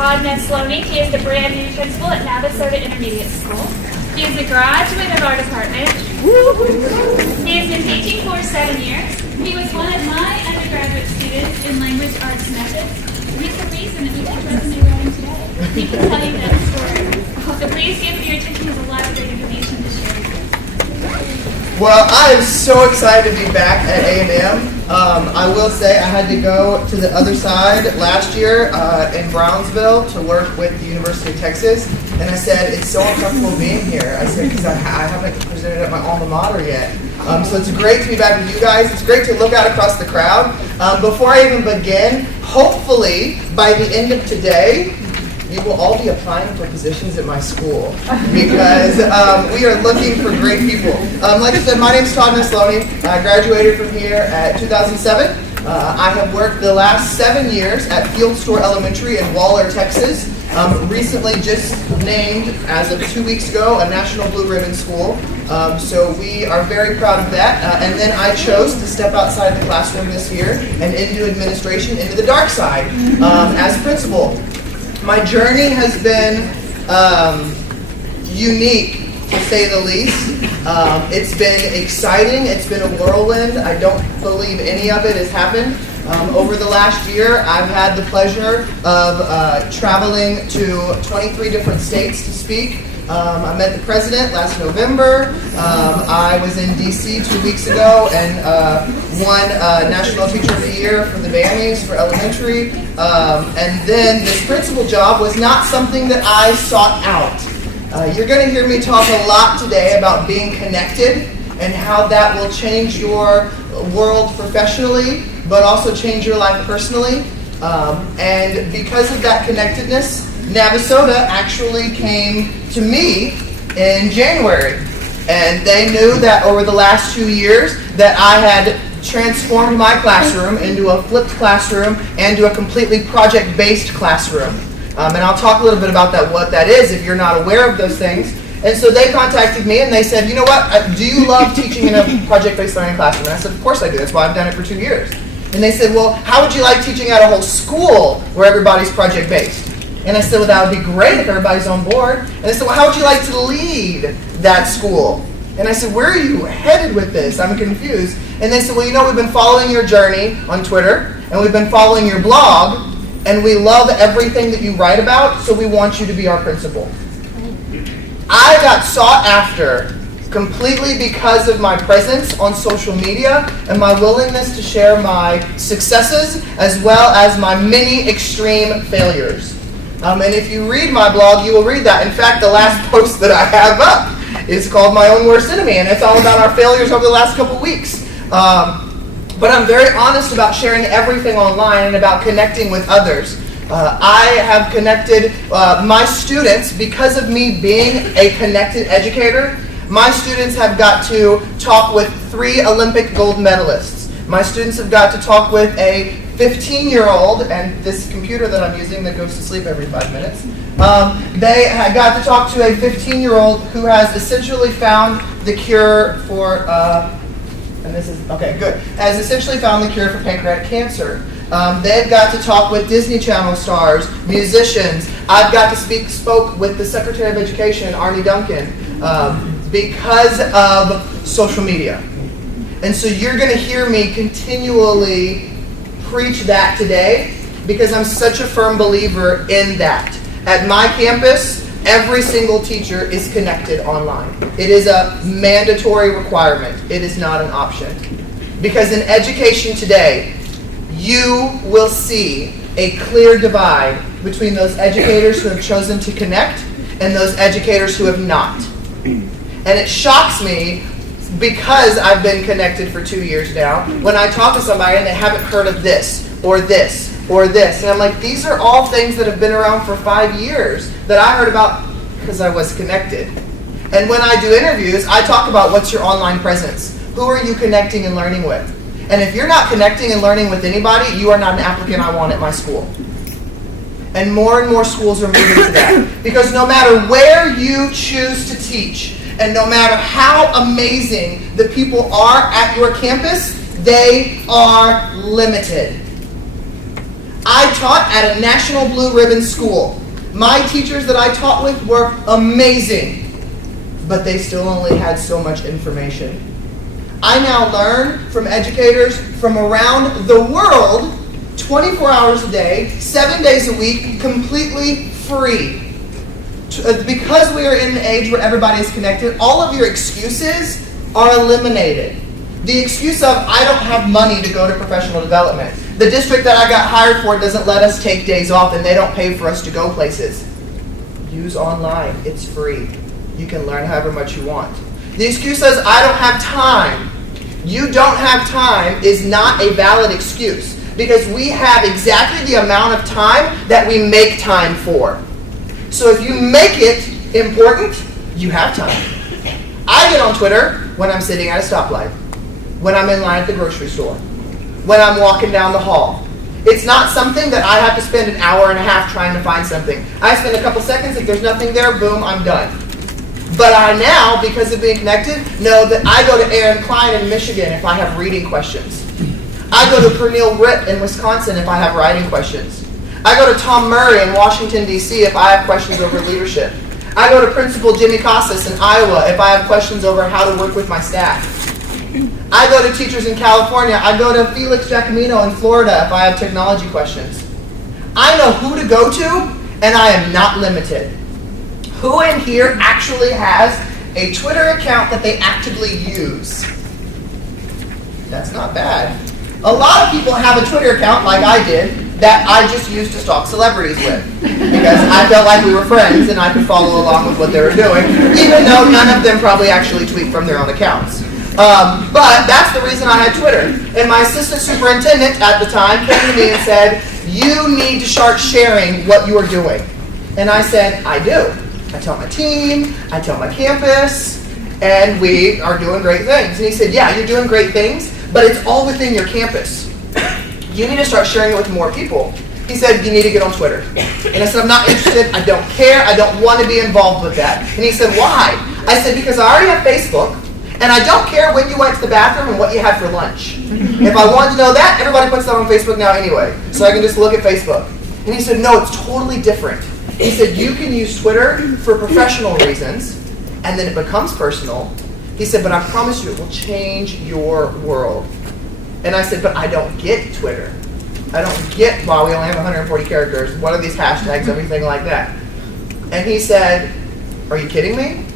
Todd Netzloni. He is the brand new principal at Navasota Intermediate School. He is a graduate of our department. He has been teaching for 7 years. He was one of my undergraduate students in language arts methods. And he's the reason that we have resume writing today. He can tell you that story. So please give me your attention. He has a lot of great information to share with you. Well, I am so excited to be back at A&M. I will say I had to go to the other side last year in Brownsville to work with the University of Texas, and I said, it's so uncomfortable being here. I said, because I haven't presented at my alma mater yet. So it's great to be back with you guys. It's great to look out across the crowd. Before I even begin, hopefully by the end of today, you will all be applying for positions at my school because we are looking for great people. Like I said, my name is Todd Netzloni. I graduated from here at 2007. I have worked the last 7 years at Field Store Elementary in Waller, Texas. Recently just named, as of 2 weeks ago, a National Blue Ribbon School. So we are very proud of that. And then I chose to step outside the classroom this year and into administration, into the dark side, as principal. My journey has been unique, to say the least. It's been exciting. It's been a whirlwind. I don't believe any of it has happened. Over the last year, I've had the pleasure of traveling to 23 different states to speak. I met the president last November. I was in D.C. 2 weeks ago and won National Teacher of the Year for the BAMIs for elementary. And then this principal job was not something that I sought out. You're going to hear me talk a lot today about being connected and how that will change your world professionally, but also change your life personally. And because of that connectedness, Navasota actually came to me in January. And they knew that over the last 2 years that I had transformed my classroom into a flipped classroom and to a completely project-based classroom. And I'll talk a little bit about that, what that is, if you're not aware of those things. And so they contacted me and they said, you know what, do you love teaching in a project-based learning classroom? And I said, of course I do. That's why I've done it for 2 years. And they said, well, how would you like teaching at a whole school where everybody's project-based? And I said, well, that would be great if everybody's on board. And they said, well, how would you like to lead that school? And I said, where are you headed with this? I'm confused. And they said, well, you know, we've been following your journey on Twitter, and we've been following your blog, and we love everything that you write about, so we want you to be our principal. I got sought after completely because of my presence on social media and my willingness to share my successes as well as my many extreme failures. And if you read my blog, you will read that. In fact, the last post that I have up is called My Own Worst Enemy, and it's all about our failures over the last couple weeks. But I'm very honest about sharing everything online and about connecting with others. I have connected my students, because of me being a connected educator, my students have got to talk with 3 Olympic gold medalists. My students have got to talk with a 15-year-old, and this computer that I'm using that goes to sleep every 5 minutes, they had got to talk to a 15-year-old who has essentially found the cure for, and this is, okay, good, has essentially found the cure for pancreatic cancer. They've got to talk with Disney Channel stars, musicians. I've got to spoke with the Secretary of Education, Arnie Duncan, because of social media. And so you're going to hear me continually preach that today because I'm such a firm believer in that. At my campus, every single teacher is connected online. It is a mandatory requirement. It is not an option. Because in education today, you will see a clear divide between those educators who have chosen to connect and those educators who have not. And it shocks me, because I've been connected for 2 years now, when I talk to somebody and they haven't heard of this, or this, or this. And I'm like, these are all things that have been around for 5 years that I heard about because I was connected. And when I do interviews, I talk about what's your online presence. Who are you connecting and learning with? And if you're not connecting and learning with anybody, you are not an applicant I want at my school. And more schools are moving to that. Because no matter where you choose to teach, and no matter how amazing the people are at your campus, they are limited. I taught at a national blue ribbon school. My teachers that I taught with were amazing, but they still only had so much information. I now learn from educators from around the world 24 hours a day, 7 days a week, completely free. Because we are in an age where everybody is connected, all of your excuses are eliminated. The excuse of, I don't have money to go to professional development. The district that I got hired for doesn't let us take days off and they don't pay for us to go places. Use online. It's free. You can learn however much you want. The excuse says, I don't have time. You don't have time is not a valid excuse because we have exactly the amount of time that we make time for. So if you make it important, you have time. I get on Twitter when I'm sitting at a stoplight, when I'm in line at the grocery store, when I'm walking down the hall. It's not something that I have to spend an hour and a half trying to find something. I spend a couple seconds, if there's nothing there, boom, I'm done. But I now, because of being connected, know that I go to Aaron Klein in Michigan if I have reading questions. I go to Pernille Ritt in Wisconsin if I have writing questions. I go to Tom Murray in Washington, D.C. if I have questions over leadership. I go to Principal Jimmy Casas in Iowa if I have questions over how to work with my staff. I go to teachers in California. I go to Felix Giacomino in Florida if I have technology questions. I know who to go to, and I am not limited. Who in here actually has a Twitter account that they actively use? That's not bad. A lot of people have a Twitter account, like I did, that I just used to stalk celebrities with. Because I felt like we were friends and I could follow along with what they were doing, even though none of them probably actually tweet from their own accounts. But that's the reason I had Twitter. And my assistant superintendent at the time came to me and said, you need to start sharing what you are doing. And I said, I do. I tell my team, I tell my campus, and we are doing great things. And he said, yeah, you're doing great things, but it's all within your campus. You need to start sharing it with more people. He said, you need to get on Twitter. And I said, I'm not interested, I don't care, I don't want to be involved with that. And he said, why? I said, because I already have Facebook, and I don't care when you went to the bathroom and what you had for lunch. If I wanted to know that, everybody puts that on Facebook now anyway, so I can just look at Facebook. And he said, no, it's totally different. He said, you can use Twitter for professional reasons, and then it becomes personal. He said, but I promise you, it will change your world. And I said, but I don't get Twitter. I don't get, wow, we only have 140 characters. What are these hashtags, everything like that? And he said, are you kidding me?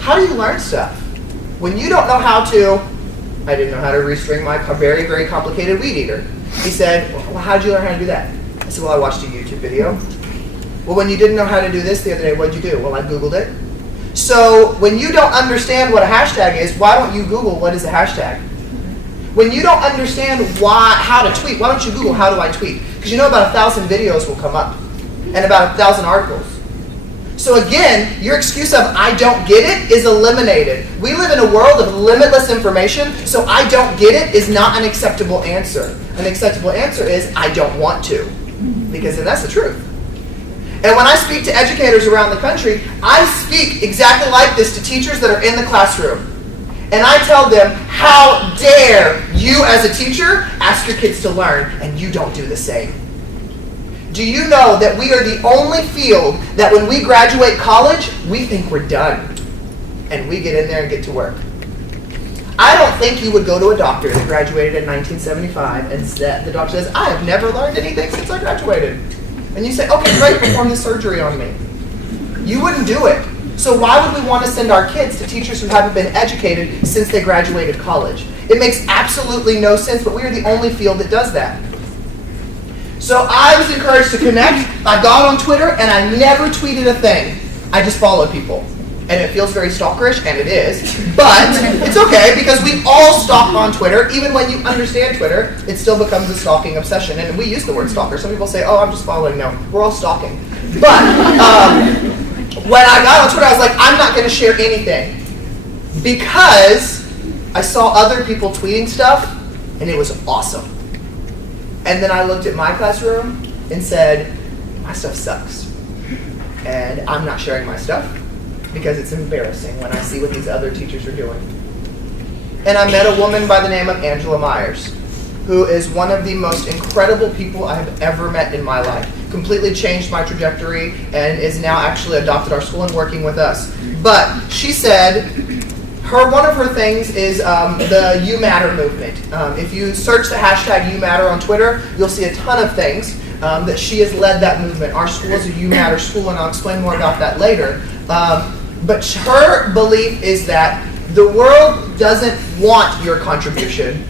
How do you learn stuff? When you don't know how to, I didn't know how to restring my very, very complicated weed eater. He said, well, how did you learn how to do that? I said, well, I watched a YouTube video. Well, when you didn't know how to do this the other day, what did you do? Well, I Googled it. So when you don't understand what a hashtag is, why don't you Google what is a hashtag? When you don't understand how to tweet, why don't you Google how do I tweet? Because you know about 1,000 videos will come up and about 1,000 articles. So again, your excuse of I don't get it is eliminated. We live in a world of limitless information, so I don't get it is not an acceptable answer. An acceptable answer is I don't want to, because that's the truth. And when I speak to educators around the country, I speak exactly like this to teachers that are in the classroom. And I tell them, how dare you as a teacher ask your kids to learn and you don't do the same? Do you know that we are the only field that when we graduate college, we think we're done. And we get in there and get to work. I don't think you would go to a doctor that graduated in 1975 and the doctor says, I have never learned anything since I graduated. And you say, okay, great, perform the surgery on me. You wouldn't do it. So why would we want to send our kids to teachers who haven't been educated since they graduated college? It makes absolutely no sense, but we are the only field that does that. So I was encouraged to connect. I got on Twitter and I never tweeted a thing. I just followed people. And it feels very stalkerish, and it is. But it's okay because we all stalk on Twitter. Even when you understand Twitter, it still becomes a stalking obsession. And we use the word stalker. Some people say, oh, I'm just following. No, we're all stalking. But when I got on Twitter, I was like, I'm not going to share anything. Because I saw other people tweeting stuff, and it was awesome. And then I looked at my classroom and said, my stuff sucks. And I'm not sharing my stuff because it's embarrassing when I see what these other teachers are doing. And I met a woman by the name of Angela Myers. who is one of the most incredible people I have ever met in my life. Completely changed my trajectory and is now actually adopted our school and working with us. But she said, one of her things is the You Matter movement. If you search the hashtag You Matter on Twitter, you'll see a ton of things that she has led that movement. Our school is a You Matter school, and I'll explain more about that later. But her belief is that the world doesn't want your contribution.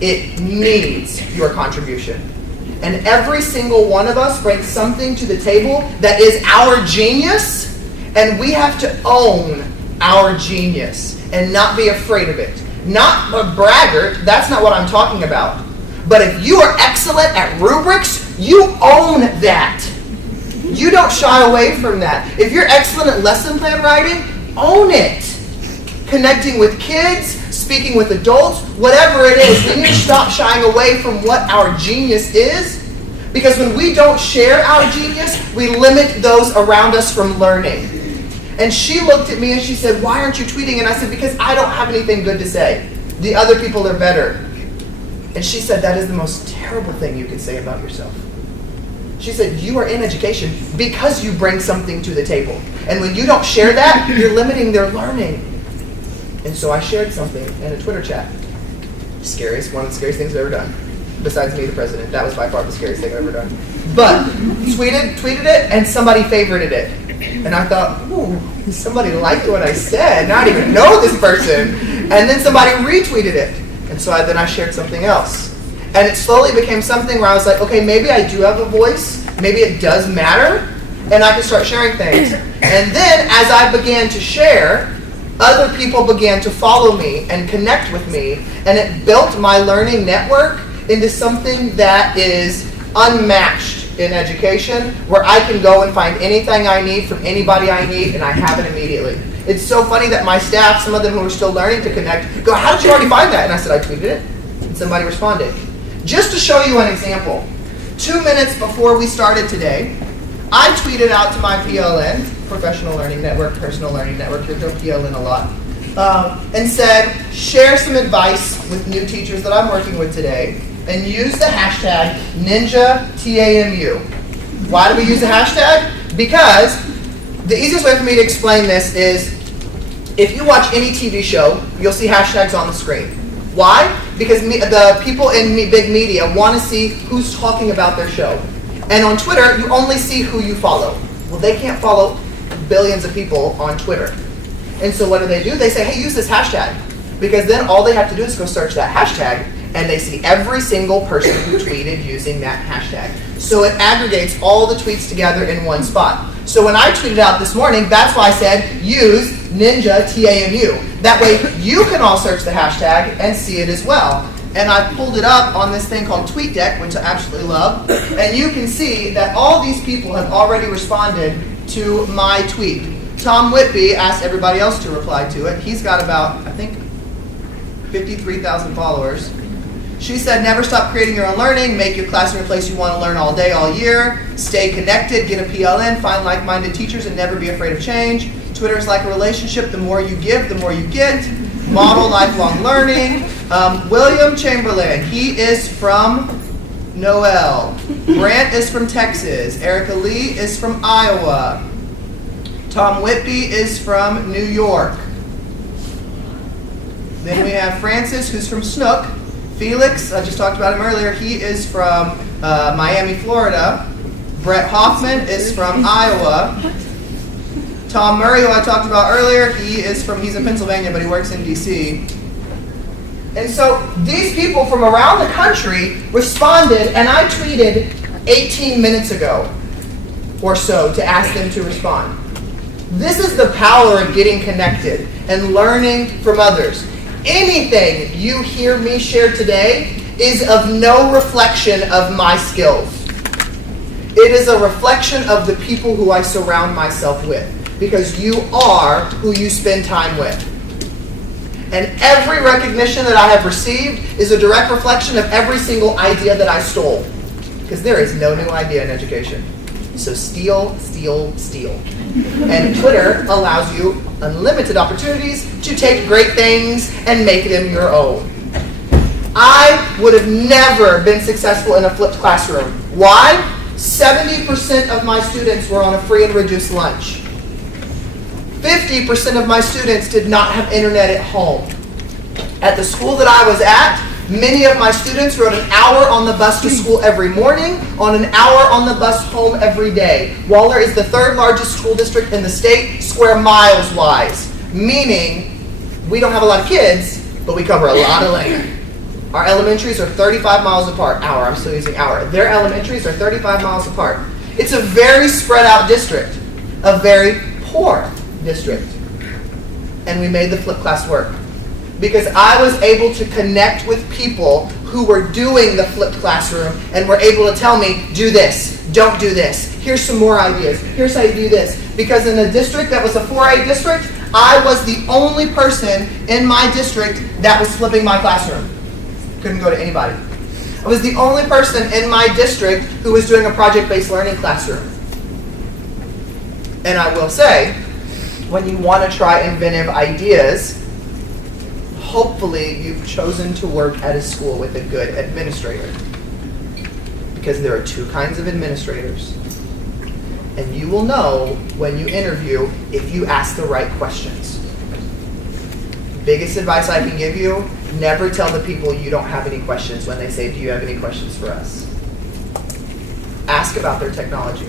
It needs your contribution. And every single one of us brings something to the table that is our genius, and we have to own our genius and not be afraid of it. Not a braggart, that's not what I'm talking about. But if you are excellent at rubrics, you own that. You don't shy away from that. If you're excellent at lesson plan writing, own it. Connecting with kids, speaking with adults, whatever it is, we need to stop shying away from what our genius is. Because when we don't share our genius, we limit those around us from learning. And she looked at me and she said, "Why aren't you tweeting?" And I said, "Because I don't have anything good to say. The other people are better." And she said, "That is the most terrible thing you can say about yourself." She said, "You are in education because you bring something to the table. And when you don't share that, you're limiting their learning." And so I shared something in a Twitter chat. One of the scariest things I've ever done. Besides me, the president. That was by far the scariest thing I've ever done. But tweeted it, and somebody favorited it. And I thought, ooh, somebody liked what I said. And I didn't even know this person. And then somebody retweeted it. And so then I shared something else. And it slowly became something where I was like, okay, maybe I do have a voice. Maybe it does matter. And I can start sharing things. And then as I began to share, other people began to follow me and connect with me. And it built my learning network into something that is unmatched in education, where I can go and find anything I need from anybody I need, and I have it immediately. It's so funny that my staff, some of them who are still learning to connect, go, "How did you already find that?" And I said, "I tweeted it," and somebody responded. Just to show you an example, 2 minutes before we started today, I tweeted out to my PLN, Professional Learning Network, Personal Learning Network, you're doing PLN a lot, and said, share some advice with new teachers that I'm working with today, and use the hashtag #NinjaTAMU. Why do we use the hashtag? Because the easiest way for me to explain this is, if you watch any TV show, you'll see hashtags on the screen. Why? Because the people in big media want to see who's talking about their show. And on Twitter, you only see who you follow. Well, they can't follow billions of people on Twitter. And so what do? They say, hey, use this hashtag. Because then all they have to do is go search that hashtag, and they see every single person who tweeted using that hashtag. So it aggregates all the tweets together in one spot. So when I tweeted out this morning, that's why I said, use #NinjaTAMU. That way you can all search the hashtag and see it as well. And I pulled it up on this thing called TweetDeck, which I absolutely love. And you can see that all these people have already responded to my tweet. Tom Whitby asked everybody else to reply to it. He's got about, I think, 53,000 followers. She said, never stop creating your own learning. Make your classroom a place you want to learn all day, all year. Stay connected, get a PLN, find like-minded teachers, and never be afraid of change. Twitter is like a relationship. The more you give, the more you get. Model lifelong learning. William Chamberlain, he is from Noel. Brant is from Texas. Erica Lee is from Iowa. Tom Whitby is from New York. Then we have Francis, who's from Snook. Felix, I just talked about him earlier, he is from Miami, Florida. Brett Hoffman is from Iowa. Tom Murray, who I talked about earlier, he's in Pennsylvania, but he works in DC. And so these people from around the country responded, and I tweeted 18 minutes ago or so to ask them to respond. This is the power of getting connected and learning from others. Anything you hear me share today is of no reflection of my skills. It is a reflection of the people who I surround myself with, because you are who you spend time with. And every recognition that I have received is a direct reflection of every single idea that I stole, because there is no new idea in education. So steal, steal, steal. And Twitter allows you unlimited opportunities to take great things and make them your own. I would have never been successful in a flipped classroom. Why? 70% of my students were on a free and reduced lunch. 50% of my students did not have internet at home. At the school that I was at, many of my students rode an hour on the bus to school every morning, on an hour on the bus home every day. Waller is the third largest school district in the state, square miles wise, meaning we don't have a lot of kids, but we cover a lot of land. Our elementaries are 35 miles apart. I'm still using hour. Their elementaries are 35 miles apart. It's a very spread out district, a very poor district. And we made the flipped class work. Because I was able to connect with people who were doing the flipped classroom and were able to tell me, do this, don't do this, here's some more ideas, here's how you do this. Because in a district that was a 4A district, I was the only person in my district that was flipping my classroom. Couldn't go to anybody. I was the only person in my district who was doing a project-based learning classroom. And I will say, when you want to try inventive ideas, hopefully you've chosen to work at a school with a good administrator. Because there are two kinds of administrators. And you will know when you interview if you ask the right questions. Biggest advice I can give you, never tell the people you don't have any questions when they say, do you have any questions for us? Ask about their technology.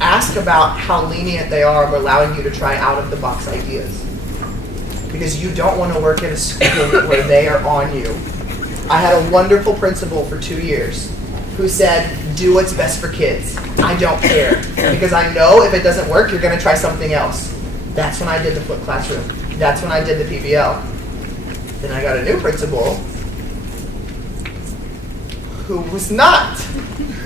Ask about how lenient they are of allowing you to try out-of-the-box ideas. Because you don't want to work at a school where they are on you. I had a wonderful principal for 2 years who said, do what's best for kids. I don't care. Because I know if it doesn't work, you're going to try something else. That's when I did the flipped classroom. That's when I did the PBL. Then I got a new principal who was not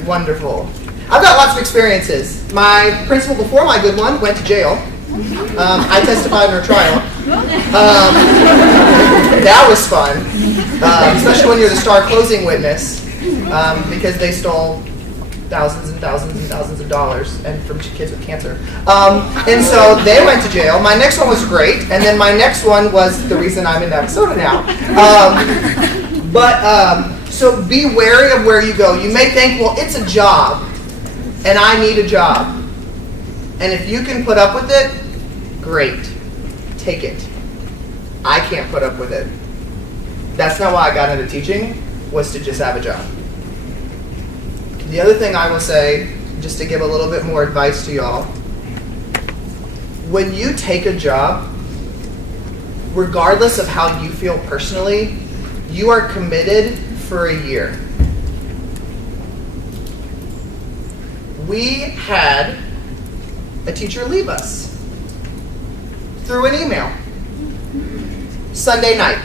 wonderful. I've got lots of experiences. My principal before my good one went to jail. I testified in her trial. That was fun, especially when you're the star closing witness, because they stole thousands and thousands and thousands of dollars and from kids with cancer. And so they went to jail. My next one was great, and then my next one was the reason I'm in Navasota now. So be wary of where you go. You may think, well, it's a job, and I need a job. And if you can put up with it, great. Take it. I can't put up with it. That's not why I got into teaching, was to just have a job. The other thing I will say, just to give a little bit more advice to y'all, when you take a job, regardless of how you feel personally, you are committed for a year. We had a teacher leave us through an email. Sunday night.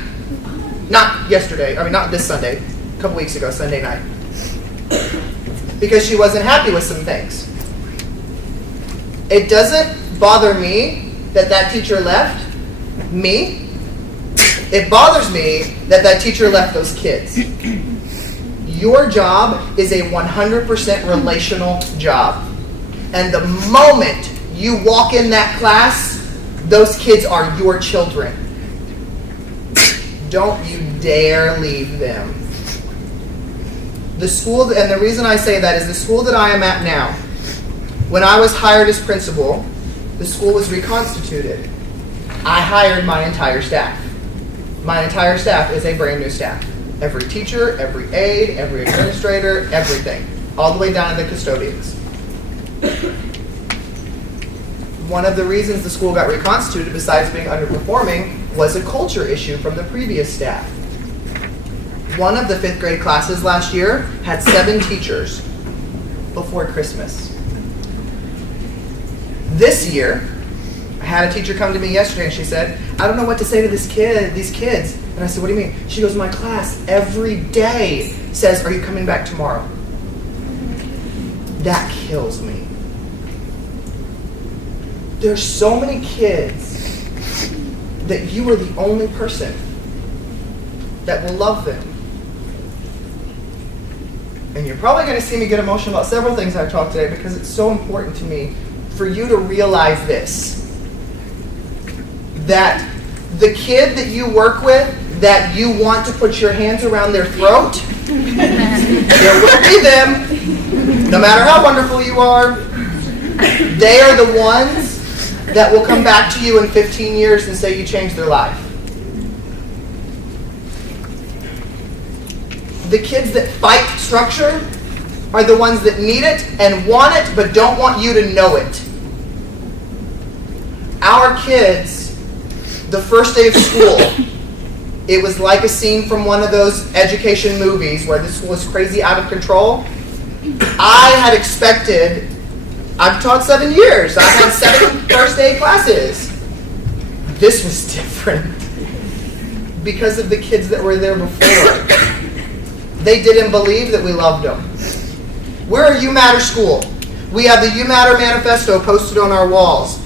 Not yesterday, not this Sunday, a couple weeks ago, Sunday night. Because she wasn't happy with some things. It doesn't bother me that that teacher left me. It bothers me that that teacher left those kids. Your job is a 100% relational job. And the moment you walk in that class, those kids are your children. Don't you dare leave them. The school, and the reason I say that is the school that I am at now, when I was hired as principal, the school was reconstituted. I hired my entire staff. My entire staff is a brand new staff. Every teacher, every aide, every administrator, everything. All the way down to the custodians. One of the reasons the school got reconstituted, besides being underperforming, was a culture issue from the previous staff. One of the 5th grade classes last year had 7 teachers before Christmas. This year, I had a teacher come to me yesterday and she said, I don't know what to say to these kids. And I said, what do you mean? She goes, my class every day says, are you coming back tomorrow? That kills me. There's so many kids that you are the only person that will love them. And you're probably going to see me get emotional about several things I've talked today because it's so important to me for you to realize this. That the kid that you work with, that you want to put your hands around their throat, there will be them. No matter how wonderful you are, they are the ones that will come back to you in 15 years and say you changed their life. The kids that fight structure are the ones that need it and want it but don't want you to know it. Our kids, the first day of school, it was like a scene from one of those education movies where this was crazy out of control. I had expected, I've taught 7 years, I had 7 first day classes. This was different because of the kids that were there before. They didn't believe that we loved them. We're a You Matter school. We have the You Matter manifesto posted on our walls.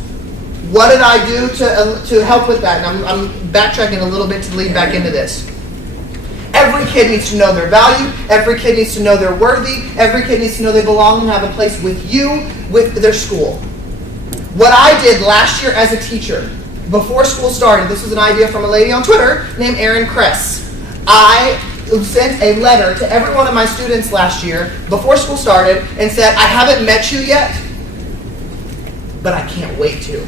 What did I do to help with that? And I'm backtracking a little bit to lead back into this. Every kid needs to know their value. Every kid needs to know they're worthy. Every kid needs to know they belong and have a place with you, with their school. What I did last year as a teacher, before school started, this was an idea from a lady on Twitter named Erin Kress. I sent a letter to every one of my students last year before school started and said, I haven't met you yet, but I can't wait to.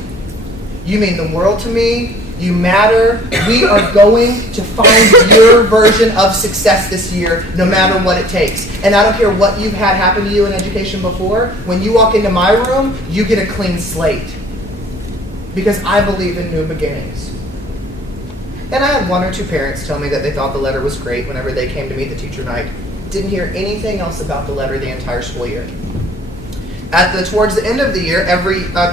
You mean the world to me. You matter. We are going to find your version of success this year, no matter what it takes. And I don't care what you've had happen to you in education before. When you walk into my room, you get a clean slate. Because I believe in new beginnings. And I had 1 or 2 parents tell me that they thought the letter was great whenever they came to meet the teacher night. Didn't hear anything else about the letter the entire school year. Towards the end of the year,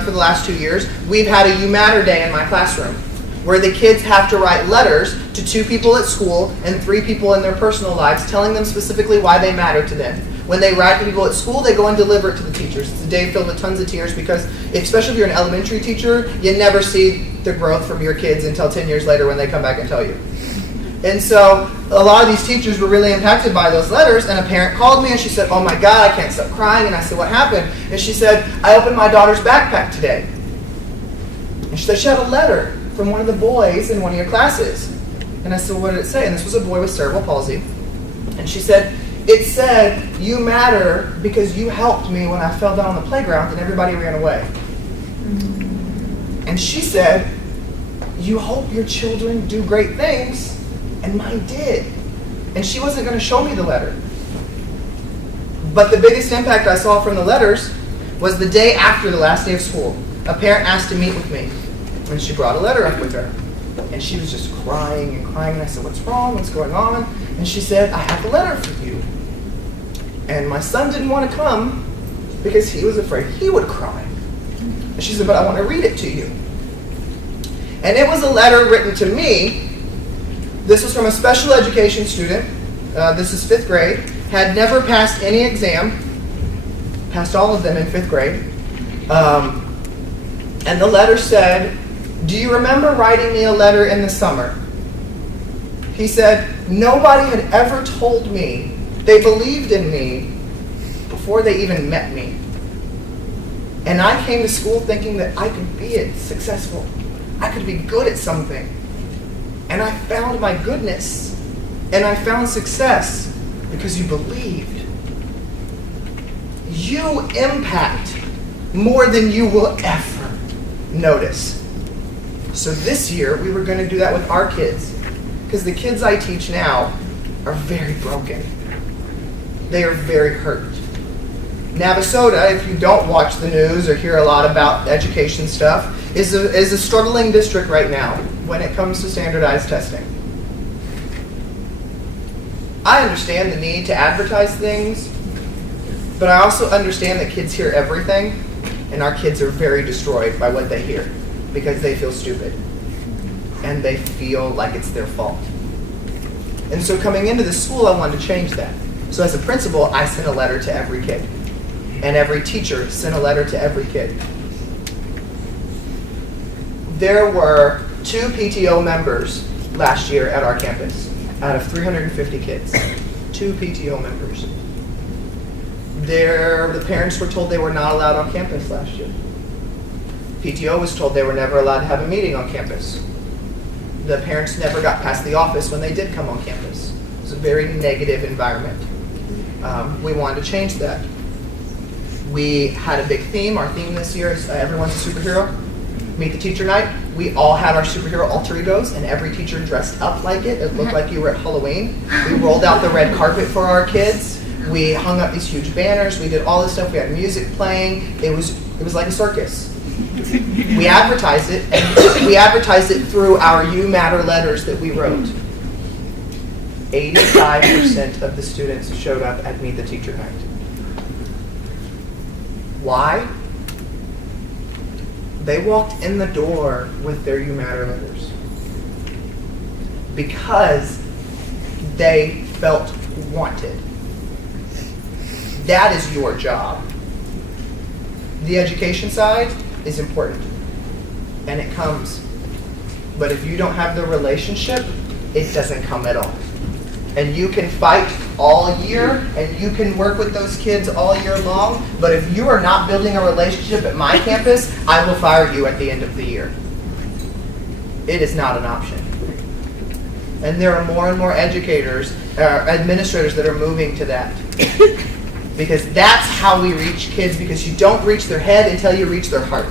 for the last 2 years, we've had a You Matter Day in my classroom, where the kids have to write letters to 2 people at school and 3 people in their personal lives, telling them specifically why they matter to them. When they write to people at school, they go and deliver it to the teachers. It's a day filled with tons of tears because, especially if you're an elementary teacher, you never see the growth from your kids until 10 years later when they come back and tell you. And so a lot of these teachers were really impacted by those letters, and a parent called me and she said, oh my God, I can't stop crying. And I said, what happened? And she said, I opened my daughter's backpack today. And she said, she had a letter from one of the boys in one of your classes. And I said, well, what did it say? And this was a boy with cerebral palsy. And she said, it said, you matter because you helped me when I fell down on the playground and everybody ran away. And she said, you hope your children do great things. And mine did. And she wasn't going to show me the letter. But the biggest impact I saw from the letters was the day after the last day of school. A parent asked to meet with me. And she brought a letter up with her. And she was just crying and crying. And I said, what's wrong? What's going on? And she said, I have the letter for you. And my son didn't want to come because he was afraid he would cry. And she said, but I want to read it to you. And it was a letter written to me. This was from a special education student. This is 5th grade. Had never passed any exam. Passed all of them in 5th grade. And the letter said, do you remember writing me a letter in the summer? He said, nobody had ever told me they believed in me before they even met me. And I came to school thinking that I could be successful. I could be good at something. And I found my goodness. And I found success because you believed. You impact more than you will ever notice. So this year, we were going to do that with our kids. Because the kids I teach now are very broken. They are very hurt. Navasota, if you don't watch the news or hear a lot about education stuff, is a struggling district right now when it comes to standardized testing. I understand the need to advertise things, but I also understand that kids hear everything, and our kids are very destroyed by what they hear because they feel stupid and they feel like it's their fault. And so coming into the school, I wanted to change that. So as a principal, I sent a letter to every kid. And every teacher sent a letter to every kid. There were 2 PTO members last year at our campus out of 350 kids. 2 PTO members. The parents were told they were not allowed on campus last year. PTO was told they were never allowed to have a meeting on campus. The parents never got past the office when they did come on campus. It was a very negative environment. We wanted to change that. We had a big theme. Our theme this year is everyone's a superhero. Meet the Teacher Night. We all had our superhero alter egos, and every teacher dressed up like it. It looked like you were at Halloween. We rolled out the red carpet for our kids. We hung up these huge banners. We did all this stuff. We had music playing. It was like a circus. We advertised it, and we advertised it through our You Matter letters that we wrote. 85% of the students showed up at Meet the Teacher Night. Why? They walked in the door with their You Matter letters because they felt wanted. That is your job. The education side is important, and it comes. But if you don't have the relationship, it doesn't come at all. And you can fight all year, and you can work with those kids all year long, but if you are not building a relationship at my campus, I will fire you at the end of the year. It is not an option. And there are more and more educators, administrators that are moving to that. Because that's how we reach kids, because you don't reach their head until you reach their heart.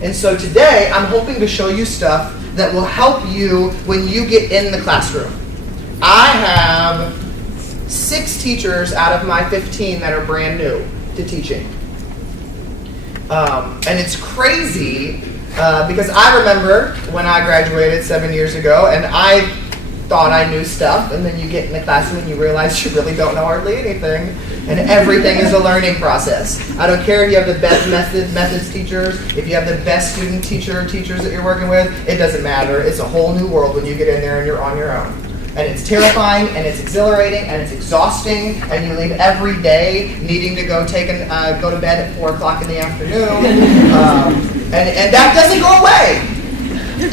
And so today, I'm hoping to show you stuff that will help you when you get in the classroom. I have 6 teachers out of my 15 that are brand new to teaching. And it's crazy because I remember when I graduated 7 years ago, and I thought I knew stuff, and then you get in the classroom and you realize you really don't know hardly anything, and everything is a learning process. I don't care if you have the best methods teachers, if you have the best student teachers that you're working with, it doesn't matter. It's a whole new world when you get in there and you're on your own. And it's terrifying, and it's exhilarating, and it's exhausting, and you leave every day needing to go to bed at 4 o'clock in the afternoon, and that doesn't go away.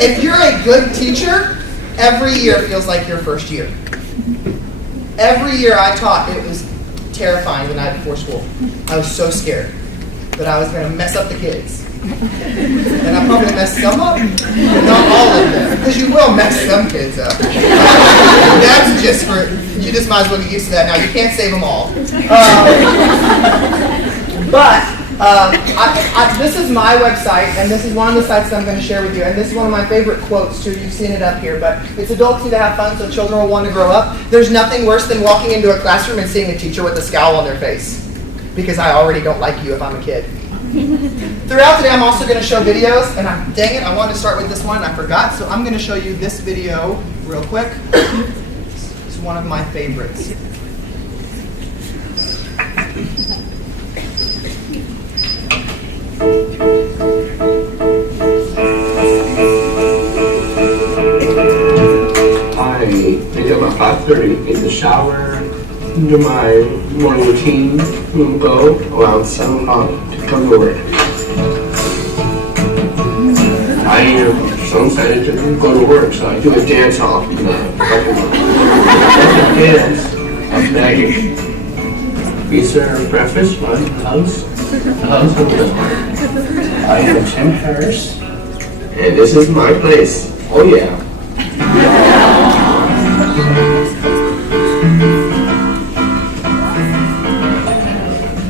If you're a good teacher, every year feels like your first year. Every year I taught, it was terrifying the night before school. I was so scared that I was going to mess up the kids. And I probably messed some up, but not all of them, because you will mess some kids up. That's just you just might as well get used to that now. You can't save them all. This is my website, and this is one of the sites that I'm going to share with you, and this is one of my favorite quotes too. You've seen it up here, but it's adults need to have fun so children will want to grow up. There's nothing worse than walking into a classroom and seeing a teacher with a scowl on their face, because I already don't like you if I'm a kid. Throughout today, I'm also going to show videos, and dang it, I wanted to start with this one, I forgot, so I'm going to show you this video real quick. It's one of my favorites. I wake up at 5:30, get in the shower, do my morning routine, and go around 7 o'clock to come to work. I am so excited to go to work, so I do a dance off in the parking lot. Dance of Maggie. We serve breakfast, lunch, house, and dinner. I am Tim Harris, and this is my place. Oh yeah.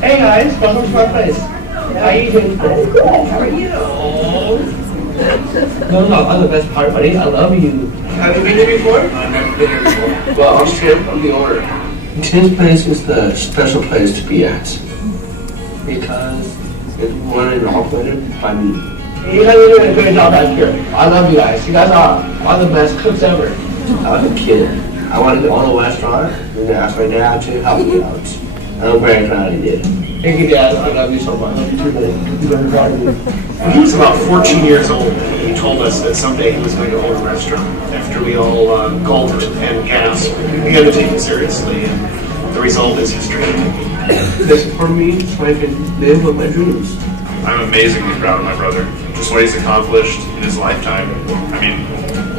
Hey guys, welcome to my place. How are you doing today? How are you? No, I'm the best part, buddy. I love you. Have you been here before? I've never been here before. Well, I'm Tim. I'm the owner. Tim's place is the special place to be at because it's one and operated by me. You guys are doing a great job out here. I love you guys. You guys are the best cooks ever. I was a kid. I wanted to own a restaurant, and I asked my dad to help me out. I'm very glad he did. Thank you, Dad. I love you so much. When he was about 14 years old, he told us that someday he was going to own a restaurant. After we all gulped and gasped, we began to take it seriously, and the result is history. They support me so I can live with my dreams. I'm amazingly proud of my brother. Just what he's accomplished in his lifetime. I mean,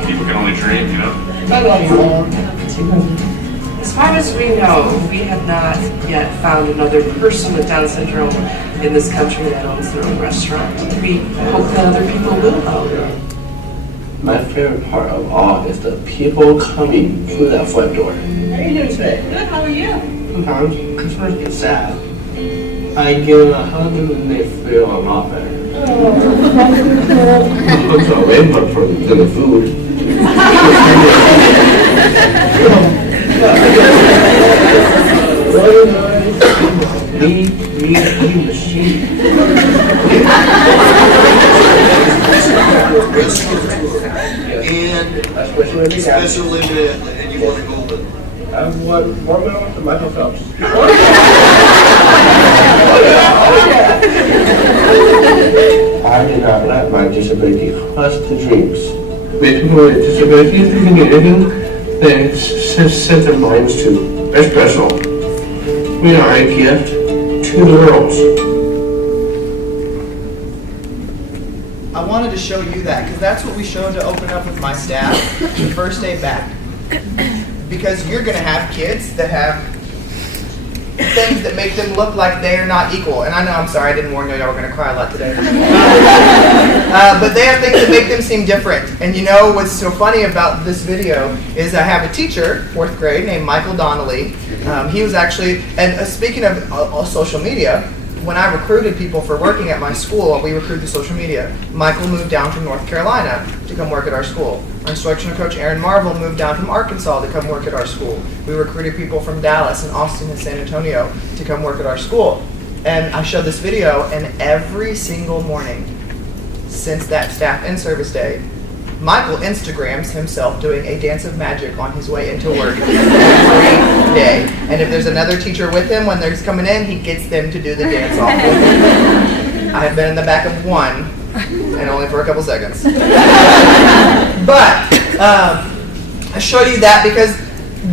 people can only dream, you know? I love you, Mom. As far as we know, we have not yet found another person with Down syndrome in this country that owns their own restaurant. We hope that other people will, though. my favorite part of all is the people coming through that front door. How are you doing today? Good, how are you? Sometimes customers get sad. I give them a hug and they feel a lot better. Hugs are way more important than the food. Me machine. And special limited, and you want to go with. I want more milk than Michael Phelps. I do not let my disability crush the dreams. With people with disabilities, they can do anything they set their minds to. They're special. We are a gift to the world. I wanted to show you that because that's what we showed to open up with my staff the first day back. Because you're going to have kids that have things that make them look like they are not equal. And I know, I'm sorry, I didn't warn you, y'all were going to cry a lot today. But they have things that make them seem different. And you know what's so funny about this video is I have a teacher, 4th grade, named Michael Donnelly. He was actually, and speaking of social media, when I recruited people for working at my school, we recruited social media. Michael moved down from North Carolina to come work at our school. Our instructional coach, Aaron Marvel, moved down from Arkansas to come work at our school. We recruited people from Dallas and Austin and San Antonio to come work at our school. And I showed this video, and every single morning since that staff in-service day, Michael Instagrams himself doing a dance of magic on his way into work every day. And if there's another teacher with him when they're coming in, he gets them to do the dance off with him. I have been in the back of one, and only for a couple seconds. But I show you that because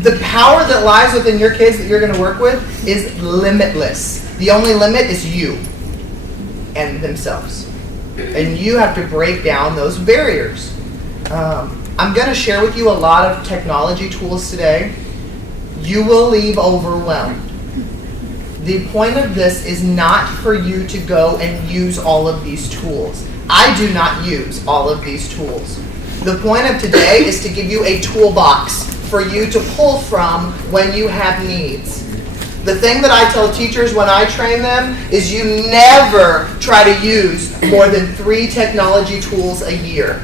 the power that lies within your kids that you're going to work with is limitless. The only limit is you and themselves. And you have to break down those barriers. I'm going to share with you a lot of technology tools today. You will leave overwhelmed. The point of this is not for you to go and use all of these tools. I do not use all of these tools. The point of today is to give you a toolbox for you to pull from when you have needs. The thing that I tell teachers when I train them is you never try to use more than 3 technology tools a year.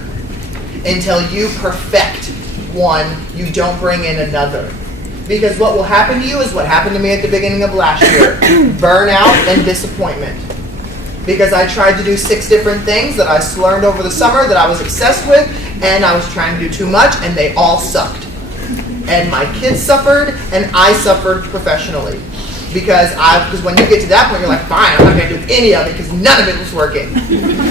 Until you perfect one, you don't bring in another. Because what will happen to you is what happened to me at the beginning of last year. Burnout and disappointment. Because I tried to do 6 different things that I learned over the summer that I was obsessed with, and I was trying to do too much, and they all sucked. And my kids suffered, and I suffered professionally. Because when you get to that point, you're like, fine, I'm not going to do any of it because none of it was working.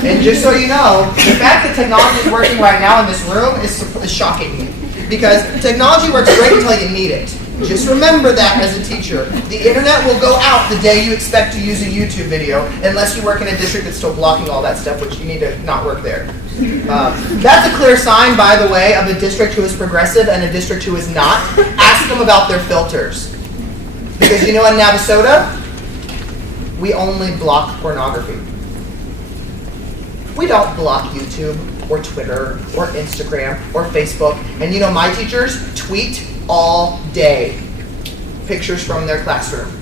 And just so you know, the fact that technology is working right now in this room is shocking me. Because technology works great until you need it. Just remember that as a teacher. The internet will go out the day you expect to use a YouTube video, unless you work in a district that's still blocking all that stuff, which you need to not work there. That's a clear sign, by the way, of a district who is progressive and a district who is not. Ask them about their filters. Because you know in Navasota, we only block pornography. We don't block YouTube or Twitter or Instagram or Facebook. And you know my teachers tweet all day pictures from their classroom.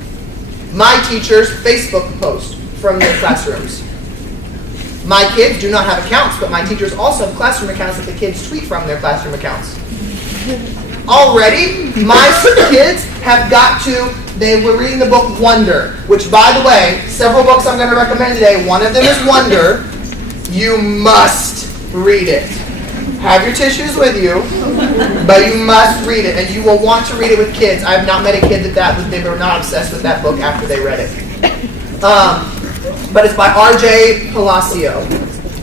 My teachers Facebook post from their classrooms. My kids do not have accounts, but my teachers also have classroom accounts that the kids tweet from their classroom accounts. Already, my kids have got to, they were reading the book Wonder, which, by the way, several books I'm going to recommend today. One of them is Wonder. You must read it. Have your tissues with you, but you must read it, and you will want to read it with kids. I have not met a kid that they were not obsessed with that book after they read it. But it's by R.J. Palacio.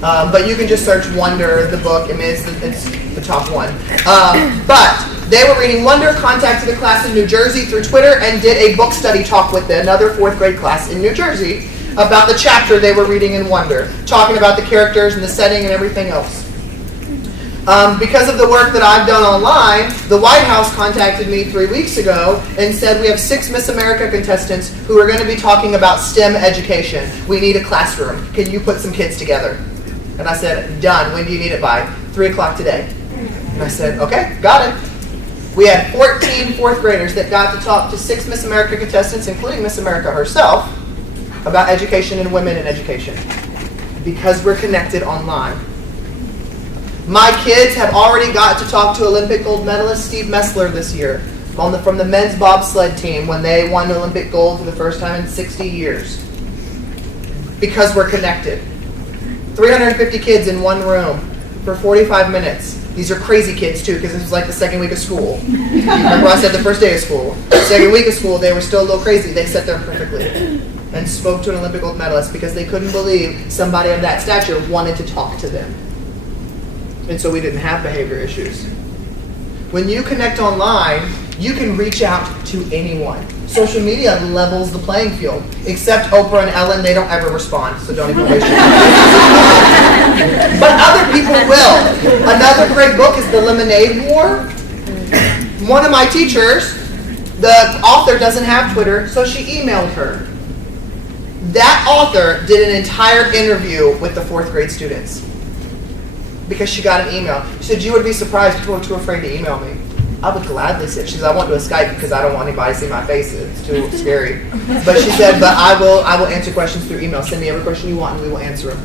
But you can just search Wonder, the book. I mean, it's the top one. But they were reading Wonder, contacted a class in New Jersey through Twitter, and did a book study talk with another 4th grade class in New Jersey about the chapter they were reading in Wonder, talking about the characters and the setting and everything else. Because of the work that I've done online, the White House contacted me 3 weeks ago and said we have 6 Miss America contestants who are going to be talking about STEM education. We need a classroom. Can you put some kids together? And I said, done. When do you need it by? 3 o'clock today. And I said, okay, got it. We had 14 fourth graders that got to talk to 6 Miss America contestants, including Miss America herself, about education and women in education. Because we're connected online. My kids have already got to talk to Olympic gold medalist Steve Messler this year from the men's bobsled team when they won Olympic gold for the first time in 60 years. Because we're connected. 350 kids in one room for 45 minutes. These are crazy kids too, because this was like the second week of school. Remember I said the first day of school. Second week of school, they were still a little crazy. They sat there perfectly and spoke to an Olympic gold medalist because they couldn't believe somebody of that stature wanted to talk to them. And so we didn't have behavior issues. When you connect online, you can reach out to anyone. Social media levels the playing field. Except Oprah and Ellen, they don't ever respond, so don't even waste your time. But other people will. Another great book is The Lemonade War. One of my teachers, the author doesn't have Twitter, so she emailed her. That author did an entire interview with the 4th grade students because she got an email. She said, you would be surprised, people are too afraid to email me. I would gladly say, she said, I won't do a Skype because I don't want anybody to see my face. It's too scary. But she said, but I will answer questions through email. Send me every question you want and we will answer them.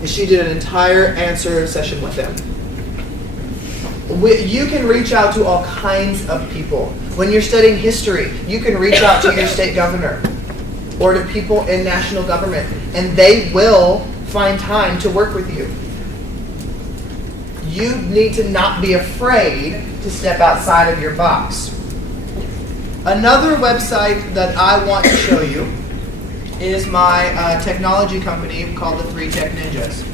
And she did an entire answer session with them. You can reach out to all kinds of people. When you're studying history, you can reach out to your state governor or to people in national government, and they will find time to work with you. You need to not be afraid to step outside of your box. Another website that I want to show you is my technology company called the 3 Tech Ninjas.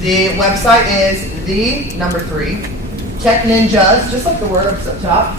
The website is the number 3 Tech Ninjas, just like the word up top,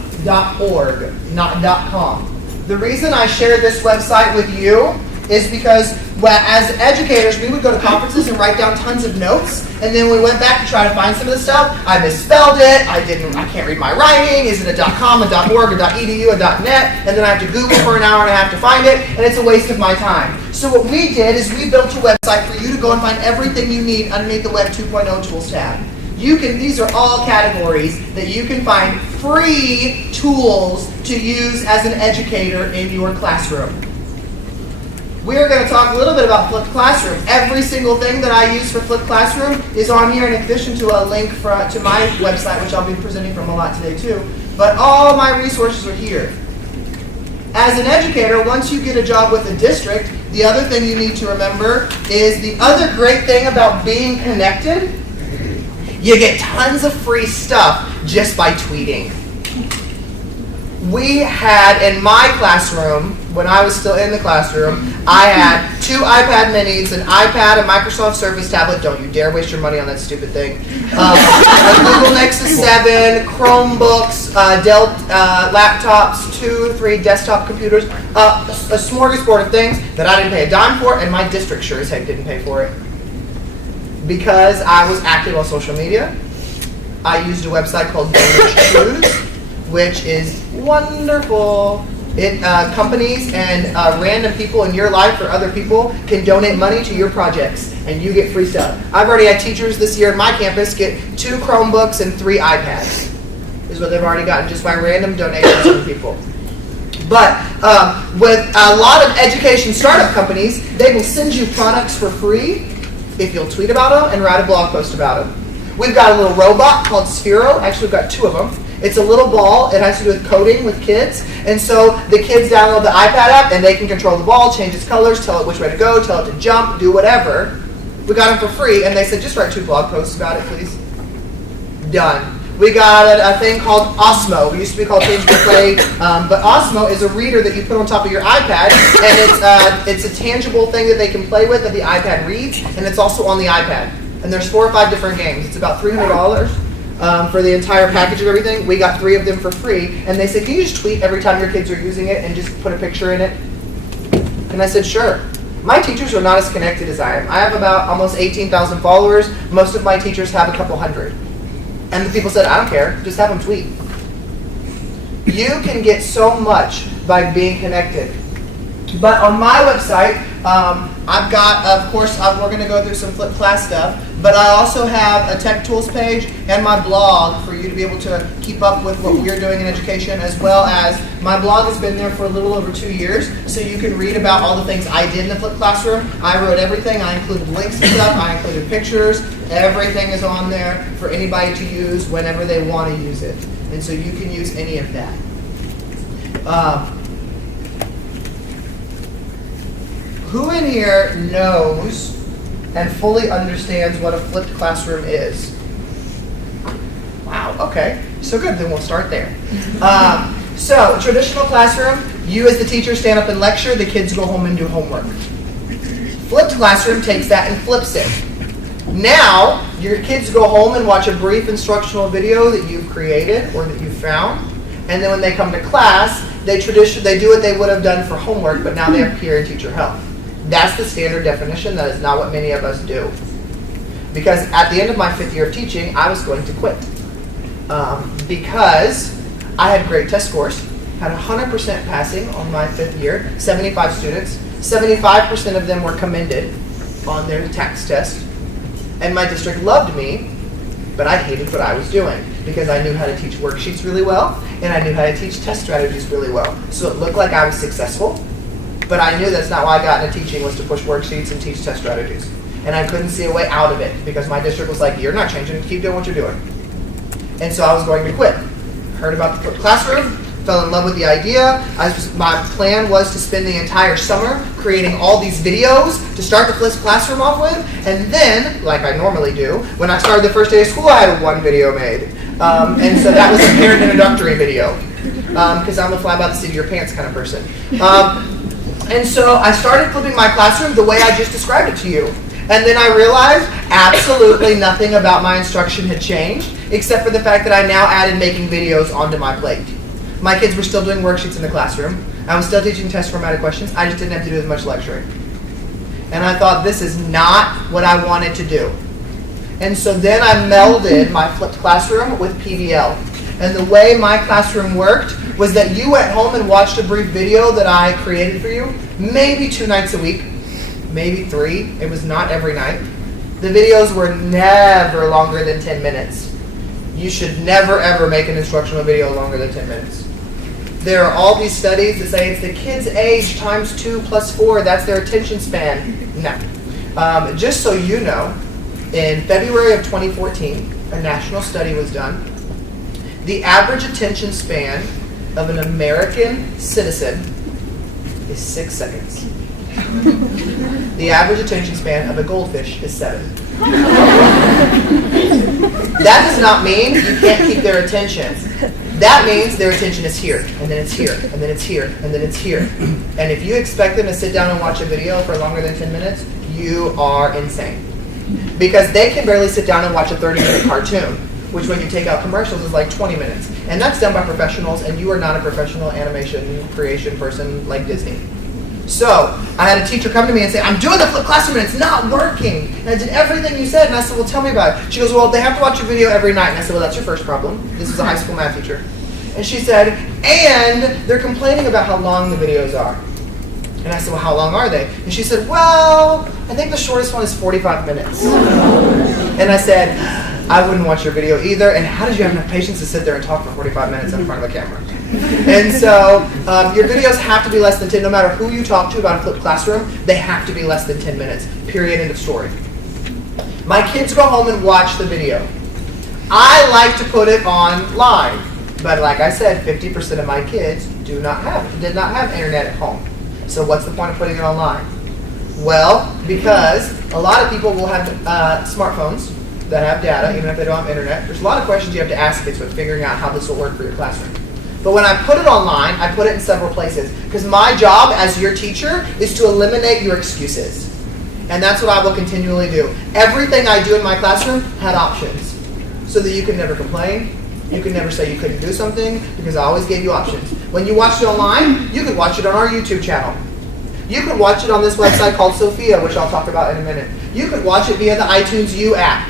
.org, not .com. The reason I share this website with you is because as educators, we would go to conferences and write down tons of notes, and then we went back to try to find some of the stuff. I misspelled it. I can't read my writing. Is it a .com, a .org, a .edu, a .net? And then I have to Google for an hour and a half to find it, and it's a waste of my time. So what we did is we built a website for you to go and find everything you need underneath the Web 2.0 Tools tab. These are all categories that you can find free tools to use as an educator in your classroom. We're going to talk a little bit about Flipped Classroom. Every single thing that I use for Flipped Classroom is on here, in addition to a link to my website, which I'll be presenting from a lot today too. But all my resources are here. As an educator, once you get a job with a district, the other thing you need to remember is the other great thing about being connected, you get tons of free stuff just by tweeting. We had, in my classroom, when I was still in the classroom, I had 2 iPad minis, an iPad, a Microsoft Surface tablet. Don't you dare waste your money on that stupid thing. A Google Nexus 7, Chromebooks, Dell laptops, 2 or 3 desktop computers, a smorgasbord of things that I didn't pay a dime for, and my district sure as heck didn't pay for it. Because I was active on social media, I used a website called Donors Choose, which is wonderful. Companies and random people in your life or other people can donate money to your projects, and you get free stuff. I've already had teachers this year at my campus get 2 Chromebooks and 3 iPads. Is what they've already gotten just by random donations from people. But with a lot of education startup companies, they will send you products for free if you'll tweet about them and write a blog post about them. We've got a little robot called Sphero. Actually, we've got 2 of them. It's a little ball. It has to do with coding with kids. And so the kids download the iPad app, and they can control the ball, change its colors, tell it which way to go, tell it to jump, do whatever. We got them for free, and they said, just write 2 blog posts about it, please. Done. We got a thing called Osmo. It used to be called Things to Play, but Osmo is a reader that you put on top of your iPad, and it's a tangible thing that they can play with that the iPad reads, and it's also on the iPad. And there's 4 or 5 different games. It's about $300 for the entire package of everything. We got 3 of them for free, and they said, can you just tweet every time your kids are using it and just put a picture in it? And I said, sure. My teachers are not as connected as I am. I have about almost 18,000 followers. Most of my teachers have a couple hundred. And the people said, I don't care, just have them tweet. You can get so much by being connected. But on my website, I've got, of course, we're going to go through some flipped class stuff, But I also have a Tech Tools page and my blog for you to be able to keep up with what we're doing in education, as well as my blog has been there for a little over 2 years, so you can read about all the things I did in the flipped classroom. I wrote everything. I included links and stuff. I included pictures. Everything is on there for anybody to use whenever they want to use it. And so you can use any of that. Who in here knows and fully understands what a flipped classroom is? Wow, okay. So good, then we'll start there. So, traditional classroom, you as the teacher stand up and lecture, the kids go home and do homework. Flipped classroom takes that and flips it. Now, your kids go home and watch a brief instructional video that you've created or that you've found, and then when they come to class, they do what they would have done for homework, but now they have peer and teacher help. That's the standard definition. That is not what many of us do. Because at the end of my 5th year of teaching, I was going to quit. Because I had great test scores, had 100% passing on my 5th year, 75 students. 75% of them were commended on their tax test. And my district loved me, but I hated what I was doing because I knew how to teach worksheets really well, and I knew how to teach test strategies really well. So it looked like I was successful, but I knew that's not why I got into teaching, was to push worksheets and teach test strategies. And I couldn't see a way out of it because my district was like, you're not changing, keep doing what you're doing. And so I was going to quit. Heard about the flipped classroom, fell in love with the idea. My plan was to spend the entire summer creating all these videos to start the flipped classroom off with, and then, like I normally do, when I started the first day of school, I had 1 video made. And so that was a parent introductory video, because I'm a fly by the seat of your pants kind of person. And so I started flipping my classroom the way I just described it to you. And then I realized absolutely nothing about my instruction had changed, except for the fact that I now added making videos onto my plate. My kids were still doing worksheets in the classroom. I was still teaching test formatted questions. I just didn't have to do as much lecturing. And I thought, this is not what I wanted to do. And so then I melded my flipped classroom with PBL. And the way my classroom worked was that you went home and watched a brief video that I created for you, maybe 2 nights a week, maybe 3. It was not every night. The videos were never longer than 10 minutes. You should never, ever make an instructional video longer than 10 minutes. There are all these studies that say it's the kid's age times 2 plus 4, that's their attention span. No. Just so you know, in February of 2014, a national study was done. The average attention span of an American citizen is 6 seconds. The average attention span of a goldfish is 7. That does not mean you can't keep their attention. That means their attention is here, and then it's here, and then it's here, and then it's here. And if you expect them to sit down and watch a video for longer than 10 minutes, you are insane. Because they can barely sit down and watch a 30-minute cartoon, which when you take out commercials is like 20 minutes. And that's done by professionals, and you are not a professional animation creation person like Disney. So I had a teacher come to me and say, I'm doing the flipped classroom and it's not working. And I did everything you said. And I said, well, tell me about it. She goes, well, they have to watch a video every night. And I said, well, that's your first problem. This is a high school math teacher. And she said, and they're complaining about how long the videos are. And I said, well, how long are they? And she said, well, I think the shortest one is 45 minutes. And I said, I wouldn't watch your video either. And how did you have enough patience to sit there and talk for 45 minutes in front of the camera? And so your videos have to be less than 10, no matter who you talk to about a flipped classroom, they have to be less than 10 minutes, period, end of story. My kids go home and watch the video. I like to put it online, but like I said, 50% of my kids did not have internet at home. So what's the point of putting it online? Well, because a lot of people will have smartphones that have data, even if they don't have internet. There's a lot of questions you have to ask kids with figuring out how this will work for your classroom. But when I put it online, I put it in several places. Because my job as your teacher is to eliminate your excuses. And that's what I will continually do. Everything I do in my classroom had options. So that you could never complain. You could never say you couldn't do something, because I always gave you options. When you watched it online, you could watch it on our YouTube channel. You could watch it on this website called Sophia, which I'll talk about in a minute. You could watch it via the iTunes U app.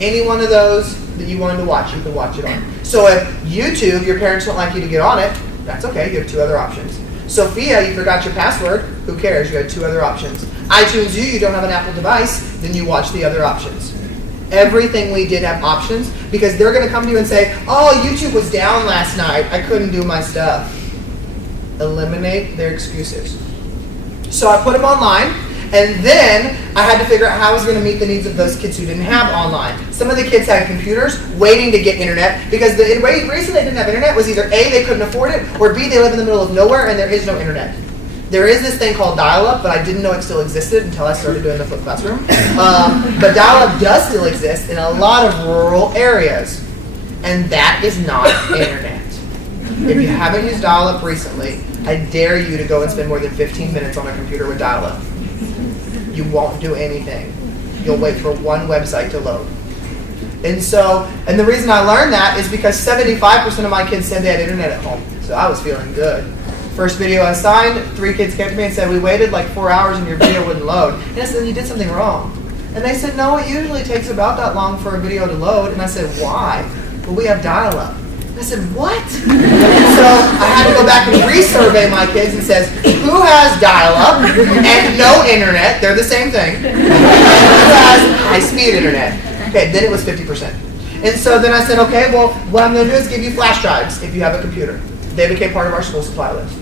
Any one of those that you wanted to watch, you could watch it on. So if YouTube, your parents don't like you to get on it, that's okay, you have 2 other options. Sophia, you forgot your password. Who cares? You had 2 other options. iTunes U, you don't have an Apple device. Then you watch the other options. Everything we did have options because they're going to come to you and say, oh, YouTube was down last night. I couldn't do my stuff. Eliminate their excuses. So I put them online, and then I had to figure out how I was going to meet the needs of those kids who didn't have online. Some of the kids had computers waiting to get internet because the reason they didn't have internet was either A, they couldn't afford it, or B, they live in the middle of nowhere and there is no internet. There is this thing called dial-up, but I didn't know it still existed until I started doing the Flip Classroom. But dial-up does still exist in a lot of rural areas, and that is not internet. If you haven't used dial-up recently, I dare you to go and spend more than 15 minutes on a computer with dial-up. You won't do anything. You'll wait for one website to load. And the reason I learned that is because 75% of my kids said they had internet at home, so I was feeling good. First video I signed, 3 kids came to me and said, we waited like 4 hours and your video wouldn't load. And I said, you did something wrong. And they said, no, it usually takes about that long for a video to load. And I said, why? Well, we have dial-up. I said, what? So I had to go back and resurvey my kids and says, who has dial-up and no internet? They're the same thing. And who has high-speed internet? Okay, then it was 50%. And so then I said, okay, well, what I'm going to do is give you flash drives if you have a computer. They became part of our school supply list.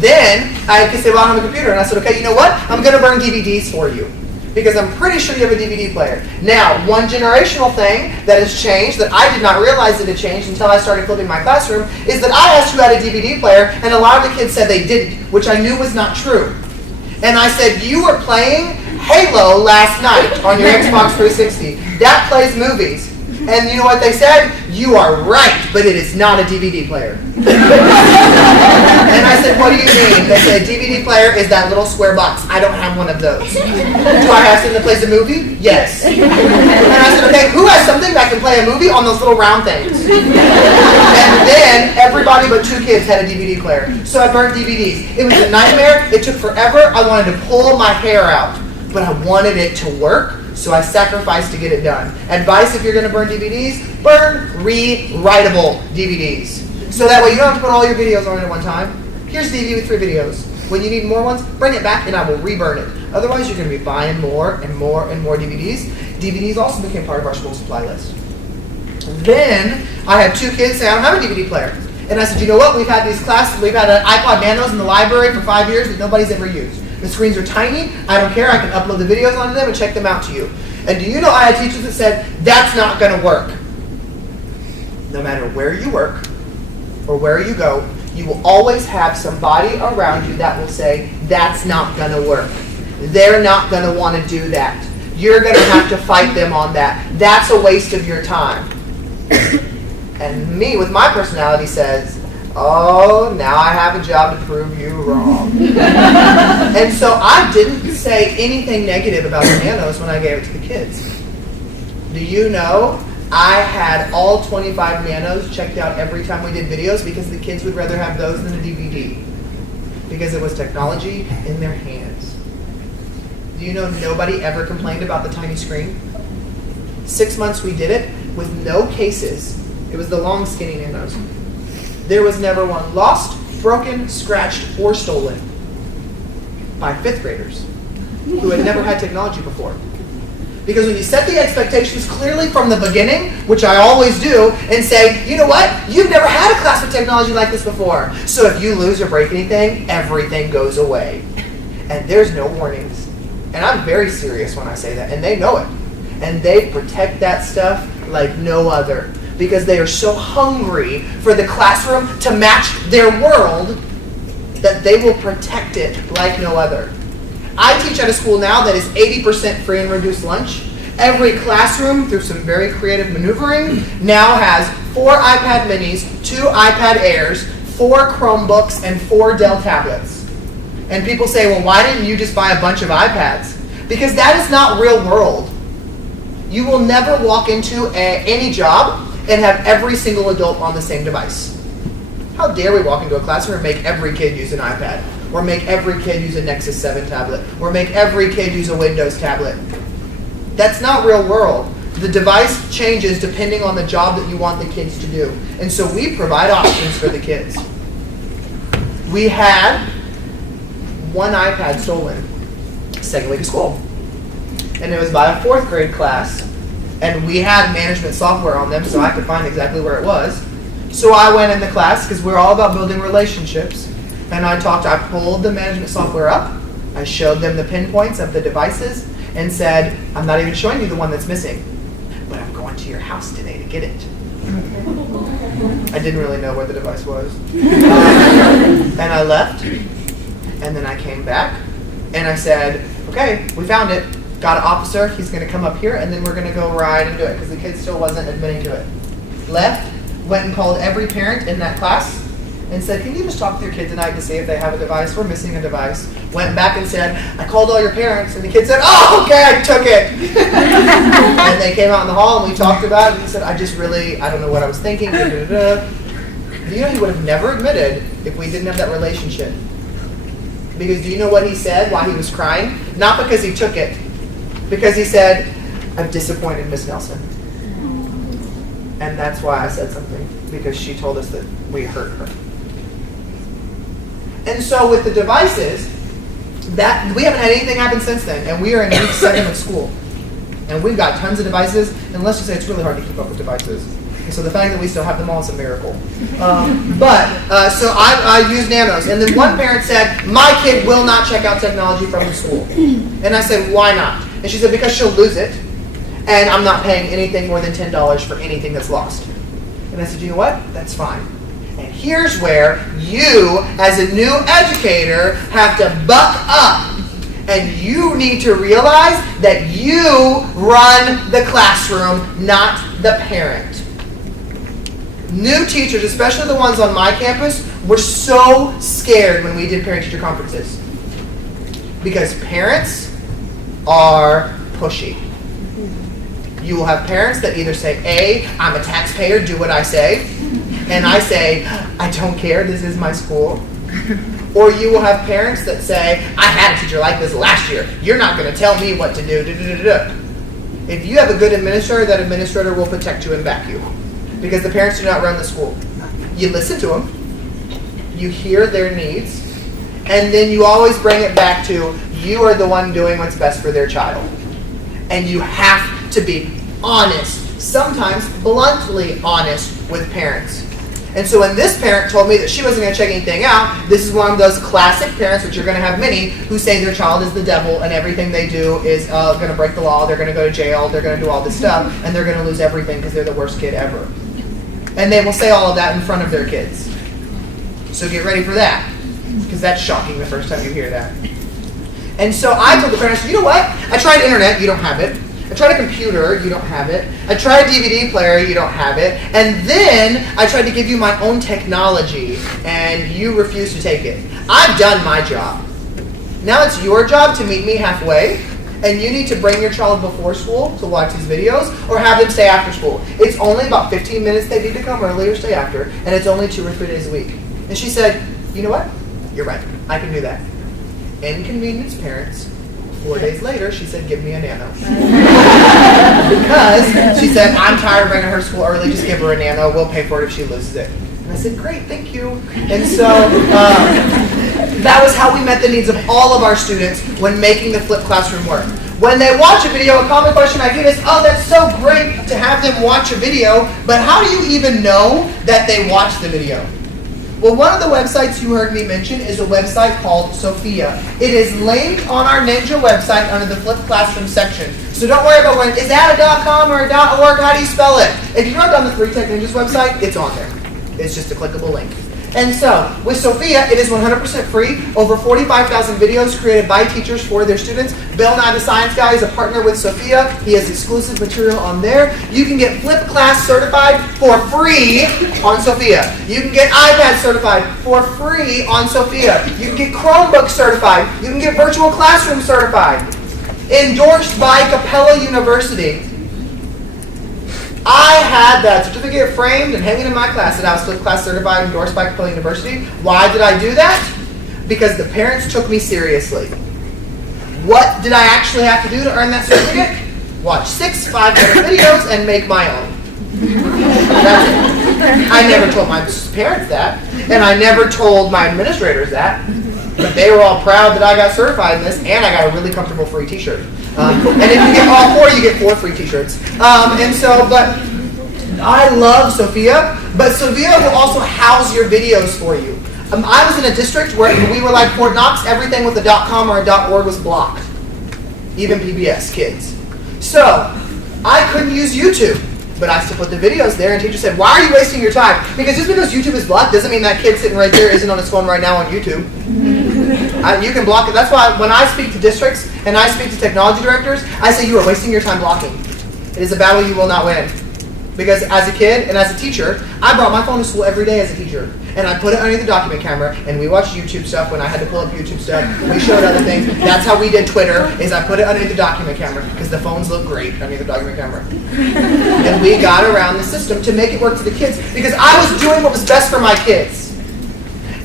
Then I could say, well, I don't have a computer. And I said, okay, you know what? I'm going to burn DVDs for you because I'm pretty sure you have a DVD player. Now, one generational thing that has changed that I did not realize it had changed until I started flipping my classroom is that I asked who had a DVD player, and a lot of the kids said they didn't, which I knew was not true. And I said, you were playing Halo last night on your Xbox 360. That plays movies. And you know what they said? You are right, but it is not a DVD player. And I said, what do you mean? They said, DVD player is that little square box. I don't have one of those. Do I have something that plays a movie? Yes. And I said, okay, who has something that can play a movie on those little round things? And then everybody but 2 kids had a DVD player. So I burnt DVDs. It was a nightmare. It took forever. I wanted to pull my hair out, but I wanted it to work. So I sacrificed to get it done. Advice if you're going to burn DVDs, burn rewritable DVDs. So that way you don't have to put all your videos on it at one time. Here's DVD with 3 videos. When you need more ones, bring it back and I will reburn it. Otherwise you're going to be buying more and more and more DVDs. DVDs also became part of our school supply list. Then I had 2 kids say, I don't have a DVD player. And I said, you know what? We've had these classes, we've had an iPod Nanos in the library for 5 years that nobody's ever used. The screens are tiny. I don't care. I can upload the videos onto them and check them out to you. And do you know I had teachers that said, that's not going to work. No matter where you work or where you go, you will always have somebody around you that will say, that's not going to work. They're not going to want to do that. You're going to have to fight them on that. That's a waste of your time. And me, with my personality, says, oh, now I have a job to prove you wrong. And so I didn't say anything negative about the Nanos when I gave it to the kids. Do you know I had all 25 Nanos checked out every time we did videos because the kids would rather have those than a DVD because it was technology in their hands. Do you know nobody ever complained about the tiny screen? 6 months we did it with no cases. It was the long skinny Nanos. There was never one lost, broken, scratched, or stolen by 5th graders who had never had technology before. Because when you set the expectations clearly from the beginning, which I always do, and say, you know what? You've never had a class with technology like this before. So if you lose or break anything, everything goes away. And there's no warnings. And I'm very serious when I say that, and they know it. And they protect that stuff like no other. Because they are so hungry for the classroom to match their world that they will protect it like no other. I teach at a school now that is 80% free and reduced lunch. Every classroom, through some very creative maneuvering, now has 4 iPad minis, 2 iPad Airs, 4 Chromebooks, and 4 Dell tablets. And people say, well, why didn't you just buy a bunch of iPads? Because that is not real world. You will never walk into any job and have every single adult on the same device. How dare we walk into a classroom and make every kid use an iPad, or make every kid use a Nexus 7 tablet, or make every kid use a Windows tablet. That's not real world. The device changes depending on the job that you want the kids to do. And so we provide options for the kids. we had one iPad stolen second week of school. And it was by a 4th grade class. And we had management software on them, so I could find exactly where it was. So I went in the class, because we're all about building relationships. And I pulled the management software up. I showed them the pinpoints of the devices and said, I'm not even showing you the one that's missing, but I'm going to your house today to get it. I didn't really know where the device was. And I left, and then I came back, and I said, okay, we found it. Got an officer, he's going to come up here, and then we're going to go ride and do it, because the kid still wasn't admitting to it. Left, went and called every parent in that class, and said, can you just talk to your kid tonight to see if they have a device? We're missing a device. Went back and said, I called all your parents, and the kid said, oh, okay, I took it. And they came out in the hall, and we talked about it, and he said, I don't know what I was thinking. Da, da, da. You know, he would have never admitted if we didn't have that relationship. Because do you know what he said while he was crying? Not because he took it, because he said, I've disappointed Miss Nelson. And that's why I said something, because she told us that we hurt her. And so with the devices, that we haven't had anything happen since then, and we are in week 7 of school. And we've got tons of devices, and let's just say it's really hard to keep up with devices. And so the fact that we still have them all is a miracle. So I use nanos. And then one parent said, my kid will not check out technology from the school. And I said, why not? And she said, because she'll lose it, and I'm not paying anything more than $10 for anything that's lost. And I said, you know what? That's fine. And here's where you, as a new educator, have to buck up. And you need to realize that you run the classroom, not the parent. New teachers, especially the ones on my campus, were so scared when we did parent-teacher conferences. Because parents are pushy. You will have parents that either say, A, I'm a taxpayer, do what I say. And I say, I don't care, this is my school. Or you will have parents that say, I had a teacher like this last year. You're not going to tell me what to do. If you have a good administrator, that administrator will protect you and back you. Because the parents do not run the school. You listen to them. You hear their needs. And then you always bring it back to, you are the one doing what's best for their child. And you have to be honest, sometimes bluntly honest with parents. And so when this parent told me that she wasn't going to check anything out, this is one of those classic parents, which you're going to have many, who say their child is the devil and everything they do is going to break the law, they're going to go to jail, they're going to do all this stuff, and they're going to lose everything because they're the worst kid ever. And they will say all of that in front of their kids. So get ready for that, because that's shocking the first time you hear that. And so I told the parents, you know what? I tried internet, you don't have it. I tried a computer, you don't have it. I tried a DVD player, you don't have it. And then I tried to give you my own technology, and you refuse to take it. I've done my job. Now it's your job to meet me halfway, and you need to bring your child before school to watch these videos, or have them stay after school. It's only about 15 minutes they need to come early or stay after, and it's only 2 or 3 days a week. And she said, you know what? You're right. I can do that. Inconvenience parents. 4 days later, she said, give me a nano. Because she said, I'm tired of bringing her to school early, just give her a nano, we'll pay for it if she loses it. And I said, great, thank you. And so that was how we met the needs of all of our students when making the flipped classroom work. When they watch a video, a common question I get is, oh, that's so great to have them watch a video, but how do you even know that they watched the video? Well, one of the websites you heard me mention is a website called Sophia. It is linked on our Ninja website under the Flipped Classroom section. So don't worry about is that a .com or a .org? How do you spell it? If you go down the 3 Tech Ninjas website, it's on there. It's just a clickable link. And so, with Sophia, it is 100% free. Over 45,000 videos created by teachers for their students. Bill Nye the Science Guy is a partner with Sophia. He has exclusive material on there. You can get Flipped Class certified for free on Sophia. You can get iPad certified for free on Sophia. You can get Chromebook certified. You can get Virtual Classroom certified. Endorsed by Capella University. I had that certificate framed and hanging in my class that I was Flipped Class certified, endorsed by Capella University. Why did I do that? Because the parents took me seriously. What did I actually have to do to earn that certificate? Watch 6 5-minute videos and make my own. That's it. I never told my parents that, and I never told my administrators that, but they were all proud that I got certified in this, and I got a really comfortable free t-shirt. And if you get all 4, you get 4 free t-shirts. But I love Sophia, but Sophia will also house your videos for you. I was in a district where we were like Fort Knox, everything with a .com or a .org was blocked. Even PBS kids. So, I couldn't use YouTube, but I still put the videos there, and teachers said, why are you wasting your time? Because just because YouTube is blocked doesn't mean that kid sitting right there isn't on his phone right now on YouTube. You can block it. That's why when I speak to districts and I speak to technology directors, I say you are wasting your time blocking. It is a battle you will not win. Because as a kid and as a teacher, I brought my phone to school every day as a teacher. And I put it underneath the document camera, and we watched YouTube stuff when I had to pull up YouTube stuff. We showed other things. That's how we did Twitter, is I put it underneath the document camera, because the phones look great underneath the document camera. And we got around the system to make it work for the kids, because I was doing what was best for my kids.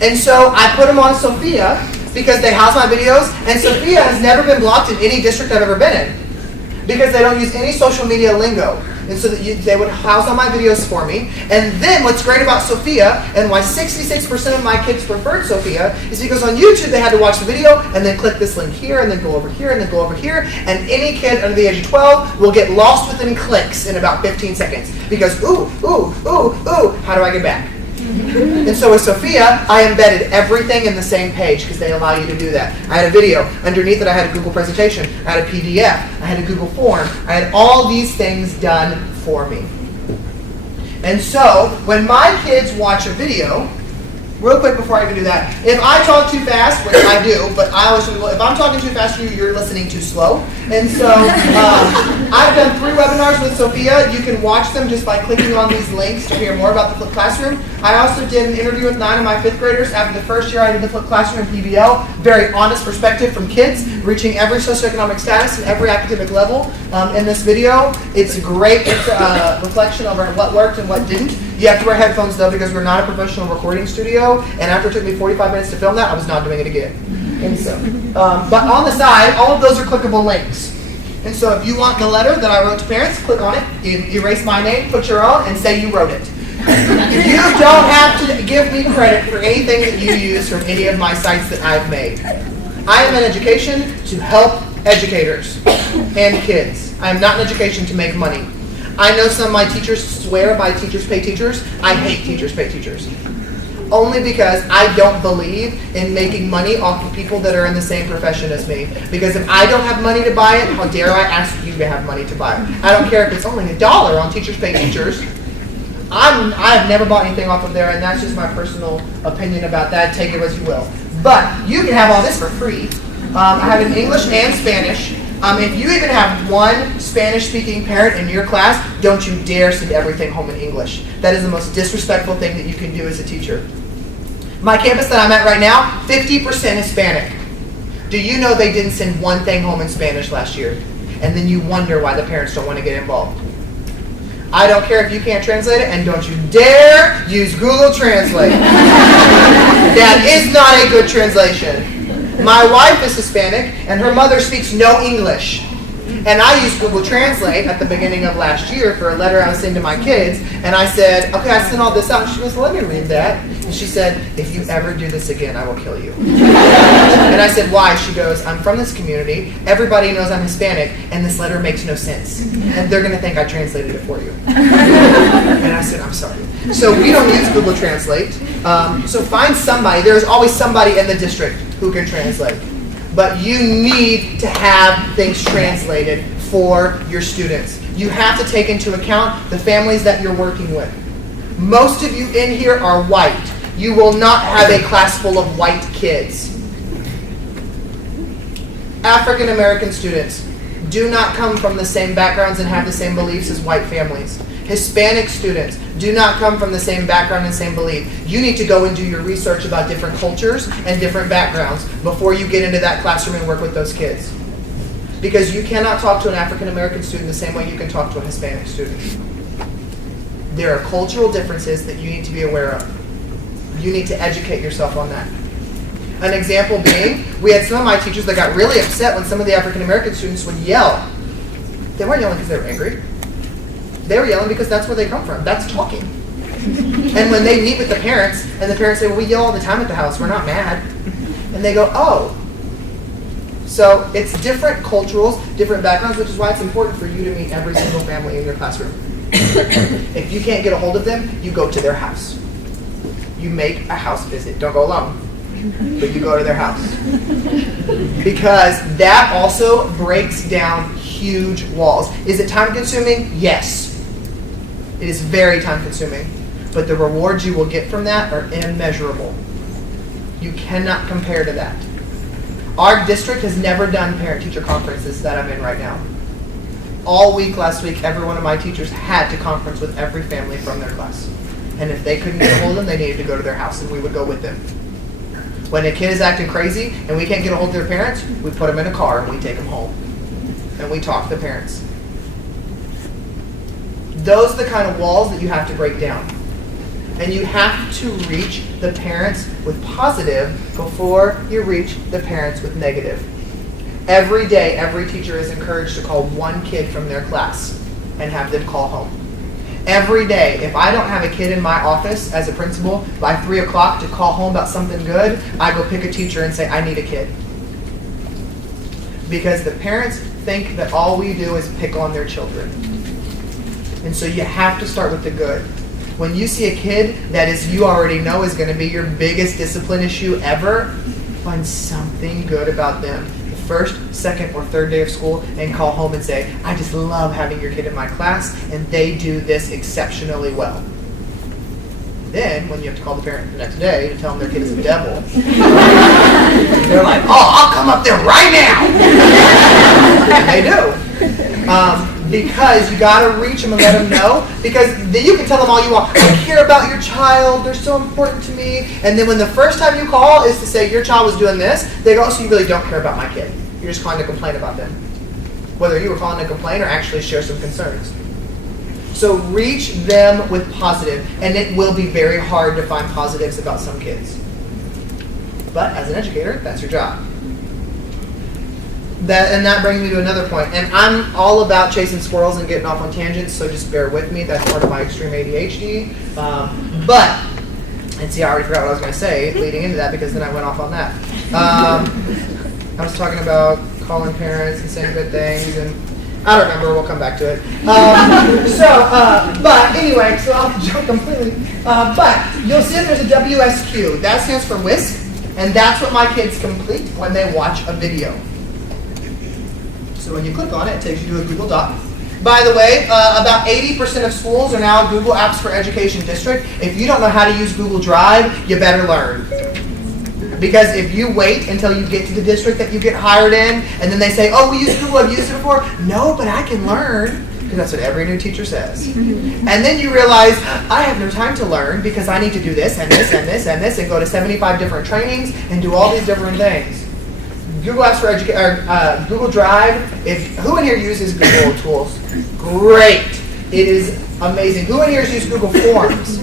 And so I put them on Sophia, because they house my videos, and Sophia has never been blocked in any district I've ever been in, because they don't use any social media lingo. And so that they would house all my videos for me. And then what's great about Sophia, and why 66% of my kids preferred Sophia, is because on YouTube they had to watch the video and then click this link here and then go over here and then go over here. And any kid under the age of 12 will get lost within clicks in about 15 seconds. Because, ooh, how do I get back? And so with Sophia, I embedded everything in the same page because they allow you to do that. I had a video. Underneath it, I had a Google presentation. I had a PDF. I had a Google form. I had all these things done for me. And so when my kids watch a video, real quick before I even do that, if I talk too fast, which I do, but I always, if I'm talking too fast to you, you're listening too slow. And so I've done 3 webinars with Sophia. You can watch them just by clicking on these links to hear more about the Flipped Classroom. I also did an interview with 9 of my 5th graders. After the first year I did the Flipped Classroom in PBL. Very honest perspective from kids, reaching every socioeconomic status and every academic level in this video. It's great. It's a reflection of what worked and what didn't. You have to wear headphones though because we're not a professional recording studio, and after it took me 45 minutes to film that, I was not doing it again. And so, but on the side, all of those are clickable links. And so if you want the letter that I wrote to parents, click on it, you erase my name, put your own, and say you wrote it. You don't have to give me credit for anything that you use from any of my sites that I've made. I am in education to help educators and kids. I am not in education to make money. I know some of my teachers swear by teachers pay teachers. I hate teachers pay teachers. Only because I don't believe in making money off of people that are in the same profession as me. Because if I don't have money to buy it, how dare I ask you to have money to buy it? I don't care if it's only $1 on teachers pay teachers. I have never bought anything off of there, and that's just my personal opinion about that. Take it as you will. But you can have all this for free. I have it in English and Spanish. If you even have one Spanish-speaking parent in your class, don't you dare send everything home in English. That is the most disrespectful thing that you can do as a teacher. My campus that I'm at right now, 50% Hispanic. Do you know they didn't send one thing home in Spanish last year? And then you wonder why the parents don't want to get involved. I don't care if you can't translate it, and don't you dare use Google Translate. That is not a good translation. My wife is Hispanic, and her mother speaks no English. And I used Google Translate at the beginning of last year for a letter I was sending to my kids, and I said, okay, I sent all this out. She goes, let me read that. And she said, if you ever do this again, I will kill you. And I said, why? She goes, I'm from this community. Everybody knows I'm Hispanic, and this letter makes no sense. And they're going to think I translated it for you. And I said, I'm sorry. So we don't use Google Translate. So find somebody. There's always somebody in the district who can translate. But you need to have things translated for your students. You have to take into account the families that you're working with. Most of you in here are white. You will not have a class full of white kids. African American students do not come from the same backgrounds and have the same beliefs as white families. Hispanic students do not come from the same background and same belief. You need to go and do your research about different cultures and different backgrounds before you get into that classroom and work with those kids. Because you cannot talk to an African American student the same way you can talk to a Hispanic student. There are cultural differences that you need to be aware of. You need to educate yourself on that. An example being, we had some of my teachers that got really upset when some of the African American students would yell. They weren't yelling because they were angry. They were yelling because that's where they come from. That's talking. And when they meet with the parents, and the parents say, well, we yell all the time at the house, we're not mad. And they go, oh. So it's different cultures, different backgrounds, which is why it's important for you to meet every single family in your classroom. If you can't get a hold of them, you go to their house. You make a house visit. Don't go alone, but you go to their house. Because that also breaks down huge walls. Is it time consuming? Yes. It is very time consuming. But the rewards you will get from that are immeasurable. You cannot compare to that. Our district has never done parent-teacher conferences that I'm in right now. All week last week, every one of my teachers had to conference with every family from their class. And if they couldn't get a hold of them, they needed to go to their house, and we would go with them. When a kid is acting crazy and we can't get a hold of their parents, we put them in a car and we take them home. And we talk to the parents. Those are the kind of walls that you have to break down. And you have to reach the parents with positive before you reach the parents with negative. Every day, every teacher is encouraged to call one kid from their class and have them call home. Every day, if I don't have a kid in my office as a principal by 3 o'clock to call home about something good, I go pick a teacher and say, I need a kid. Because the parents think that all we do is pick on their children. And so you have to start with the good. When you see a kid that is you already know is going to be your biggest discipline issue ever, find something good about them. The first, second, or third day of school, and call home and say, I just love having your kid in my class, and they do this exceptionally well. Then, when you have to call the parent the next day to tell them their kid is a devil, they're like, oh, I'll come up there right now. And they do. Because you got to reach them and let them know. Because then you can tell them all you want. I care about your child. They're so important to me. And then when the first time you call is to say your child was doing this, they go, so you really don't care about my kid. You're just calling to complain about them. Whether you were calling to complain or actually share some concerns. So reach them with positive. And it will be very hard to find positives about some kids. But as an educator, that's your job. That brings me to another point. And I'm all about chasing squirrels and getting off on tangents, so just bear with me. That's part of my extreme ADHD. And see, I already forgot what I was going to say leading into that because then I went off on that. I was talking about calling parents and saying good things, and I don't remember. We'll come back to it. But anyway, so I'll jump completely. But you'll see there's a WSQ. That stands for WISC, and that's what my kids complete when they watch a video. So when you click on it, it takes you to a Google Doc. By the way, about 80% of schools are now Google Apps for Education District. If you don't know how to use Google Drive, you better learn. Because if you wait until you get to the district that you get hired in, and then they say, oh, we use Google, I've used it before. No, but I can learn. Because that's what every new teacher says. And then you realize, I have no time to learn because I need to do this and this and this and this and go to 75 different trainings and do all these different things. Google Apps for Google Drive. Who in here uses Google tools? Great. It is amazing. Who in here has used Google Forms?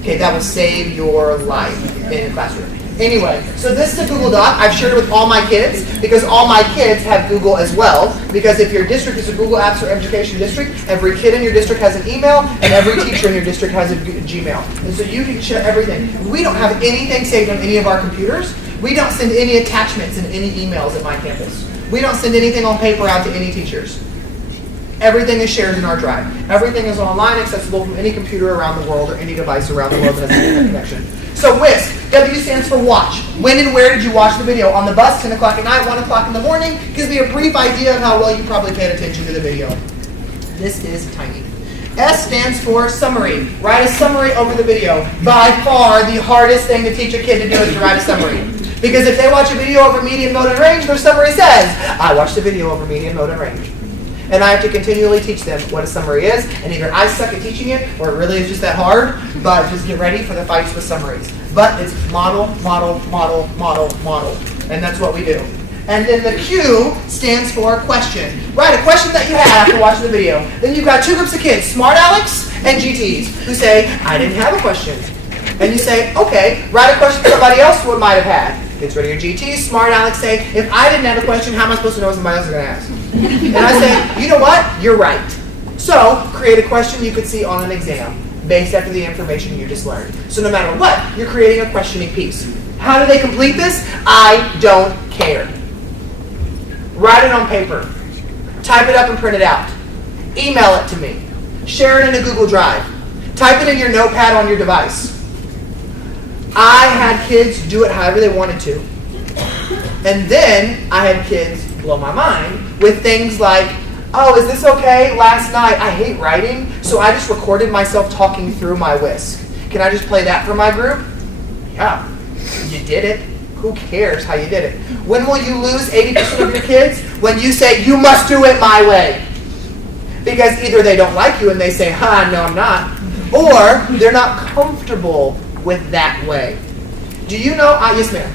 Okay, that will save your life in a classroom. Anyway, so this is a Google Doc. I've shared it with all my kids because all my kids have Google as well. Because if your district is a Google Apps for Education district, every kid in your district has an email and every teacher in your district has a Gmail. And so you can share everything. We don't have anything saved on any of our computers. We don't send any attachments in any emails at my campus. We don't send anything on paper out to any teachers. Everything is shared in our drive. Everything is online, accessible from any computer around the world or any device around the world that has an internet connection. So WISC, W stands for watch. When and where did you watch the video? On the bus, 10 o'clock at night, 1 o'clock in the morning? Gives me a brief idea of how well you probably paid attention to the video. This is tiny. S stands for summary. Write a summary over the video. By far, the hardest thing to teach a kid to do is to write a summary. Because if they watch a video over medium, mode, and range, their summary says, I watched a video over medium, mode, and range. And I have to continually teach them what a summary is, and either I suck at teaching it, or it really is just that hard, but just get ready for the fights with summaries. But it's model, model, model, model, model. And that's what we do. And then the Q stands for question. Write a question that you had after watching the video. Then you've got two groups of kids, Smart Alex and GTs, who say, I didn't have a question. And you say, okay, write a question somebody else might have had. Gets rid of your GTs. Smart Alex say, if I didn't have a question, how am I supposed to know what somebody else is going to ask? And I say, you know what? You're right. So create a question you could see on an exam based after the information you just learned. So no matter what, you're creating a questioning piece. How do they complete this? I don't care. Write it on paper. Type it up and print it out. Email it to me. Share it in a Google Drive. Type it in your notepad on your device. I had kids do it however they wanted to. And then I had kids blow my mind with things like, oh, is this okay? Last night, I hate writing, so I just recorded myself talking through my whisk. Can I just play that for my group? Yeah, you did it. Who cares how you did it? When will you lose 80% of your kids? When you say, you must do it my way. Because either they don't like you and they say, no, I'm not, or they're not comfortable with that way. Do you know, yes ma'am.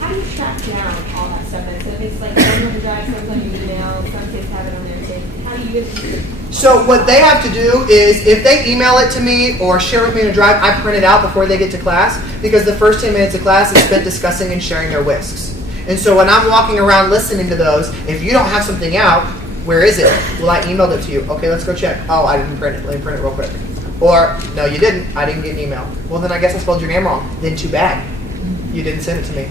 How do you track down all that stuff? So if it's like some on the drive, some on your email, some kids have it on their thing. How do you? So what they have to do is, if they email it to me or share with me in a drive, I print it out before they get to class, because the first 10 minutes of class is spent discussing and sharing their whisks. And so when I'm walking around listening to those, if you don't have something out, where is it? Well, I emailed it to you. Okay, let's go check. Oh, I didn't print it. Let me print it real quick. Or, no, you didn't. I didn't get an email. Well, then I guess I spelled your name wrong. Then too bad. You didn't send it to me.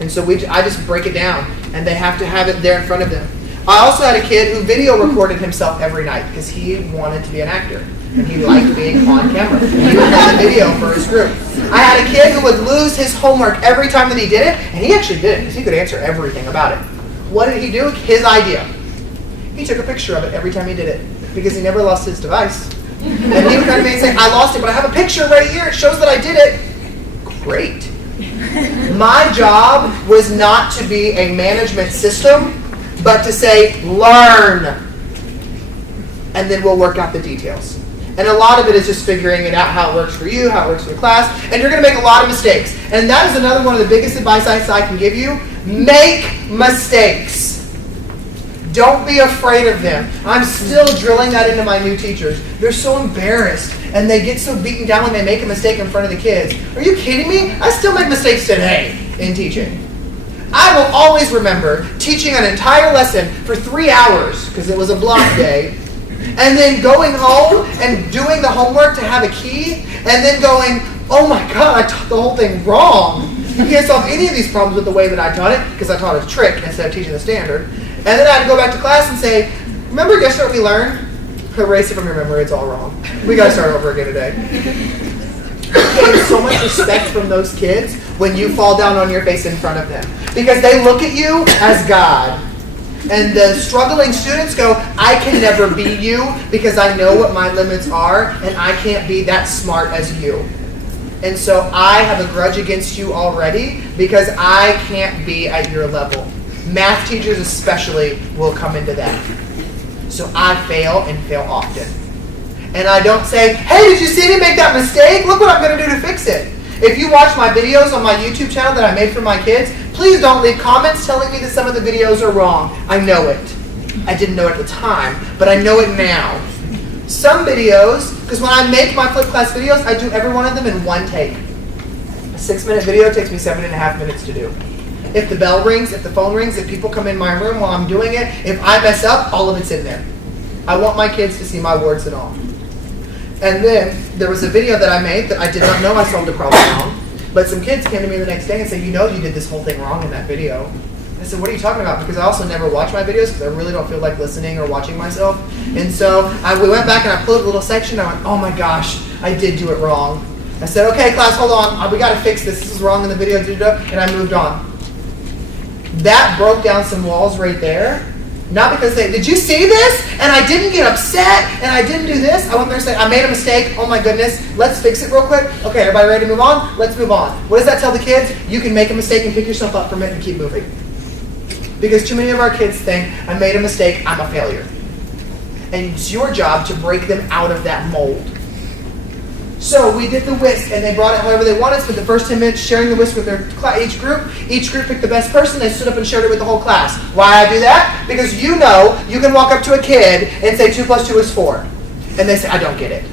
And so I just break it down, and they have to have it there in front of them. I also had a kid who video recorded himself every night because he wanted to be an actor. And he liked being on camera. He would play the video for his group. I had a kid who would lose his homework every time that he did it, and he actually did it because he could answer everything about it. What did he do? His idea. He took a picture of it every time he did it because he never lost his device. And he would come to me and say, I lost it, but I have a picture right here. It shows that I did it. Great. My job was not to be a management system, but to say, learn. And then we'll work out the details. And a lot of it is just figuring it out, how it works for you, how it works for the class. And you're going to make a lot of mistakes. And that is another one of the biggest advice I can give you. Make mistakes. Don't be afraid of them. I'm still drilling that into my new teachers. They're so embarrassed, and they get so beaten down when they make a mistake in front of the kids. Are you kidding me? I still make mistakes today in teaching. I will always remember teaching an entire lesson for 3 hours, because it was a block day, and then going home and doing the homework to have a key, and then going, oh my God, I taught the whole thing wrong. You can't solve any of these problems with the way that I taught it, because I taught a trick instead of teaching the standard. And then I had to go back to class and say, remember yesterday what we learned? Erase it from your memory, it's all wrong. We got to start over again today. You gain so much respect from those kids when you fall down on your face in front of them. Because they look at you as God. And the struggling students go, I can never be you because I know what my limits are and I can't be that smart as you. And so I have a grudge against you already because I can't be at your level. Math teachers especially will come into that. So I fail and fail often. And I don't say, hey, did you see me make that mistake? Look what I'm going to do to fix it. If you watch my videos on my YouTube channel that I made for my kids, please don't leave comments telling me that some of the videos are wrong. I know it. I didn't know it at the time, but I know it now. Some videos, because when I make my flip class videos, I do every one of them in one take. A 6-minute video takes me 7.5 minutes to do. If the bell rings, if the phone rings, if people come in my room while I'm doing it, if I mess up, all of it's in there. I want my kids to see my warts and all. And then there was a video that I made that I did not know I solved a problem wrong. But some kids came to me the next day and said, you know you did this whole thing wrong in that video. I said, what are you talking about? Because I also never watch my videos because I really don't feel like listening or watching myself. And so we went back and I pulled a little section. I went, oh my gosh, I did do it wrong. I said, okay, class, hold on. We got to fix this. This is wrong in the video. And I moved on. That broke down some walls right there. Not because they, did you see this? And I didn't get upset, and I didn't do this. I went there and said, I made a mistake. Oh my goodness. Let's fix it real quick. Okay, everybody ready to move on? Let's move on. What does that tell the kids? You can make a mistake and pick yourself up from it and keep moving. Because too many of our kids think, I made a mistake, I'm a failure. And it's your job to break them out of that mold. So we did the whisk, and they brought it however they wanted. Spent the first 10 minutes sharing the whisk with their each group. Each group picked the best person. They stood up and shared it with the whole class. Why I do that? Because you know you can walk up to a kid and say 2 + 2 is 4. And they say, I don't get it.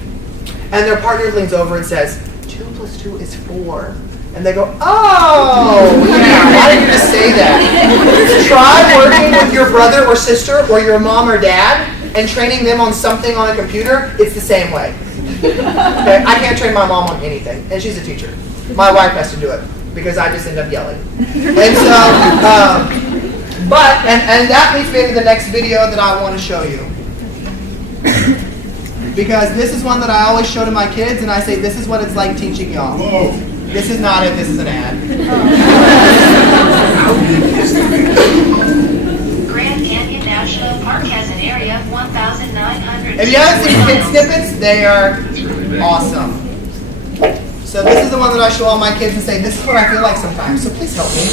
And their partner leans over and says, 2 + 2 is 4. And they go, oh, yeah, why did you just say that? Try working with your brother or sister or your mom or dad and training them on something on a computer. It's the same way. Okay? I can't train my mom on anything, and she's a teacher. My wife has to do it because I just end up yelling. And so, and that leads me to the next video that I want to show you. Because this is one that I always show to my kids, and I say, this is what it's like teaching y'all. This is not it, this is an ad. Grand Canyon National Park has an area of 1,900. If you haven't seen kid snippets, they are awesome. So this is the one that I show all my kids and say, this is what I feel like sometimes, so please help me.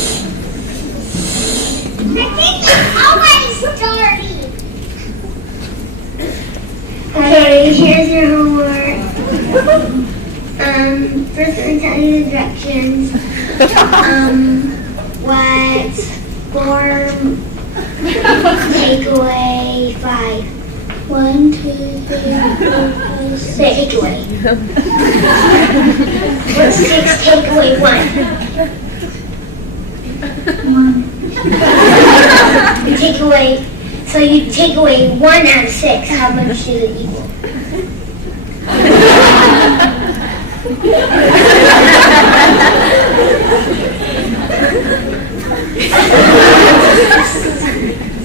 Okay, here's your homework. First I'm gonna tell you the directions. What form takeaway 5? 1, 2, 3, 4, 5, 6. Takeaway. What's 6 takeaway 1? 1. You take away. So you take away 1 out of 6. How much does it equal?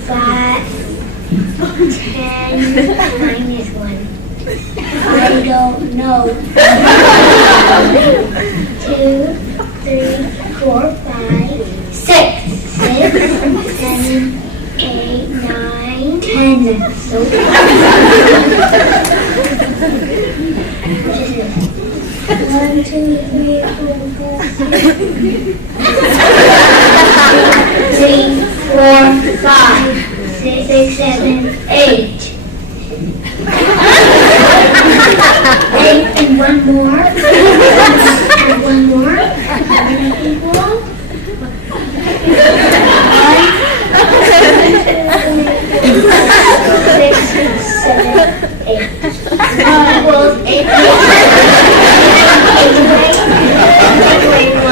Five, 10 minus 1. I don't know. 2, 3, 4, 5, 6. 6, 7, 8, 9, 10. So what is this? 1, 2, 3, 4, 5, 3, 4, 5, 6, 7, 8. And one more. And one more. Equal. 6, 7, 8. Equals 8. Take away 1.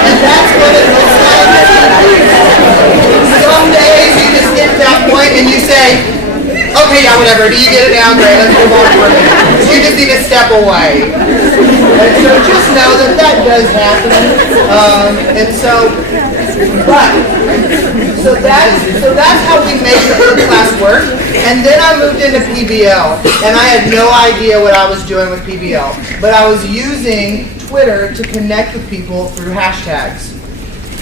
And that's what it looks like. Some days you just get to that point and you say, okay, yeah, whatever. Do you get it now? Great, let's move on for a minute. So you just need to step away. And so just know that that does happen. So that's how we make the third class work. And then I moved into PBL, and I had no idea what I was doing with PBL. But I was using Twitter to connect with people through hashtags.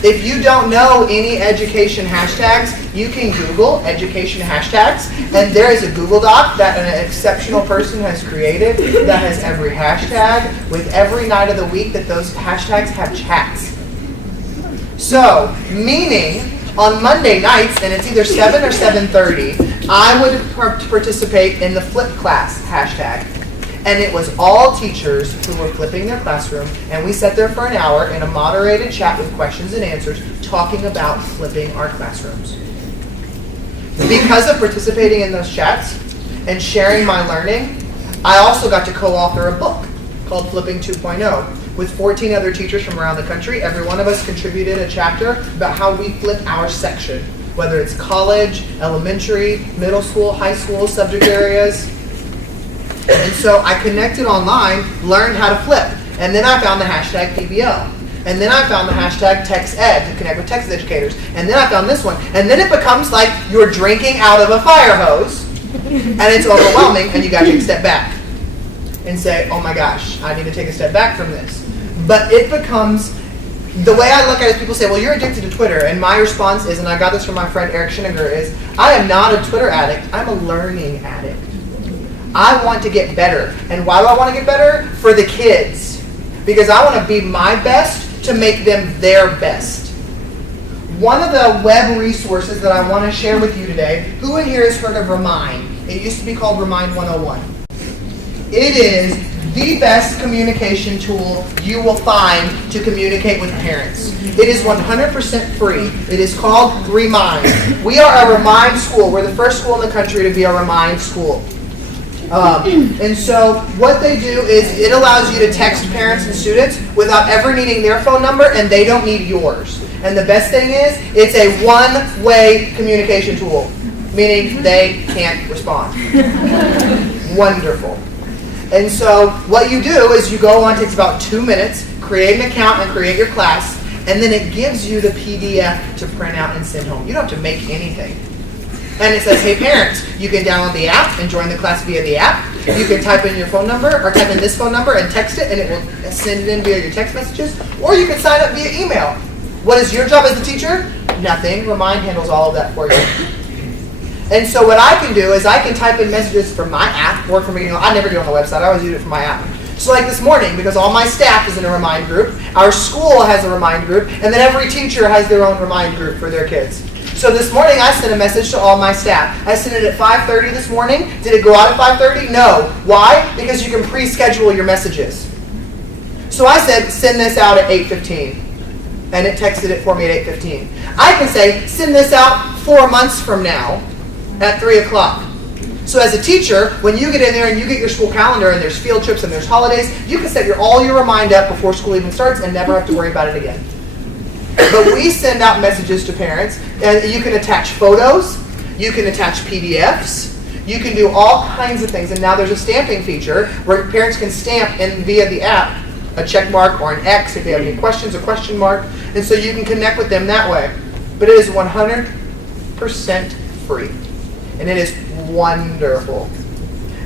If you don't know any education hashtags, you can Google education hashtags, and there is a Google Doc that an exceptional person has created that has every hashtag with every night of the week that those hashtags have chats. So, meaning on Monday nights, and it's either 7 or 7:30, I would participate in the flip class hashtag. And it was all teachers who were flipping their classroom, and we sat there for an hour in a moderated chat with questions and answers talking about flipping our classrooms. Because of participating in those chats and sharing my learning, I also got to co-author a book called Flipping 2.0 with 14 other teachers from around the country. Every one of us contributed a chapter about how we flip our section, whether it's college, elementary, middle school, high school, subject areas. And so I connected online, learned how to flip, and then I found the hashtag PBL. And then I found the hashtag TextEd to connect with text educators. And then I found this one. And then it becomes like you're drinking out of a fire hose, and it's overwhelming, and you got to take a step back and say, oh my gosh, I need to take a step back from this. But it becomes, the way I look at it is people say, well, you're addicted to Twitter. And my response is, and I got this from my friend Eric Schinniger, is I am not a Twitter addict. I'm a learning addict. I want to get better. And why do I want to get better? For the kids. Because I want to be my best to make them their best. One of the web resources that I want to share with you today, who in here has heard of Remind? It used to be called Remind 101. It is the best communication tool you will find to communicate with parents. It is 100% free. It is called Remind. We are a Remind school. We're the first school in the country to be a Remind school. And so what they do is it allows you to text parents and students without ever needing their phone number, and they don't need yours. And the best thing is, it's a one-way communication tool, meaning they can't respond. Wonderful. And so what you do is you go on, it takes about 2 minutes, create an account and create your class, and then it gives you the PDF to print out and send home. You don't have to make anything. And it says, hey parents, you can download the app and join the class via the app. You can type in your phone number or type in this phone number and text it, and it will send it in via your text messages. Or you can sign up via email. What is your job as a teacher? Nothing. Remind handles all of that for you. And so what I can do is I can type in messages from my app or from, I never do it on the website. I always use it from my app. So like this morning, because all my staff is in a Remind group, our school has a Remind group, and then every teacher has their own Remind group for their kids. So this morning I sent a message to all my staff. I sent it at 5:30 this morning. Did it go out at 5:30? No. Why? Because you can pre-schedule your messages. So I said, send this out at 8:15. And it texted it for me at 8:15. I can say, send this out 4 months from now at 3 o'clock. So as a teacher, when you get in there and you get your school calendar and there's field trips and there's holidays, you can set all your Remind up before school even starts and never have to worry about it again. But we send out messages to parents, and you can attach photos, you can attach PDFs, you can do all kinds of things. And now there's a stamping feature where parents can stamp in via the app a check mark or an X if they have any questions, a question mark, and so you can connect with them that way. But it is 100% free, and it is wonderful.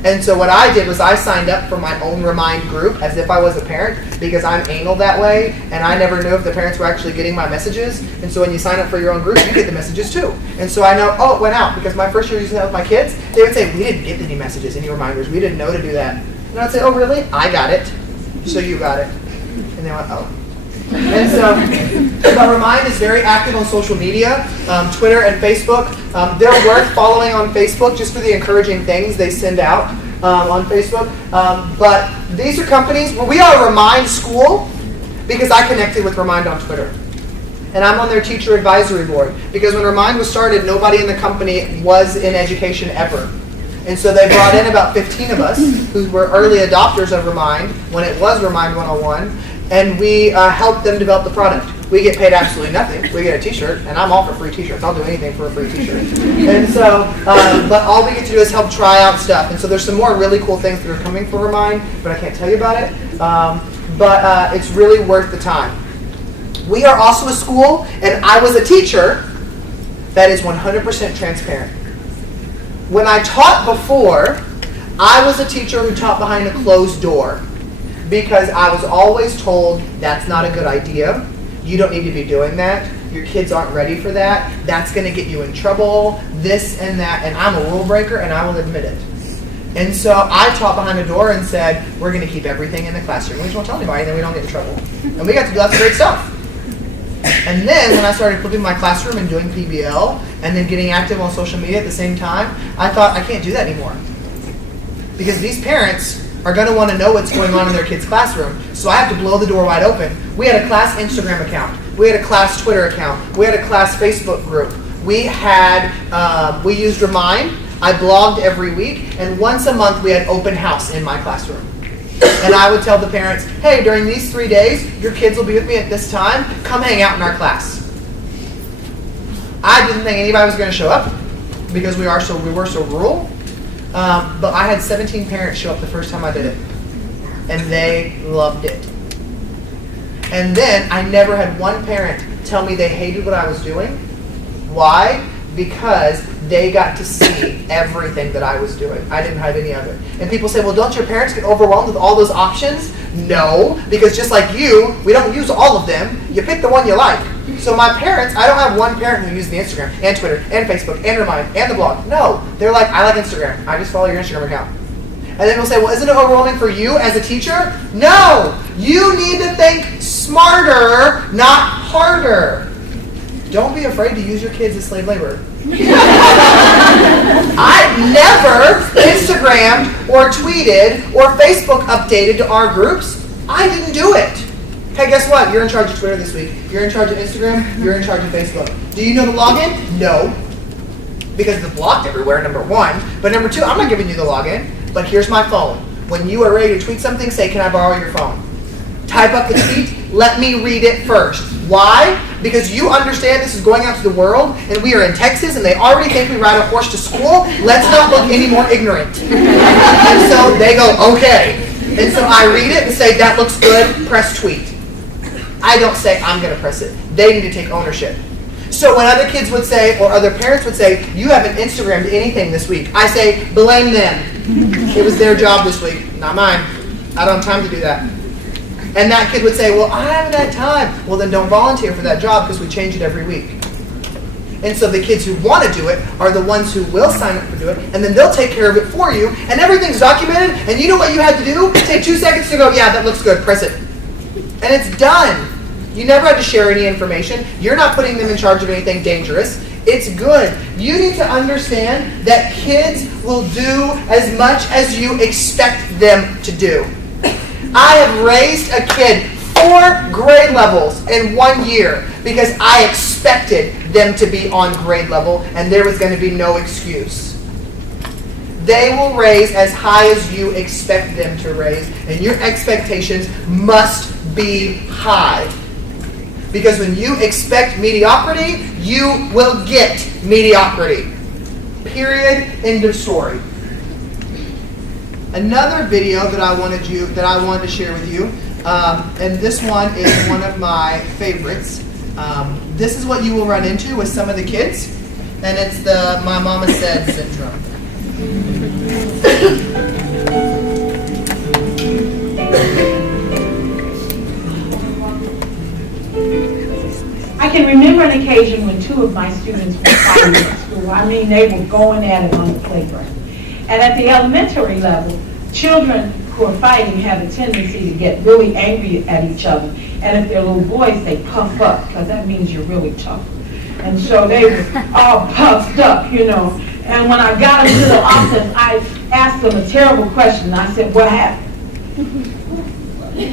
And so what I did was I signed up for my own Remind group as if I was a parent, because I'm anal that way, and I never knew if the parents were actually getting my messages. And so when you sign up for your own group, you get the messages too. And so I know, oh, it went out, because my first year using that with my kids, they would say, we didn't get any messages, any reminders, we didn't know to do that. And I'd say, oh really? I got it, so you got it. And they went, oh. And so, but Remind is very active on social media, Twitter and Facebook. They're worth following on Facebook just for the encouraging things they send out on Facebook. But these are companies, we are a Remind school because I connected with Remind on Twitter. And I'm on their teacher advisory board because when Remind was started, nobody in the company was in education ever. And so they brought in about 15 of us who were early adopters of Remind when it was Remind 101. And we help them develop the product. We get paid absolutely nothing. We get a t-shirt, and I'm all for free t-shirts. I'll do anything for a free t-shirt. And so, but all we get to do is help try out stuff. And so there's some more really cool things that are coming for Remind, but I can't tell you about it. But it's really worth the time. We are also a school, and I was a teacher that is 100% transparent. When I taught before, I was a teacher who taught behind a closed door. Because I was always told, that's not a good idea. You don't need to be doing that. Your kids aren't ready for that. That's going to get you in trouble, this and that. And I'm a rule breaker, and I will admit it. And so I taught behind a door and said, we're going to keep everything in the classroom. We just won't tell anybody, then we don't get in trouble. And we got to do lots of great stuff. And then when I started flipping my classroom and doing PBL, and then getting active on social media at the same time, I thought, I can't do that anymore. Because these parents are going to want to know what's going on in their kid's classroom. So I have to blow the door wide open. We had a class Instagram account. We had a class Twitter account. We had a class Facebook group. We used Remind. I blogged every week. And once a month we had open house in my classroom. And I would tell the parents, hey, during these 3 days, your kids will be with me at this time. Come hang out in our class. I didn't think anybody was going to show up because we were so rural. But I had 17 parents show up the first time I did it, and they loved it. And then I never had one parent tell me they hated what I was doing. Why? Because they got to see everything that I was doing. I didn't hide any of it. And people say, well, don't your parents get overwhelmed with all those options? No, because just like you, we don't use all of them. You pick the one you like. So my parents, I don't have one parent who uses the Instagram and Twitter and Facebook and Remind and the blog. No, they're like, I like Instagram. I just follow your Instagram account. And then they'll say, well, isn't it overwhelming for you as a teacher? No, you need to think smarter, not harder. Don't be afraid to use your kids as slave labor. I never Instagrammed or tweeted or Facebook updated to our groups. I didn't do it. Hey, guess what? You're in charge of Twitter this week. You're in charge of Instagram. You're in charge of Facebook. Do you know the login? No. Because it's blocked everywhere, number one. But number two, I'm not giving you the login. but here's my phone. When you are ready to tweet something, say, can I borrow your phone? Type up the tweet, let me read it first. Why? Because you understand this is going out to the world, and we are in Texas, and they already think we ride a horse to school. Let's not look any more ignorant. And so they go, okay. And so I read it and say, that looks good, press tweet. I don't say, I'm going to press it. They need to take ownership. So when other kids would say, or other parents would say, you haven't Instagrammed anything this week, I say, blame them. It was their job this week, not mine. I don't have time to do that. And that kid would say, well, I haven't had time. Well, then don't volunteer for that job because we change it every week. And so the kids who want to do it are the ones who will sign up to do it, and then they'll take care of it for you, and everything's documented, and you know what you had to do? Take 2 seconds to go, yeah, that looks good, press it. And it's done. You never had to share any information. You're not putting them in charge of anything dangerous. It's good. You need to understand that kids will do as much as you expect them to do. I have raised a kid 4 grade levels in 1 year because I expected them to be on grade level and there was going to be no excuse. They will raise as high as you expect them to raise, and your expectations must be high. Because when you expect mediocrity, you will get mediocrity. Period. End of story. Another video that I wanted to share with you, and this one is one of my favorites. This is what you will run into with some of the kids, and it's the "my mama said" syndrome. I can remember an occasion when 2 of my students were fighting at school. I mean, they were going at it on the playground. And at the elementary level, children who are fighting have a tendency to get really angry at each other. And if they're little boys, they puff up, because that means you're really tough. And so they were all puffed up, you know. And when I got them to the office, I asked them a terrible question. I said, what happened?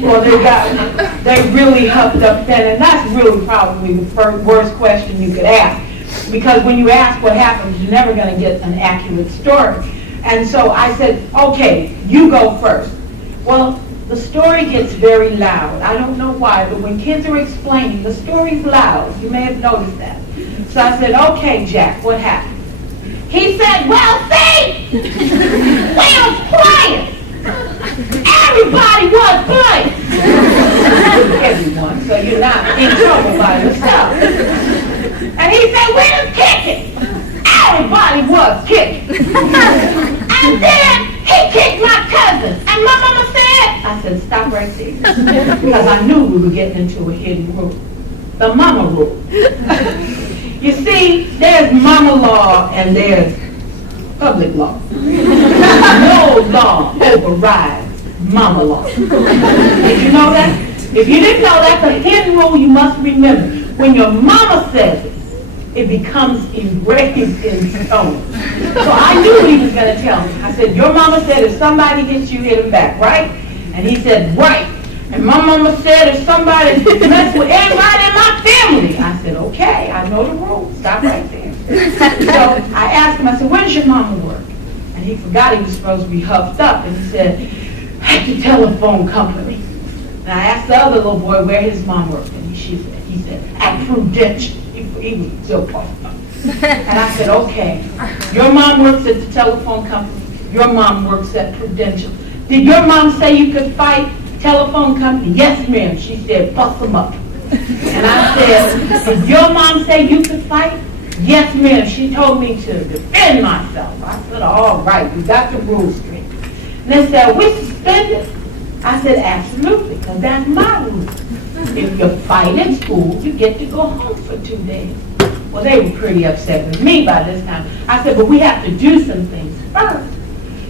Well, they really huffed up then, and that's really probably the worst question you could ask, because when you ask what happened, you're never going to get an accurate story. And so I said, okay, you go first. Well, the story gets very loud. I don't know why, but when kids are explaining, the story's loud. You may have noticed that. So I said, okay, Jack, what happened? He said, well, see, we was playing. Everybody was playing. Everyone, so you're not in trouble by yourself. And he said, we was kicking. Everybody was kicking. And then he kicked my cousin. And my mama said, I said, stop right there. Because I knew we were getting into a hidden rule. The mama rule. You see, there's mama law and there's public law. No law overrides mama law. Did you know that? If you didn't know, that's a hidden rule you must remember. When your mama says it, it becomes engraved in stone. So I knew he was going to tell me. I said, your mama said if somebody hits you, hit him back, right? And he said, right. And my mama said if somebody messed with everybody in my family. I said, okay, I know the rules. Stop right there. So I asked him, I said, where does your mama work? And he forgot he was supposed to be huffed up. And he said, at the telephone company. And I asked the other little boy where his mom worked. And he said, at Prudential. He was still puffed up. And I said, okay, your mom works at the telephone company. Your mom works at Prudential. Did your mom say you could fight telephone company? Yes, ma'am. She said, bust them up. And I said, did your mom say you could fight? Yes, ma'am. She told me to defend myself. I said, all right, you got the rules straight. And they said, are we suspended? I said, absolutely, because that's my rule. If you fight in school, you get to go home for 2 days. Well, they were pretty upset with me by this time. I said, but we have to do some things first.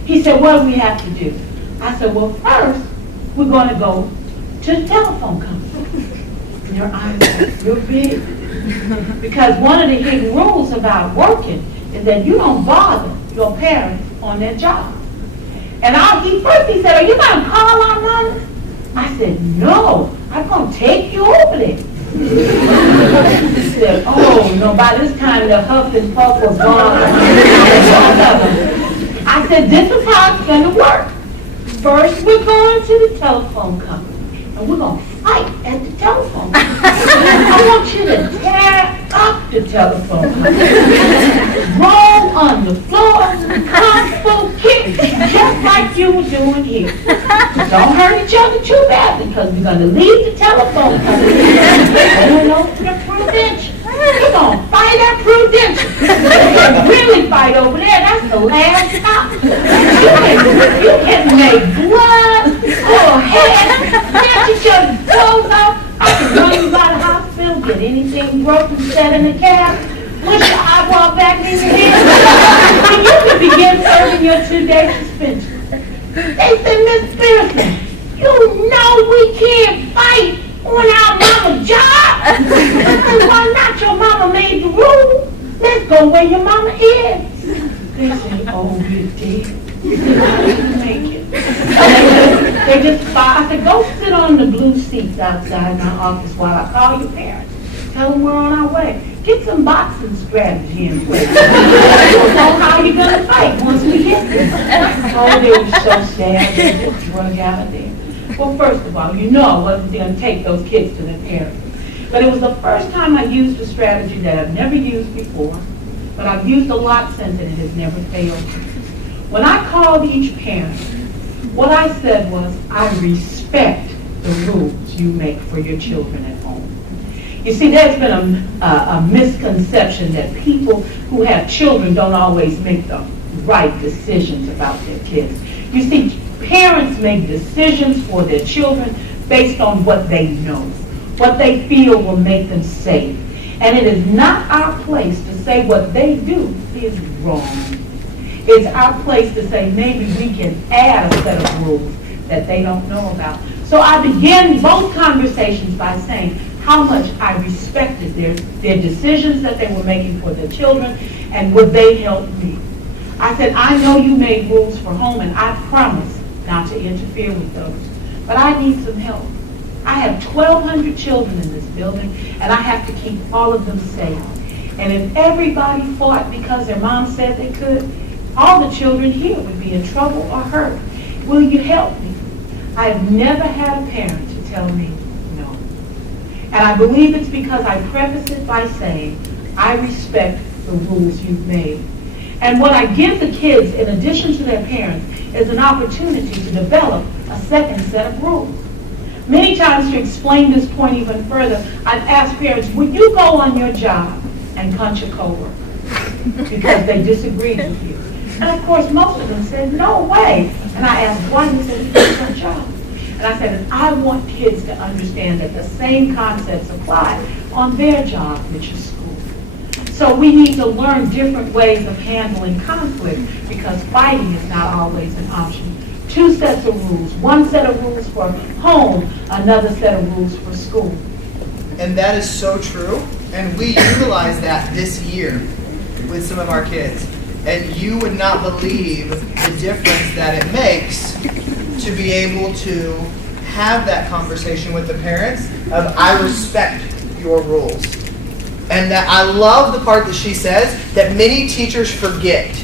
He said, what do we have to do? I said, well, first, we're going to go to the telephone company. And your eyes are real big. Because one of the hidden rules about working is that you don't bother your parents on their job. And he said, are you going to call our mom? I said, no, I'm going to take you over there. He said, oh, no, by this time the huff and puff was gone. I said, this is how it's gonna work. First, we're going to the telephone company, and we're gonna fight at the telephone company. I want you to tear up the telephone company. Roll on the floor, kung fu kick, just like you were doing here. Don't hurt each other too badly, because we're gonna leave the telephone company and over to the Prudential. We're gonna fight at Prudential. Really fight over there, that's the last stop. You can make blood, pull hair, snatch each other's clothes off. I can run you by the hospital, get anything broken, set in the cab, push your eyeball back in your head, and you can begin serving your 2-day suspension. They said, Miss Pearson, you know we can't fight on our mama's job. I said, why not? Your mama made the rule. Let's go where your mama is. They said, oh, you did. How did you make it? They just thought, I said, go sit on the blue seats outside my office while I call your parents. Tell them we're on our way. Get some boxing strategy in place. You know how you're going to fight once we get there. Oh, they were so sad. They just drug out of there. Well, first of all, you know I wasn't going to take those kids to their parents. But it was the first time I used a strategy that I've never used before, but I've used a lot since and it has never failed. When I called each parent, what I said was, I respect the rules you make for your children at home. You see, there's been a misconception that people who have children don't always make the right decisions about their kids. You see, parents make decisions for their children based on what they know, what they feel will make them safe. And it is not our place to say what they do is wrong. It's our place to say maybe we can add a set of rules that they don't know about. So I began both conversations by saying how much I respected their decisions that they were making for their children and would they help me. I said, I know you made rules for home and I promise not to interfere with those, but I need some help. I have 1,200 children in this building and I have to keep all of them safe. And if everybody fought because their mom said they could, all the children here would be in trouble or hurt. Will you help me? I have never had a parent to tell me no. And I believe it's because I preface it by saying, I respect the rules you've made. And what I give the kids, in addition to their parents, is an opportunity to develop a second set of rules. Many times, to explain this point even further, I've asked parents, would you go on your job and punch a coworker because they disagreed with you? And of course, most of them said, no way. And I asked, why? And they said, it's your job. And I said, I want kids to understand that the same concepts apply on their job, which is school. So we need to learn different ways of handling conflict because fighting is not always an option. 2 sets of rules, 1 set of rules for home, another set of rules for school. And that is so true. And we utilize that this year with some of our kids. And you would not believe the difference that it makes to be able to have that conversation with the parents of, I respect your rules. And that I love the part that she says that many teachers forget.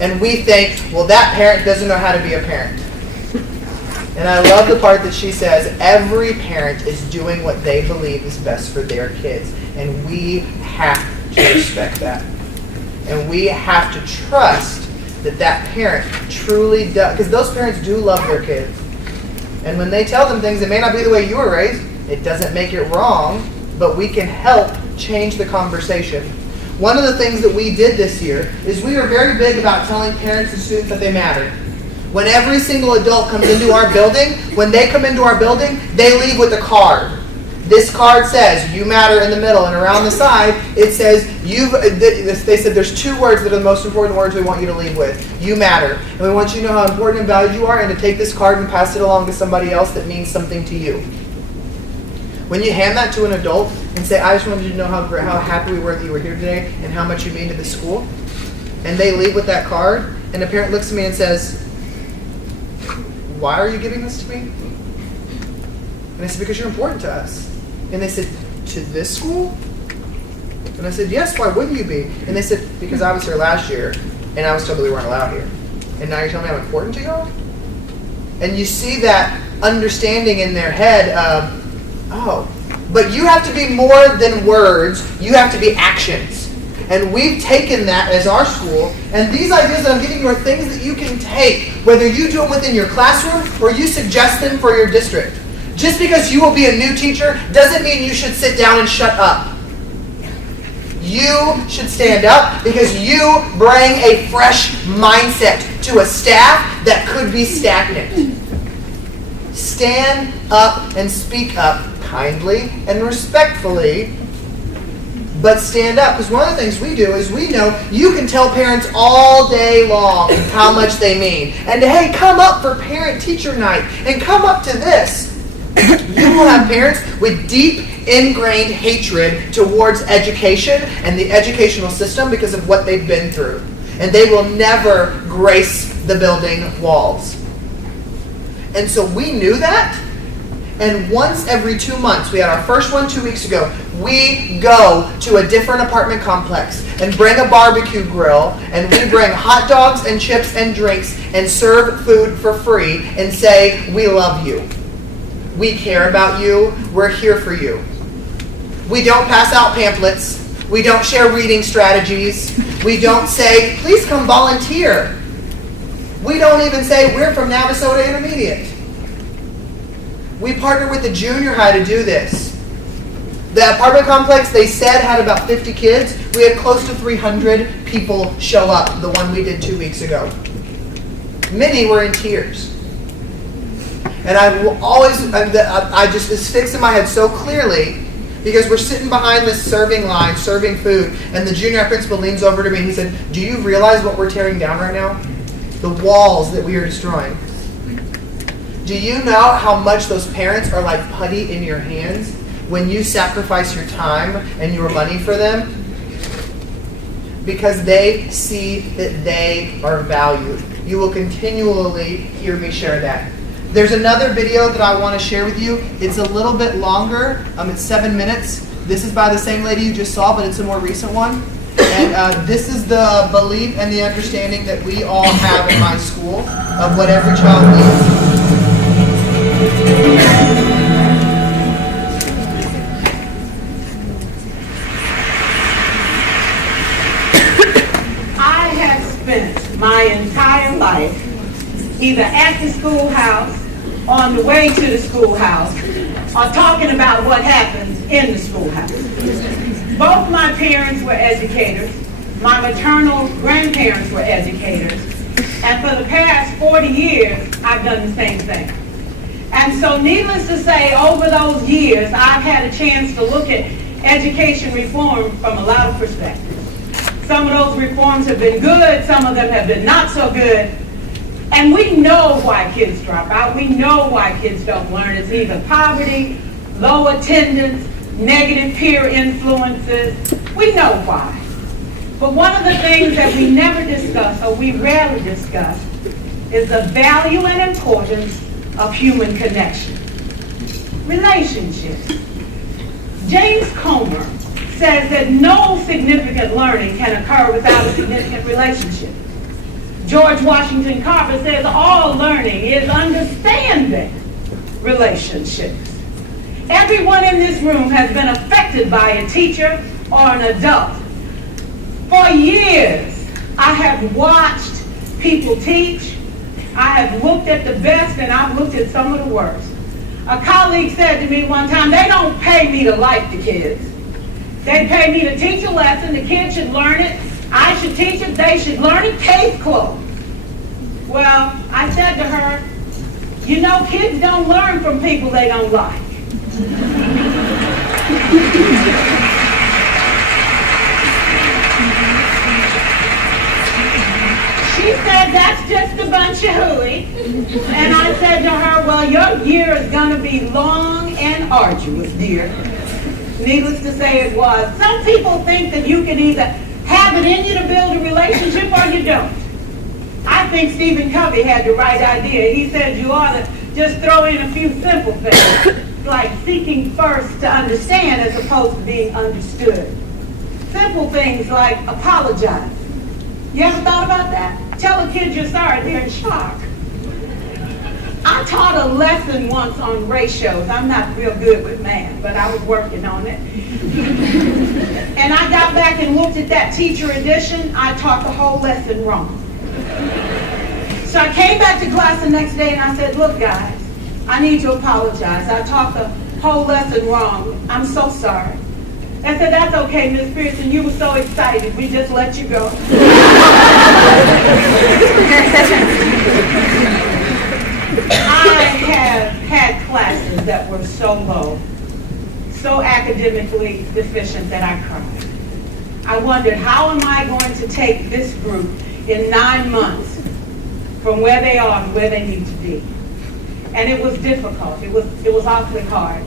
And we think, well, that parent doesn't know how to be a parent. And I love the part that she says, every parent is doing what they believe is best for their kids. And we have to respect that. And we have to trust that that parent truly does. Because those parents do love their kids. And when they tell them things, it may not be the way you were raised. It doesn't make it wrong. But we can help change the conversation. One of the things that we did this year is we were very big about telling parents and students that they mattered. When every single adult comes into our building, when they come into our building, they leave with a card. This card says, you matter in the middle, and around the side, it says, they said there's 2 words that are the most important words we want you to leave with. You matter. And we want you to know how important and valued you are, and to take this card and pass it along to somebody else that means something to you. When you hand that to an adult and say, I just wanted you to know how happy we were that you were here today and how much you mean to the school, and they leave with that card, and the parent looks at me and says, why are you giving this to me? And I said, because you're important to us. And they said, to this school? And I said, yes, why wouldn't you be? And they said, because I was here last year, and I was told that we weren't allowed here. And now you're telling me I'm important to y'all? And you see that understanding in their head of, oh, but you have to be more than words. You have to be actions. And we've taken that as our school. And these ideas that I'm giving you are things that you can take, whether you do it within your classroom or you suggest them for your district. Just because you will be a new teacher doesn't mean you should sit down and shut up. You should stand up because you bring a fresh mindset to a staff that could be stagnant. Stand up and speak up kindly and respectfully, but stand up. Because one of the things we do is we know you can tell parents all day long how much they mean. And hey, come up for parent-teacher night and come up to this. You will have parents with deep ingrained hatred towards education and the educational system because of what they've been through. And they will never grace the building walls. And so we knew that. And once every 2 months, we had our first one 2 weeks ago, we go to a different apartment complex and bring a barbecue grill, and we bring hot dogs and chips and drinks and serve food for free and say, we love you. We care about you. We're here for you. We don't pass out pamphlets. We don't share reading strategies. We don't say, please come volunteer. We don't even say, we're from Navasota Intermediate. We partnered with the junior high to do this. The apartment complex, they said, had about 50 kids. We had close to 300 people show up, the one we did 2 weeks ago. Many were in tears. And I will always, it's fixed in my head so clearly because we're sitting behind this serving line, serving food, and the junior high principal leans over to me and he said, do you realize what we're tearing down right now? The walls that we are destroying. Do you know how much those parents are like putty in your hands when you sacrifice your time and your money for them? Because they see that they are valued. You will continually hear me share that. There's another video that I want to share with you. It's a little bit longer. It's 7 minutes. This is by the same lady you just saw, but it's a more recent one. And this is the belief and the understanding that we all have in my school of what every child needs. I have spent my entire life either at the schoolhouse, on the way to the schoolhouse, or talking about what happens in the schoolhouse. Both my parents were educators. My maternal grandparents were educators. And for the past 40 years, I've done the same thing. And so needless to say, over those years, I've had a chance to look at education reform from a lot of perspectives. Some of those reforms have been good, some of them have been not so good. And we know why kids drop out. We know why kids don't learn. It's either poverty, low attendance, negative peer influences. We know why. But one of the things that we never discuss, or we rarely discuss, is the value and importance of human connection. Relationships. James Comer says that no significant learning can occur without a significant relationship. George Washington Carver says all learning is understanding relationships. Everyone in this room has been affected by a teacher or an adult. For years, I have watched people teach. I have looked at the best and I've looked at some of the worst. A colleague said to me one time, they don't pay me to like the kids. They pay me to teach a lesson, the kids should learn it, I should teach it, they should learn it, case closed. Well, I said to her, you know, kids don't learn from people they don't like. She said, that's just a bunch of hooey. And I said to her, well, your year is going to be long and arduous, dear. Needless to say, it was. Some people think that you can either have it in you to build a relationship or you don't. I think Stephen Covey had the right idea. He said you ought to just throw in a few simple things, like seeking first to understand as opposed to being understood. Simple things like apologize. You ever thought about that? Tell a kid you're sorry, they're in shock. I taught a lesson once on ratios. I'm not real good with math, but I was working on it. And I got back and looked at that teacher edition. I taught the whole lesson wrong. So I came back to class the next day and I said, look guys, I need to apologize. I taught the whole lesson wrong. I'm so sorry. I said, that's okay, Miss Pearson. You were so excited. We just let you go. I have had classes that were so low, so academically deficient that I cried. I wondered, how am I going to take this group in 9 months from where they are to where they need to be? And it was difficult. It was awfully hard.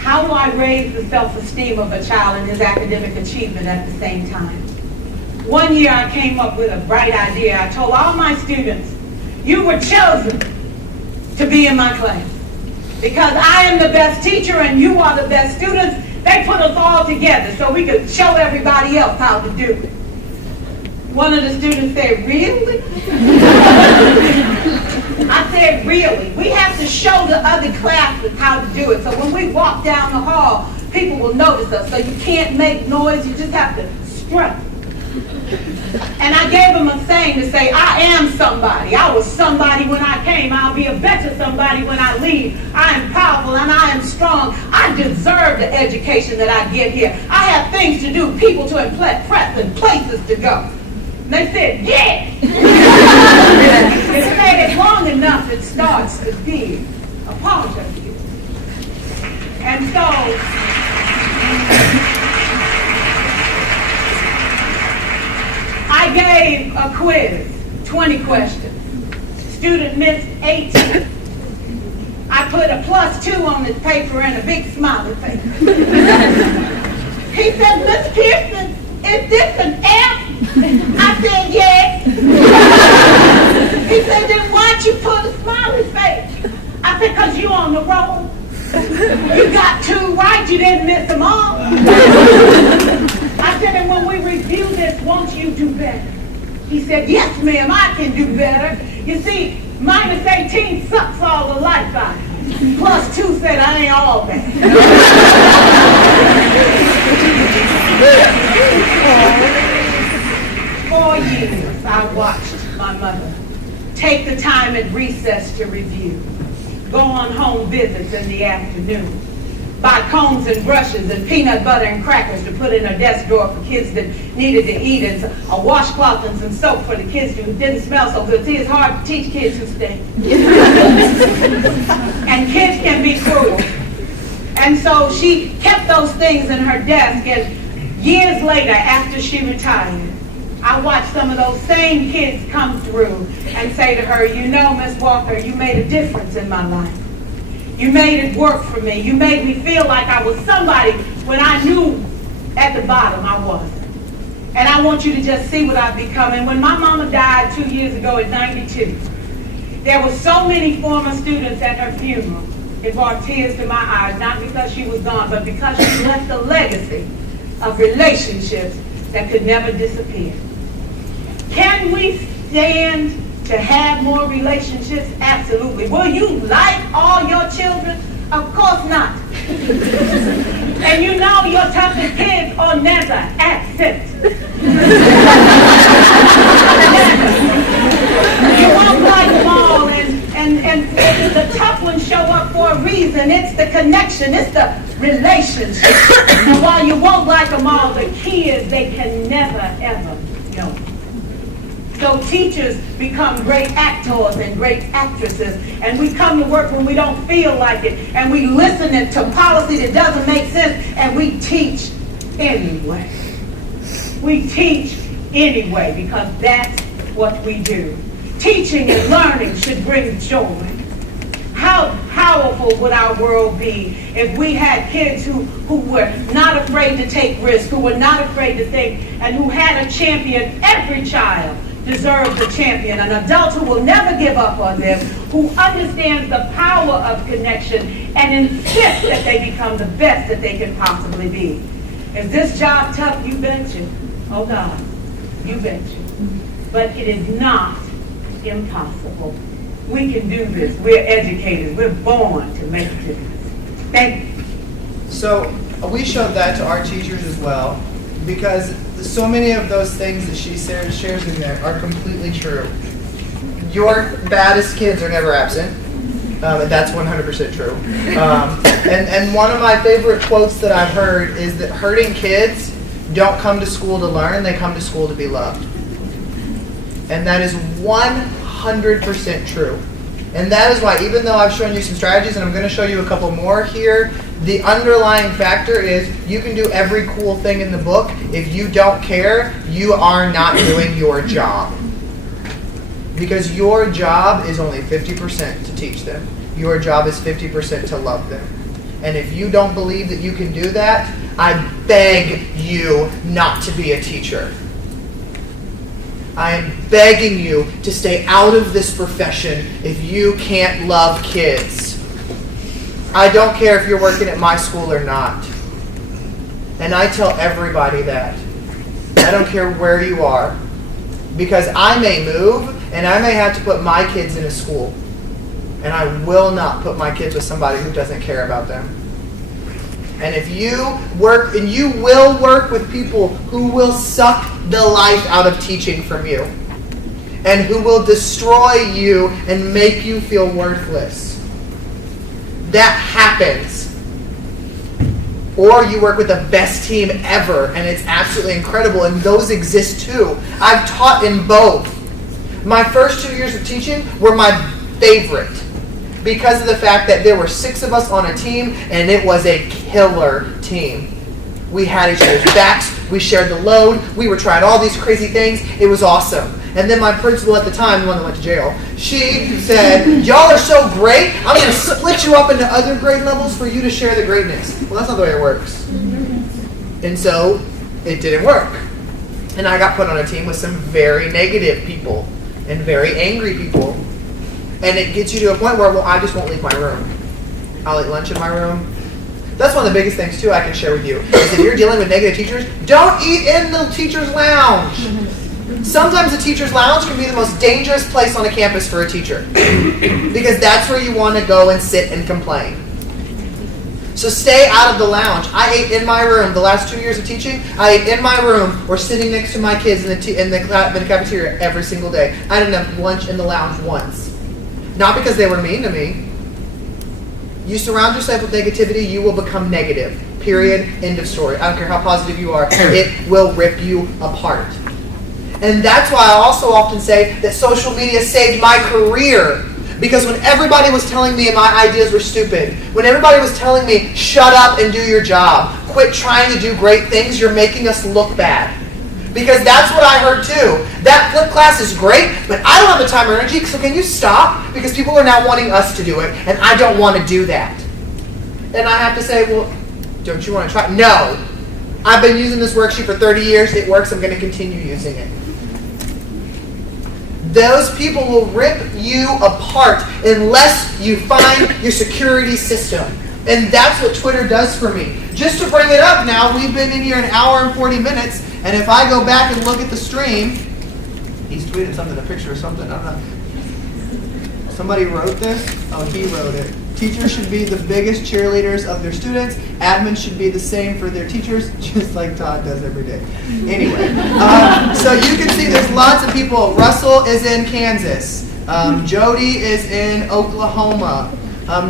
How do I raise the self-esteem of a child and his academic achievement at the same time? One year I came up with a bright idea. I told all my students, you were chosen to be in my class. Because I am the best teacher and you are the best students, they put us all together so we could show everybody else how to do it. One of the students said, really? I said, really? We have to show the other classes how to do it. So when we walk down the hall, people will notice us. So you can't make noise, you just have to strut. And I gave them a saying to say, I am somebody. I was somebody when I came. I'll be a better somebody when I leave. I am powerful and I am strong. I deserve the education that I get here. I have things to do, people to impress, and places to go. And they said, yeah! If you say it long enough, it starts to be a part of you. And so, I gave a quiz, 20 questions. Student missed 18. I put a +2 on his paper and a big smiley face. He said, Miss Pearson, is this an F? I said, yes. He said, then why'd you put a smiley face? I said, because you on the roll. You got 2 right, you didn't miss them all. I said, and when we review this, won't you do better? He said, yes, ma'am, I can do better. You see, -18 sucks all the life out of you. +2 said, I ain't all bad. 4 years I watched my mother take the time at recess to review, go on home visits in the afternoon, buy combs and brushes and peanut butter and crackers to put in her desk drawer for kids that needed to eat, and a washcloth and some soap for the kids who didn't smell so good. See, it's hard to teach kids who stink. And kids can be cruel. And so she kept those things in her desk, and years later, after she retired, I watched some of those same kids come through and say to her, you know, Miss Walker, you made a difference in my life. You made it work for me. You made me feel like I was somebody when I knew at the bottom I wasn't. And I want you to just see what I've become. And when my mama died 2 years ago at 92, there were so many former students at her funeral. It brought tears to my eyes, not because she was gone, but because she left a legacy of relationships that could never disappear. Can we stand to have more relationships? Absolutely. Will you like all your children? Of course not. And you know your toughest kids are never absent. You won't like them all, and the tough ones show up for a reason. It's the connection, it's the relationship. And while you won't like them all, the key is they can never, ever know. So teachers become great actors and great actresses, and we come to work when we don't feel like it, and we listen to policy that doesn't make sense, and we teach anyway. We teach anyway because that's what we do. Teaching and learning should bring joy. How powerful would our world be if we had kids who were not afraid to take risks, who were not afraid to think, and who had a champion? Every child deserves a champion, an adult who will never give up on them, who understands the power of connection and insists that they become the best that they can possibly be. Is this job tough? You betcha. Oh God, you betcha. but it is not impossible. We can do this. We're educated. We're born to make a difference. Thank you. So we showed that to our teachers as well, because so many of those things that she shares in there are completely true. Your baddest kids are never absent. And that's 100% true. And one of my favorite quotes that I've heard is that hurting kids don't come to school to learn, they come to school to be loved. And that is 100% true. And that is why, even though I've shown you some strategies, and I'm going to show you a couple more here, the underlying factor is you can do every cool thing in the book. If you don't care, you are not doing your job. Because your job is only 50% to teach them. Your job is 50% to love them. And if you don't believe that you can do that, I beg you not to be a teacher. I am begging you to stay out of this profession if you can't love kids. I don't care if you're working at my school or not. And I tell everybody that. I don't care where you are. Because I may move and I may have to put my kids in a school. And I will not put my kids with somebody who doesn't care about them. And if you work, and you will work with people who will suck the life out of teaching from you. And who will destroy you and make you feel worthless. That happens. Or you work with the best team ever, and it's absolutely incredible, and those exist too. I've taught in both. My first 2 years of teaching were my favorite because of the fact that there were 6 of us on a team, and it was a killer team. We had each other's backs, we shared the load, we were trying all these crazy things. It was awesome. And then my principal at the time, the one that went to jail, she said, y'all are so great, I'm going to split you up into other grade levels for you to share the greatness. Well, that's not the way it works. And so, it didn't work. And I got put on a team with some very negative people and very angry people. And it gets you to a point where, well, I just won't leave my room. I'll eat lunch in my room. That's one of the biggest things, too, I can share with you, is if you're dealing with negative teachers, don't eat in the teacher's lounge. Sometimes the teacher's lounge can be the most dangerous place on a campus for a teacher. Because that's where you want to go and sit and complain. So stay out of the lounge. I ate in my room. The last 2 years of teaching, I ate in my room or sitting next to my kids in the cafeteria every single day. I didn't have lunch in the lounge once. Not because they were mean to me. You surround yourself with negativity, you will become negative. Period. End of story. I don't care how positive you are. It will rip you apart. And that's why I also often say that social media saved my career. Because when everybody was telling me my ideas were stupid, when everybody was telling me, shut up and do your job, quit trying to do great things, you're making us look bad. Because that's what I heard too. That flip class is great, but I don't have the time or energy, so can you stop? Because people are now wanting us to do it, and I don't want to do that. And I have to say, well, don't you want to try? No. I've been using this worksheet for 30 years. It works. I'm going to continue using it. Those people will rip you apart unless you find your security system. And that's what Twitter does for me. Just to bring it up now, we've been in here an hour and 40 minutes, and if I go back and look at the stream, he's tweeted something, a picture or something, I don't know. Somebody wrote this? Oh, he wrote it. Teachers should be the biggest cheerleaders of their students. Admins should be the same for their teachers, just like Todd does every day. Anyway, so you can see there's lots of people. Russell is in Kansas. Jody is in Oklahoma.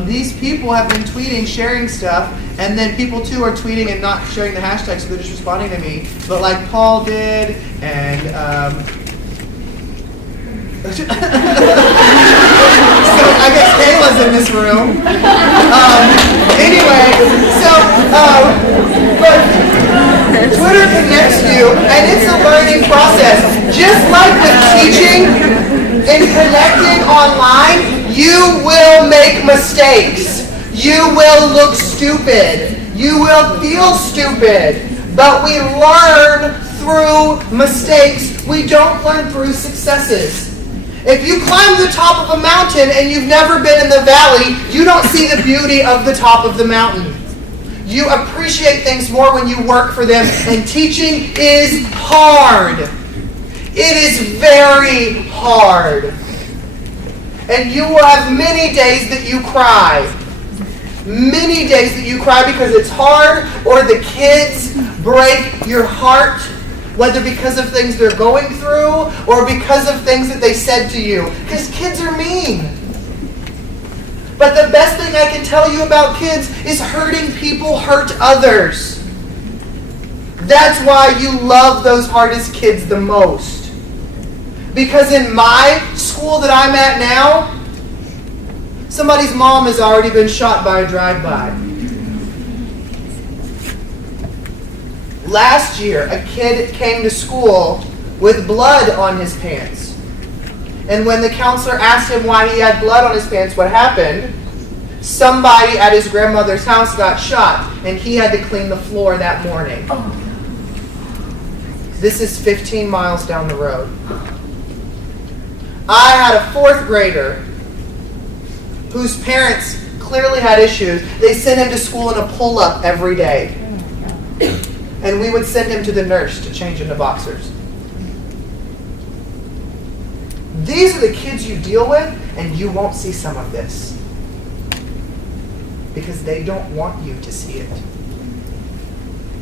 These people have been tweeting, sharing stuff, and then people too are tweeting and not sharing the hashtag, so they're just responding to me. But like Paul did, and so I guess Kayla's in this room. Anyway, so but Twitter connects you, and it's a learning process. Just like with teaching and connecting online, you will make mistakes. You will look stupid. You will feel stupid. But we learn through mistakes. We don't learn through successes. If you climb the top of a mountain and you've never been in the valley, you don't see the beauty of the top of the mountain. You appreciate things more when you work for them, and teaching is hard. It is very hard. And you will have many days that you cry. Many days that you cry because it's hard, or the kids break your heart, whether because of things they're going through or because of things that they said to you. Because kids are mean. But the best thing I can tell you about kids is hurting people hurt others. That's why you love those hardest kids the most. Because in my school that I'm at now, somebody's mom has already been shot by a drive-by. Last year, a kid came to school with blood on his pants. And when the counselor asked him why he had blood on his pants, what happened? Somebody at his grandmother's house got shot, and he had to clean the floor that morning. This is 15 miles down the road. I had a 4th grader whose parents clearly had issues. They sent him to school in a pull-up every day. And we would send him to the nurse to change into boxers. These are the kids you deal with, and you won't see some of this. Because they don't want you to see it.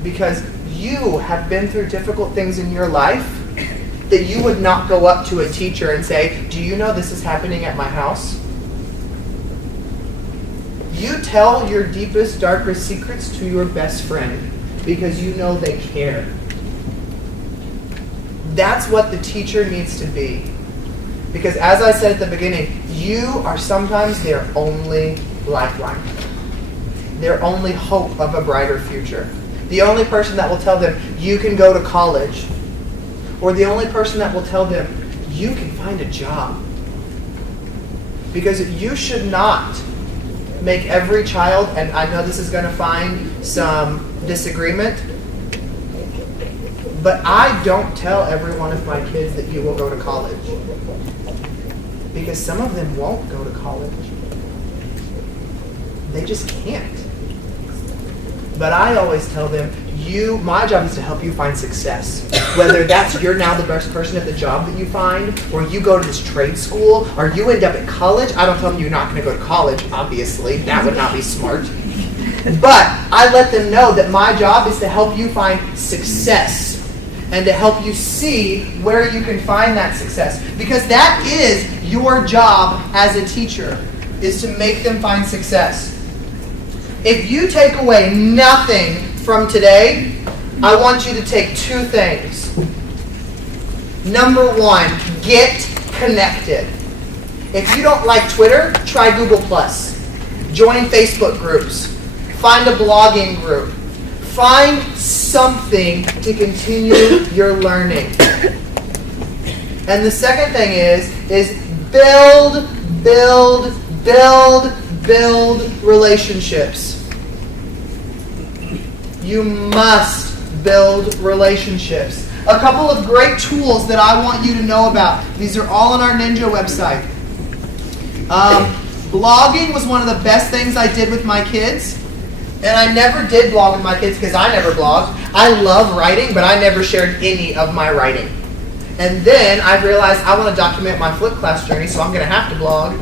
Because you have been through difficult things in your life that you would not go up to a teacher and say, do you know this is happening at my house? You tell your deepest, darkest secrets to your best friend because you know they care. That's what the teacher needs to be. Because as I said at the beginning, you are sometimes their only lifeline. Their only hope of a brighter future. The only person that will tell them, you can go to college. Or the only person that will tell them, you can find a job. Because you should not make every child, and I know this is going to find some disagreement, but I don't tell every one of my kids that you will go to college. Because some of them won't go to college. They just can't. But I always tell them, my job is to help you find success. Whether that's you're now the best person at the job that you find, or you go to this trade school, or you end up at college. I don't tell them you're not going to go to college, obviously. That would not be smart. But I let them know that my job is to help you find success and to help you see where you can find that success. Because that is your job as a teacher, is to make them find success. If you take away nothing from today, I want you to take 2 things. Number 1, get connected. If you don't like Twitter, try Google+. Join Facebook groups. Find a blogging group. Find something to continue your learning. And the second thing is build relationships. You must build relationships. A couple of great tools that I want you to know about. These are all on our Ninja website. Blogging was one of the best things I did with my kids. And I never did blog with my kids because I never blogged. I love writing, but I never shared any of my writing. And then I realized I want to document my flip class journey, so I'm going to have to blog.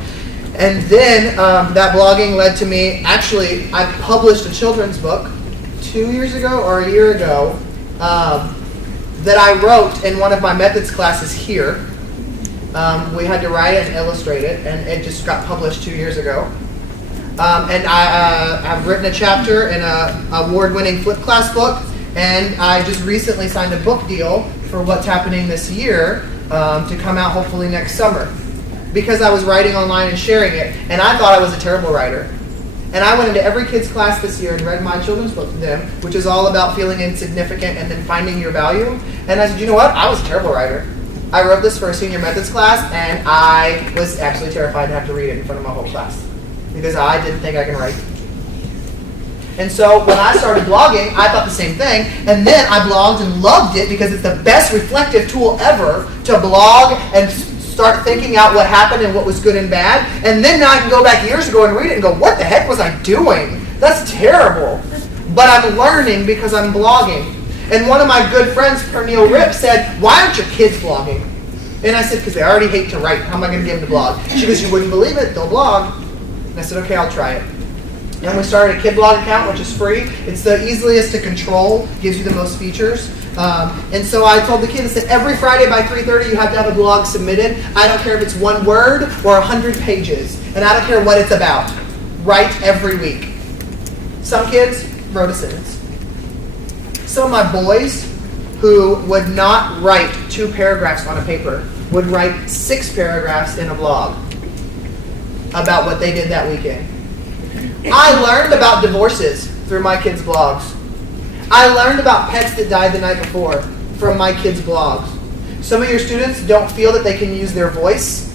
And then that blogging led to me, actually, I published a children's book 2 years ago or a year ago that I wrote in one of my methods classes here. We had to write it and illustrate it, and it just got published 2 years ago. And I've written a chapter in an award-winning flip class book, and I just recently signed a book deal for what's happening this year to come out hopefully next summer. Because I was writing online and sharing it, and I thought I was a terrible writer. And I went into every kid's class this year and read my children's book to them, which is all about feeling insignificant and then finding your value. And I said, you know what? I was a terrible writer. I wrote this for a senior methods class, and I was actually terrified to have to read it in front of my whole class because I didn't think I can write. And so when I started blogging, I thought the same thing, and then I blogged and loved it because it's the best reflective tool ever to blog and start thinking out what happened and what was good and bad. And then now I can go back years ago and read it and go, what the heck was I doing? That's terrible. But I'm learning because I'm blogging. And one of my good friends, Pernille Rip, said, why aren't your kids blogging? And I said, because they already hate to write. How am I going to get them to blog? She goes, you wouldn't believe it. They'll blog. And I said, okay, I'll try it. And we started a kid blog account, which is free. It's the easiest to control, gives you the most features. And so I told the kids, I said, every Friday by 3:30 you have to have a blog submitted. I don't care if it's 1 word or 100 pages. And I don't care what it's about. Write every week. Some kids wrote a sentence. Some of my boys who would not write 2 paragraphs on a paper would write 6 paragraphs in a blog about what they did that weekend. I learned about divorces through my kids' blogs. I learned about pets that died the night before from my kids' blogs. Some of your students don't feel that they can use their voice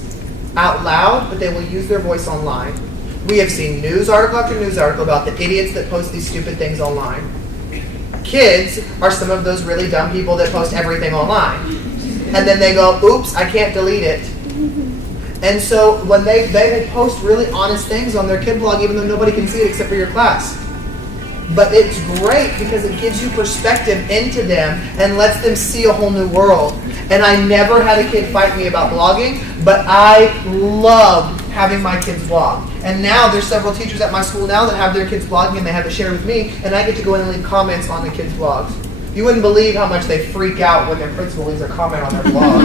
out loud, but they will use their voice online. We have seen news article after news article about the idiots that post these stupid things online. Kids are some of those really dumb people that post everything online. And then they go, oops, I can't delete it. And so when they post really honest things on their kid blog, even though nobody can see it except for your class. But it's great because it gives you perspective into them and lets them see a whole new world. And I never had a kid fight me about blogging, but I loved having my kids blog. And now there's several teachers at my school now that have their kids blogging and they have to share with me, and I get to go in and leave comments on the kids' blogs. You wouldn't believe how much they freak out when their principal leaves a comment on their blog.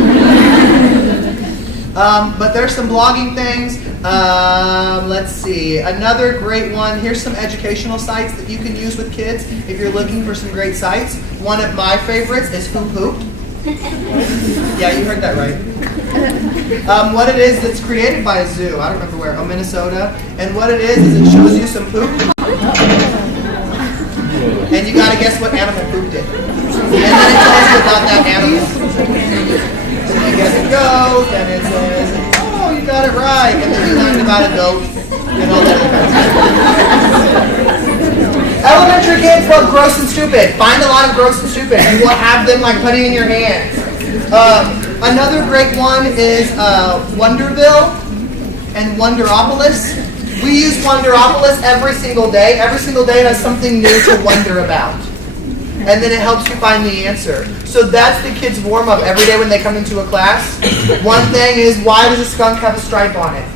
But there's some blogging things. Let's see. Another great one. Here's some educational sites that you can use with kids if you're looking for some great sites. One of my favorites is Hoop Hoop. Yeah, you heard that right. What it is, it's created by a zoo. I don't remember where. Oh, Minnesota. And what it is it shows you some poop. And you got to guess what animal pooped it. And then it tells you about that animal. So you get a goat, and it says, oh, you got it right. And then you learned about a goat and all that other kind of stuff. Elementary kids love gross and stupid. Find a lot of gross and stupid, and we'll have them like putting in your hands. Another great one is Wonderville and Wonderopolis. We use Wonderopolis every single day. Every single day it has something new to wonder about. And then it helps you find the answer. So that's the kids' warm-up every day when they come into a class. One thing is, why does a skunk have a stripe on it?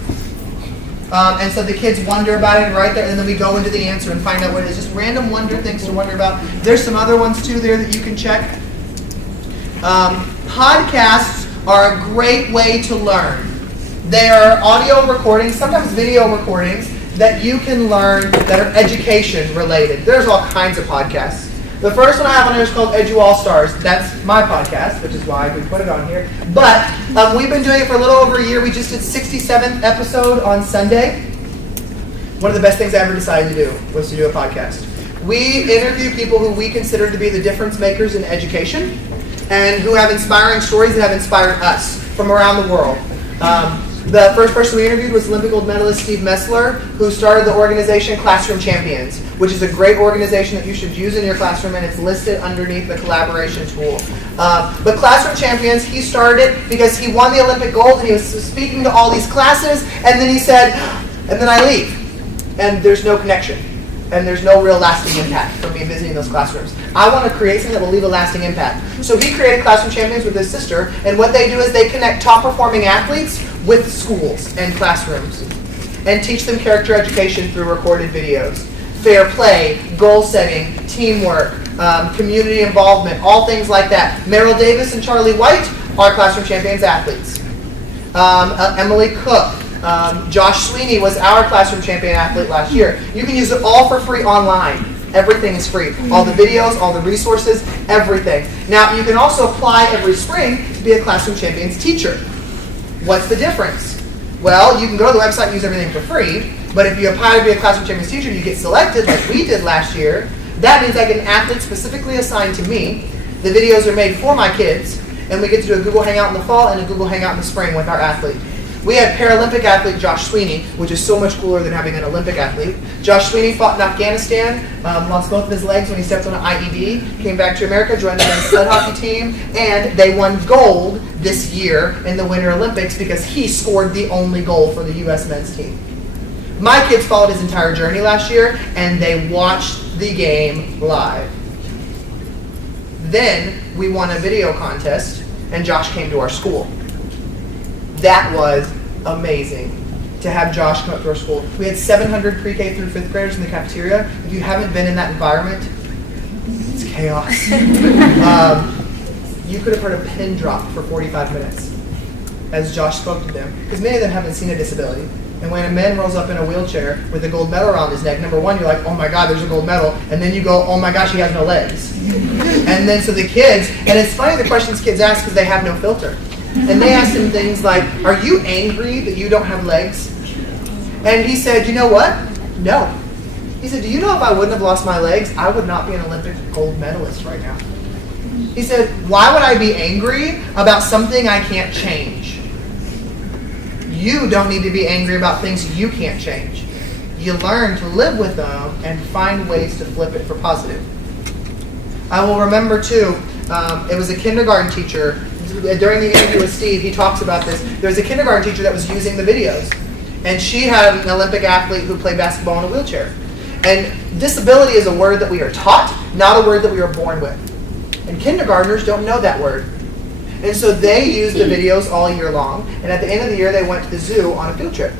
And so the kids wonder about it right there, and then we go into the answer and find out what it is. Just random wonder things to wonder about. There's some other ones too there that you can check. Podcasts are a great way to learn. They are audio recordings, sometimes video recordings, that you can learn that are education related. There's all kinds of podcasts. The first one I have on here is called Edu All Stars. That's my podcast, which is why we put it on here. But we've been doing it for a little over a year. We just did 67th episode on Sunday. One of the best things I ever decided to do was to do a podcast. We interview people who we consider to be the difference makers in education and who have inspiring stories that have inspired us from around the world. The first person we interviewed was Olympic gold medalist Steve Messler, who started the organization Classroom Champions, which is a great organization that you should use in your classroom, and it's listed underneath the collaboration tool. But Classroom Champions, he started it because he won the Olympic gold, and he was speaking to all these classes, and then he said, and then I leave, and there's no connection, and there's no real lasting impact from me visiting those classrooms. I want to create something that will leave a lasting impact. So he created Classroom Champions with his sister, and what they do is they connect top-performing athletes with schools and classrooms and teach them character education through recorded videos. Fair play, goal setting, teamwork, community involvement, all things like that. Merrill Davis and Charlie White are Classroom Champions athletes. Emily Cook, Josh Sweeney was our Classroom Champion athlete last year. You can use it all for free online. Everything is free. All the videos, all the resources, everything. Now, you can also apply every spring to be a Classroom Champions teacher. What's the difference? Well, you can go to the website and use everything for free, but if you apply to be a Classroom Champions teacher, you get selected like we did last year. That means I get an athlete specifically assigned to me. The videos are made for my kids, and we get to do a Google Hangout in the fall and a Google Hangout in the spring with our athlete. We had Paralympic athlete Josh Sweeney, which is so much cooler than having an Olympic athlete. Josh Sweeney fought in Afghanistan, lost both of his legs when he stepped on an IED, came back to America, joined the men's sled hockey team, and they won gold this year in the Winter Olympics because he scored the only goal for the U.S. men's team. My kids followed his entire journey last year, and they watched the game live. Then we won a video contest, and Josh came to our school. That was amazing to have Josh come up to our school. We had 700 pre-K through 5th graders in the cafeteria. If you haven't been in that environment, it's chaos. You could have heard a pin drop for 45 minutes as Josh spoke to them, because many of them haven't seen a disability. And when a man rolls up in a wheelchair with a gold medal around his neck, number one, you're like, oh my God, there's a gold medal. And then you go, oh my gosh, he has no legs. And then so the kids, and it's funny the questions kids ask because they have no filter. And they asked him things like, are you angry that you don't have legs? And he said, you know what? No. He said, do you know if I wouldn't have lost my legs, I would not be an Olympic gold medalist right now. He said, why would I be angry about something I can't change? You don't need to be angry about things you can't change. You learn to live with them and find ways to flip it for positive. I will remember too, it was a kindergarten teacher. During the interview with Steve, he talks about this. There was a kindergarten teacher that was using the videos. And she had an Olympic athlete who played basketball in a wheelchair. And disability is a word that we are taught, not a word that we are born with. And kindergartners don't know that word. And so they used the videos all year long. And at the end of the year, they went to the zoo on a field trip.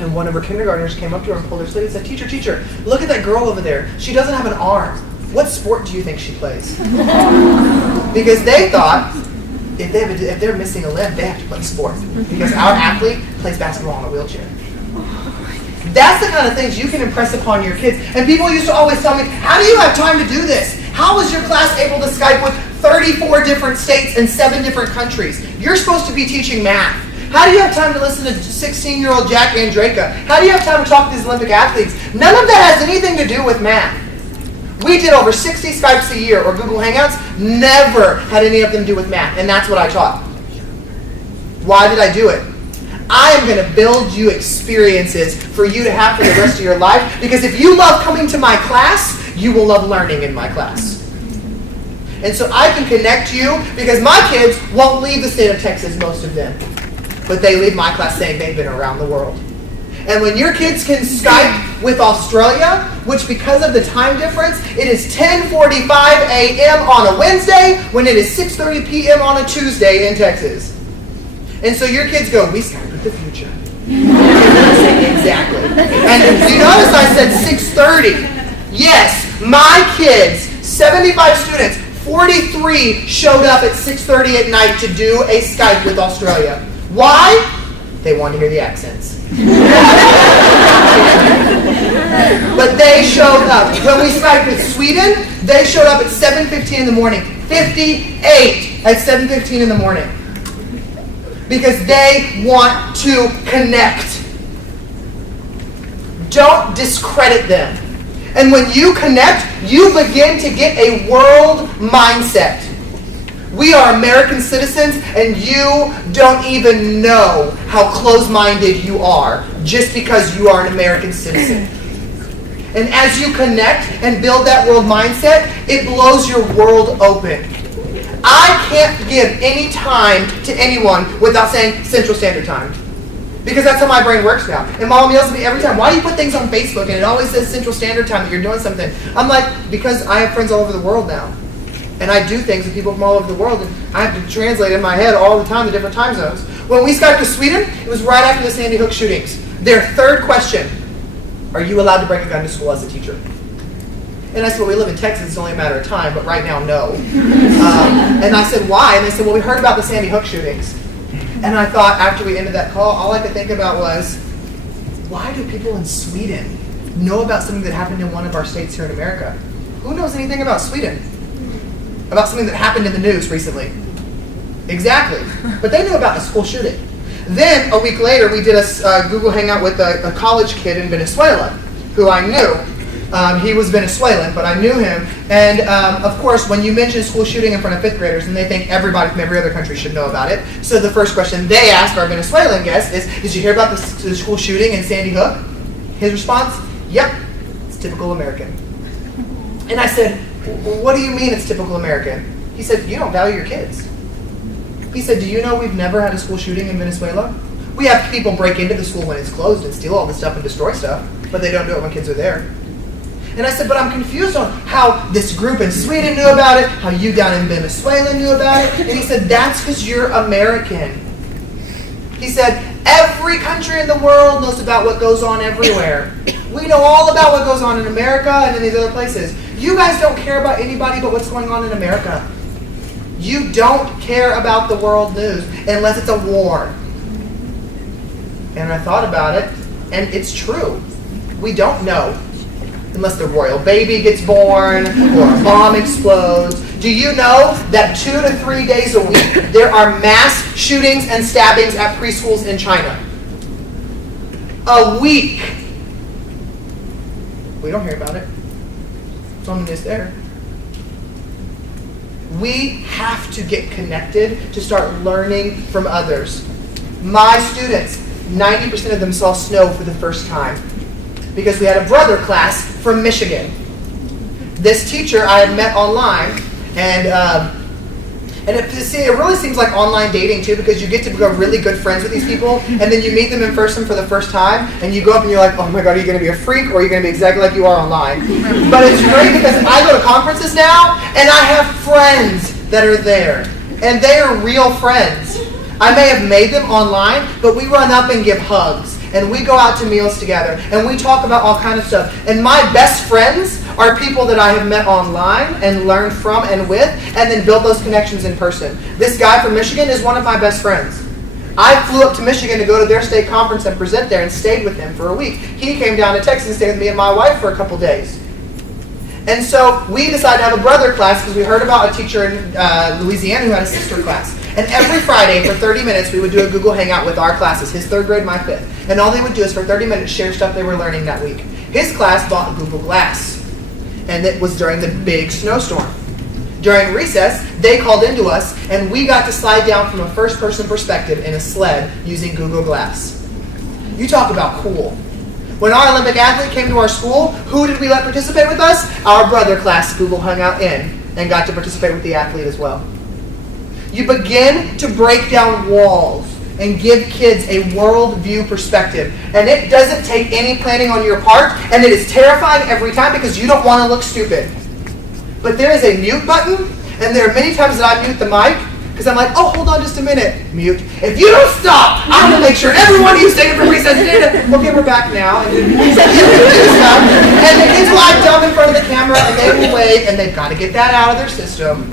And one of her kindergartners came up to her and pulled her sleeve and said, teacher, look at that girl over there. She doesn't have an arm. What sport do you think she plays? Because they thought, if they're missing a limb, they have to play sport. Because our athlete plays basketball in a wheelchair. That's the kind of things you can impress upon your kids. And people used to always tell me, how do you have time to do this? How was your class able to Skype with 34 different states and 7 different countries? You're supposed to be teaching math. How do you have time to listen to 16-year-old Jack Andraka? How do you have time to talk to these Olympic athletes? None of that has anything to do with math. We did over 60 Skypes a year or Google Hangouts, never had any of them to do with math, and that's what I taught. Why did I do it? I am going to build you experiences for you to have for the rest of your life, because if you love coming to my class, you will love learning in my class. And so I can connect you, because my kids won't leave the state of Texas, most of them. But they leave my class saying they've been around the world. And when your kids can Skype with Australia, which because of the time difference, it is 10:45 a.m. on a Wednesday, when it is 6:30 p.m. on a Tuesday in Texas. And so your kids go, we Skype with the future. Exactly. And you notice I said 6:30. Yes, my kids, 75 students, 43 showed up at 6:30 at night to do a Skype with Australia. Why? They wanted to hear the accents. But they showed up. When we Skyped with Sweden, they showed up at 7:15 in the morning. 58 at 7:15 in the morning. Because they want to connect. Don't discredit them. And when you connect, you begin to get a world mindset. We are American citizens, and you don't even know how close-minded you are just because you are an American citizen. And as you connect and build that world mindset, it blows your world open. I can't give any time to anyone without saying Central Standard Time. Because that's how my brain works now. And Mom yells at me every time, why do you put things on Facebook and it always says Central Standard Time that you're doing something? I'm like, because I have friends all over the world now. And I do things with people from all over the world, and I have to translate in my head all the time the different time zones. When we Skyped to Sweden, it was right after the Sandy Hook shootings. Their third question, are you allowed to bring a gun to school as a teacher? And I said, well, we live in Texas, it's only a matter of time, but right now, no. And I said, why? And they said, well, we heard about the Sandy Hook shootings. And I thought, after we ended that call, all I could think about was, why do people in Sweden know about something that happened in one of our states here in America? Who knows anything about Sweden? About something that happened in the news recently. Exactly. But they knew about the school shooting. Then, a week later, we did a Google Hangout with a college kid in Venezuela, who I knew. He was Venezuelan, but I knew him. And, of course, when you mention school shooting in front of 5th graders, and they think everybody from every other country should know about it. So the first question they asked our Venezuelan guest is, did you hear about the school shooting in Sandy Hook? His response, yep, it's typical American. And I said, what do you mean it's typical American? He said, you don't value your kids. He said, do you know we've never had a school shooting in Venezuela? We have people break into the school when it's closed and steal all the stuff and destroy stuff, but they don't do it when kids are there. And I said, but I'm confused on how this group in Sweden knew about it, how you down in Venezuela knew about it. And he said, that's because you're American. He said, every country in the world knows about what goes on everywhere. We know all about what goes on in America and in these other places. You guys don't care about anybody but what's going on in America. You don't care about the world news unless it's a war. And I thought about it, and it's true. We don't know unless the royal baby gets born or a bomb explodes. Do you know that 2 to 3 days a week there are mass shootings and stabbings at preschools in China? A week. We don't hear about it. Someone is there. We have to get connected to start learning from others. My students, 90% of them saw snow for the first time because we had a brother class from Michigan. This teacher I had met online, and it really seems like online dating too, because you get to become really good friends with these people, and then you meet them in person for the first time, and you go up and you're like, oh my God, are you going to be a freak, or are you going to be exactly like you are online? But it's great because I go to conferences now, and I have friends that are there, and they are real friends. I may have made them online, but we run up and give hugs, and we go out to meals together, and we talk about all kinds of stuff. And my best friends are people that I have met online and learned from and with, and then built those connections in person. This guy from Michigan is one of my best friends. I flew up to Michigan to go to their state conference and present there and stayed with him for a week. He came down to Texas and stayed with me and my wife for a couple days. And so we decided to have a brother class because we heard about a teacher in Louisiana who had a sister class. And every Friday for 30 minutes we would do a Google Hangout with our classes, his 3rd grade, my 5th. And all they would do is for 30 minutes share stuff they were learning that week. His class bought Google Glass. And it was during the big snowstorm. During recess, they called into us and we got to slide down from a first-person perspective in a sled using Google Glass. You talk about cool. When our Olympic athlete came to our school, who did we let participate with us? Our brother class Google hung out in and got to participate with the athlete as well. You begin to break down walls and give kids a worldview perspective. And it doesn't take any planning on your part, and it is terrifying every time because you don't want to look stupid. But there is a mute button, and there are many times that I mute the mic because I'm like, oh, hold on just a minute, mute. If you don't stop, I'm going to make sure every one of you staying for recess data. Okay, we're back now. And the kids will act dumb in front of the camera, and they will wave, and they've got to get that out of their system.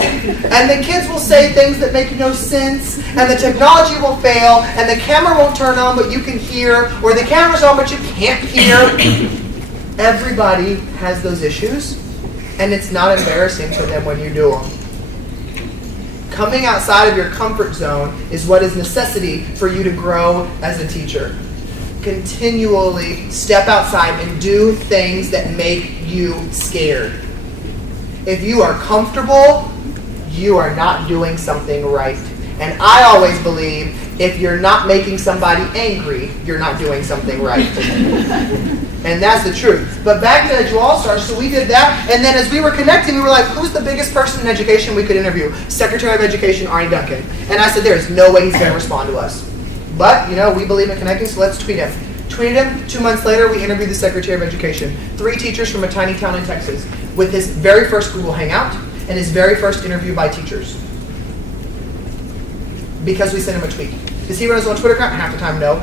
And the kids will say things that make no sense, and the technology will fail, and the camera won't turn on, but you can hear, or the camera's on, but you can't hear. Everybody has those issues, and it's not embarrassing for them when you do them. Coming outside of your comfort zone is what is necessity for you to grow as a teacher. Continually step outside and do things that make you scared. If you are comfortable, you are not doing something right. And I always believe if you're not making somebody angry, you're not doing something right. And that's the truth. But back to Edu All-Stars, so we did that, and then as we were connecting, we were like, who's the biggest person in education we could interview? Secretary of Education, Arnie Duncan. And I said, there's no way he's going to respond to us. But, we believe in connecting, so let's tweet him. Tweeted him, 2 months later, we interviewed the Secretary of Education. 3 teachers from a tiny town in Texas, with his very first Google Hangout, and his very first interview by teachers. Because we sent him a tweet. Does he run his own Twitter account? Half the time, no.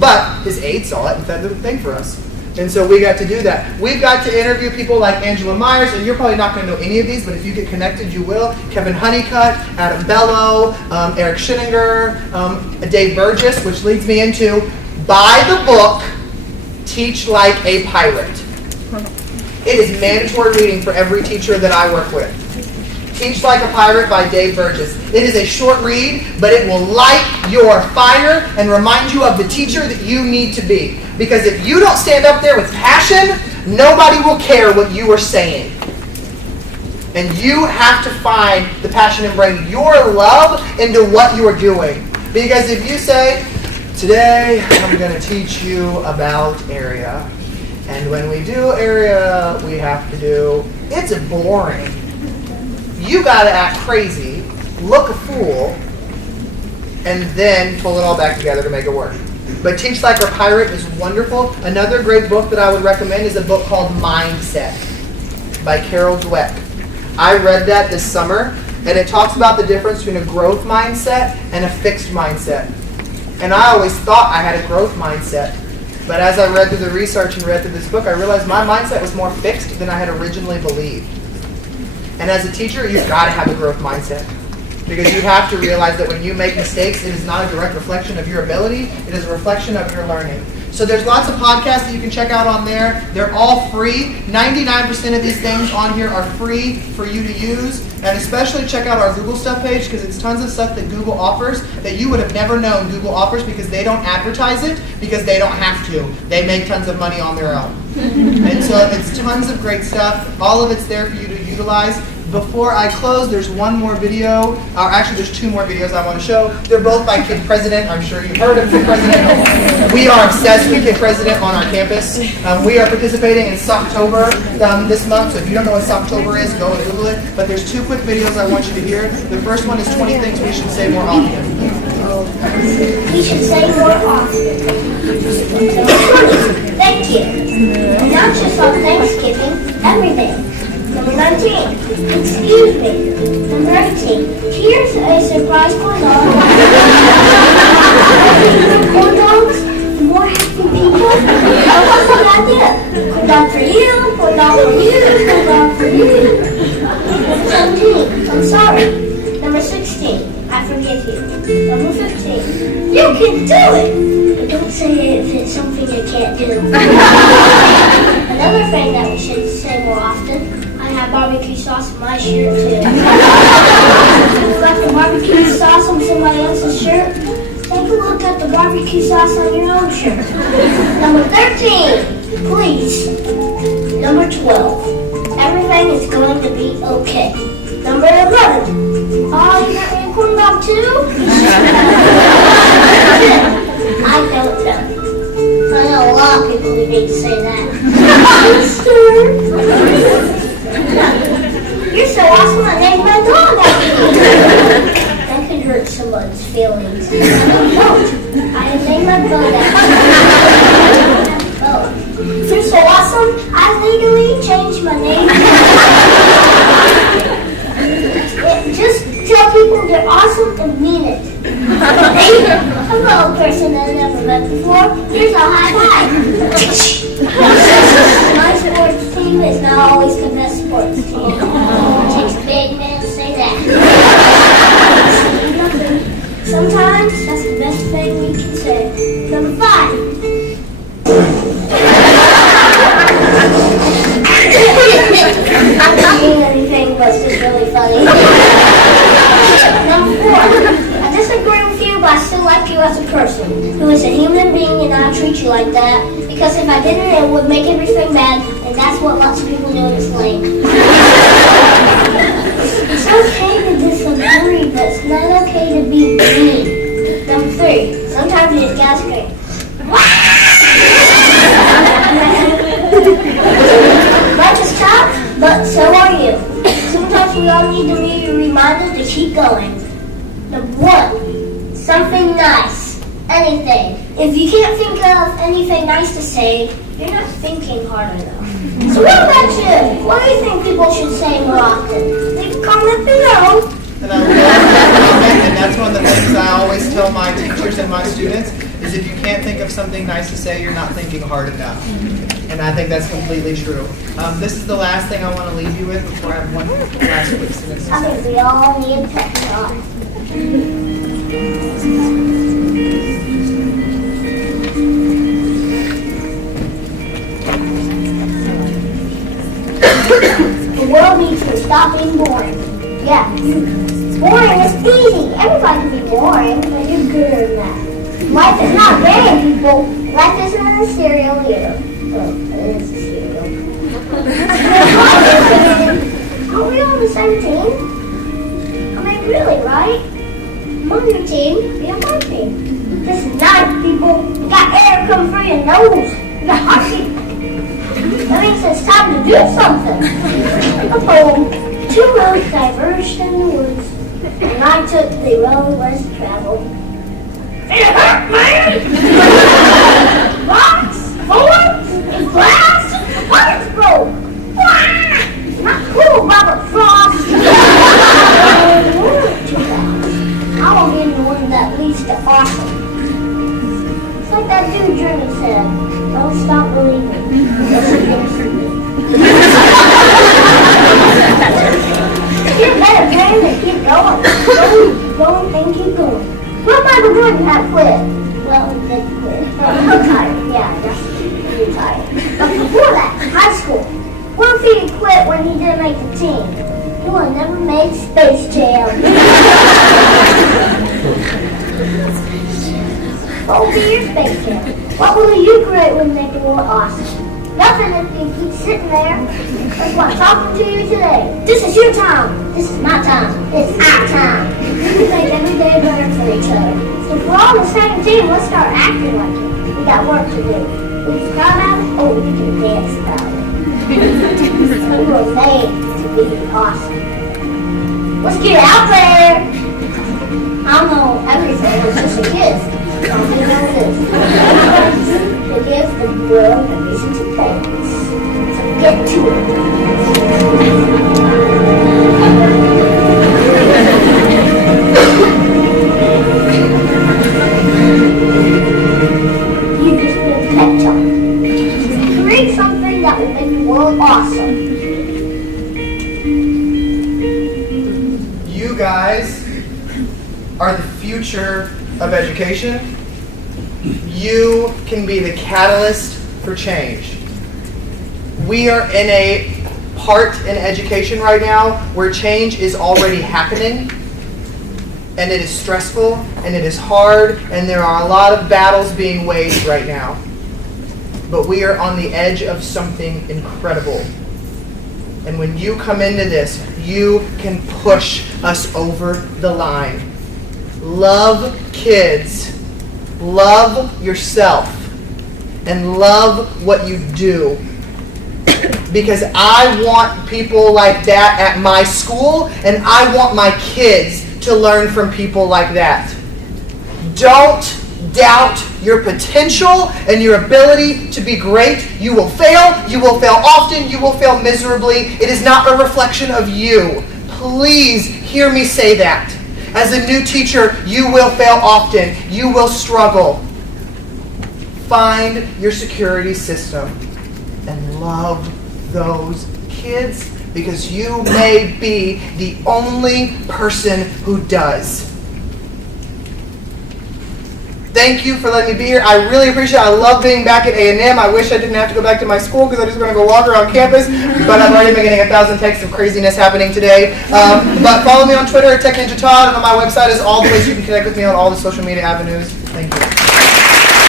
But his aide saw it and said the thing for us. And so we got to do that. We've got to interview people like Angela Myers, and you're probably not going to know any of these, but if you get connected, you will. Kevin Honeycutt, Adam Bello, Eric Schinninger, Dave Burgess, which leads me into buy the book, Teach Like a Pirate. It is mandatory reading for every teacher that I work with. Teach Like a Pirate by Dave Burgess. It is a short read, but it will light your fire and remind you of the teacher that you need to be. Because if you don't stand up there with passion, nobody will care what you are saying. And you have to find the passion and bring your love into what you are doing. Because if you say, today I'm going to teach you about area. And when we do area, we have to do, it's boring. You got to act crazy, look a fool, and then pull it all back together to make it work. But Teach Like a Pirate is wonderful. Another great book that I would recommend is a book called Mindset. by Carol Dweck. I read that this summer, and it talks about the difference between a growth mindset and a fixed mindset. And I always thought I had a growth mindset. But as I read through the research and read through this book, I realized my mindset was more fixed than I had originally believed. And as a teacher, you've got to have a growth mindset. Because you have to realize that when you make mistakes, it is not a direct reflection of your ability, it is a reflection of your learning. So there's lots of podcasts that you can check out on there. They're all free. 99% of these things on here are free for you to use. And especially check out our Google Stuff page, because it's tons of stuff that Google offers that you would have never known Google offers, because they don't advertise it, because they don't have to. They make tons of money on their own. And so it's tons of great stuff. All of it's there for you to utilize. Before I close, there's one more video, or actually there's two more videos I want to show. They're both by Kid President. I'm sure you've heard of Kid President. We are obsessed with Kid President on our campus. We are participating in Socktober this month, so if you don't know what Socktober is, go and Google it. But there's two quick videos I want you to hear. The first one is 20 things we should say more often. We should say more often. Thank you. And not just on Thanksgiving, every day. Number 19, excuse me. Number 18, here's a surprise corn dog. Corn dogs, the more happy people. That's the idea. Corn dog for you, corn dog for you, corn dog for you. Number 17, I'm sorry. Number 16, I forgive you. Number 15, you can do it. But don't say it if it's something you can't do. Another thing that we should say more often, I have barbecue sauce in my shirt too. If you left the barbecue sauce on somebody else's shirt, take a look at the barbecue sauce on your own shirt. Number 13, please. Number 12, everything is going to be okay. Number 11, oh, you got me a corn dog too? I don't know. I know a lot of people who need to say that. You're so awesome, I named my dog after you. That could hurt someone's feelings. I don't. I named my dog after you. Oh. You're so awesome, I legally changed my name. Just tell people they're awesome and mean it. Hey, hello, person that I've never met before. Here's a high five. My sports team is not always the best sports team. It takes a big man to say that. Sometimes that's the best thing we can say. Number 5. I'm not doing anything, but it's just really funny. Number 4. I disagree with you, but I still like you as a person who is a human being, and I'll treat you like that. Because if I didn't, it would make everything bad, and that's what lots of people do in this lane. It's okay to disagree, but it's not okay to be mean. Number 3. Sometimes you just gotta scream. Life is tough, but so are you. Sometimes we all need to be reminded to keep going. Number 1, something nice, anything. If you can't think of anything nice to say, you're not thinking hard enough. So what about you? What do you think people should say more often? Leave a comment below. And I love that, and that's one of the things I always tell my teachers and my students, is if you can't think of something nice to say, you're not thinking hard enough. And I think that's completely true. This is the last thing I want to leave you with before I have one last quick sentence to I say. think we all need a pep talk. The world needs to stop being boring. Yeah. Boring is easy. Everybody can be boring, but you're good at that. Life is not game, people. Life isn't a cereal either. Well, it is a cereal. Are we on the same team? I mean, really, right? I'm on your team. You're on my team. This is nice, people. We got air coming through your nose. We got oxygen. That means it's time to do something. Uh-oh. 2 roads diverged in the woods, and I took the road less traveled. It hurt, man! Rocks, bullets, and glass, bullets broke. Wah! have quit. Well, he did quit. Retired. Yeah, that's retired. But before that, high school. What if he had quit when he didn't make the team? He would have never made Space Jam. What will be your Space Jam? What will you create when you make the world awesome? Nothing if you keep sitting there. That's why I'm talking to you today. This is your time. This is my time. It's our time. We make every day better for each other. So if we're all on the same team, let's start acting like it. We got work to do. We can cry about it, or we can dance about it. We were made to be awesome. Let's get out there. I don't know everything. It's just a gift. I don't think know this. It gives the world a reason to thanks. So get to it. You just need a pep talk. Create something that will make the world awesome. You guys are the future of education. You can be the catalyst for change. We are in a part in education right now where change is already happening, and it is stressful, and it is hard, and there are a lot of battles being waged right now. But we are on the edge of something incredible. And when you come into this, you can push us over the line. Love kids, love yourself, and love what you do. Because I want people like that at my school, and I want my kids to learn from people like that. Don't doubt your potential and your ability to be great. You will fail often, you will fail miserably. It is not a reflection of you. Please hear me say that. As a new teacher, you will fail often. You will struggle. Find your security system and love those kids, because you may be the only person who does. Thank you for letting me be here. I really appreciate it. I love being back at A&M. I wish I didn't have to go back to my school because I'm just going to go walk around campus. But I've already been getting 1,000 texts of craziness happening today. But follow me on Twitter at TechNinjaTodd, and on my website is all the ways you can connect with me on all the social media avenues. Thank you.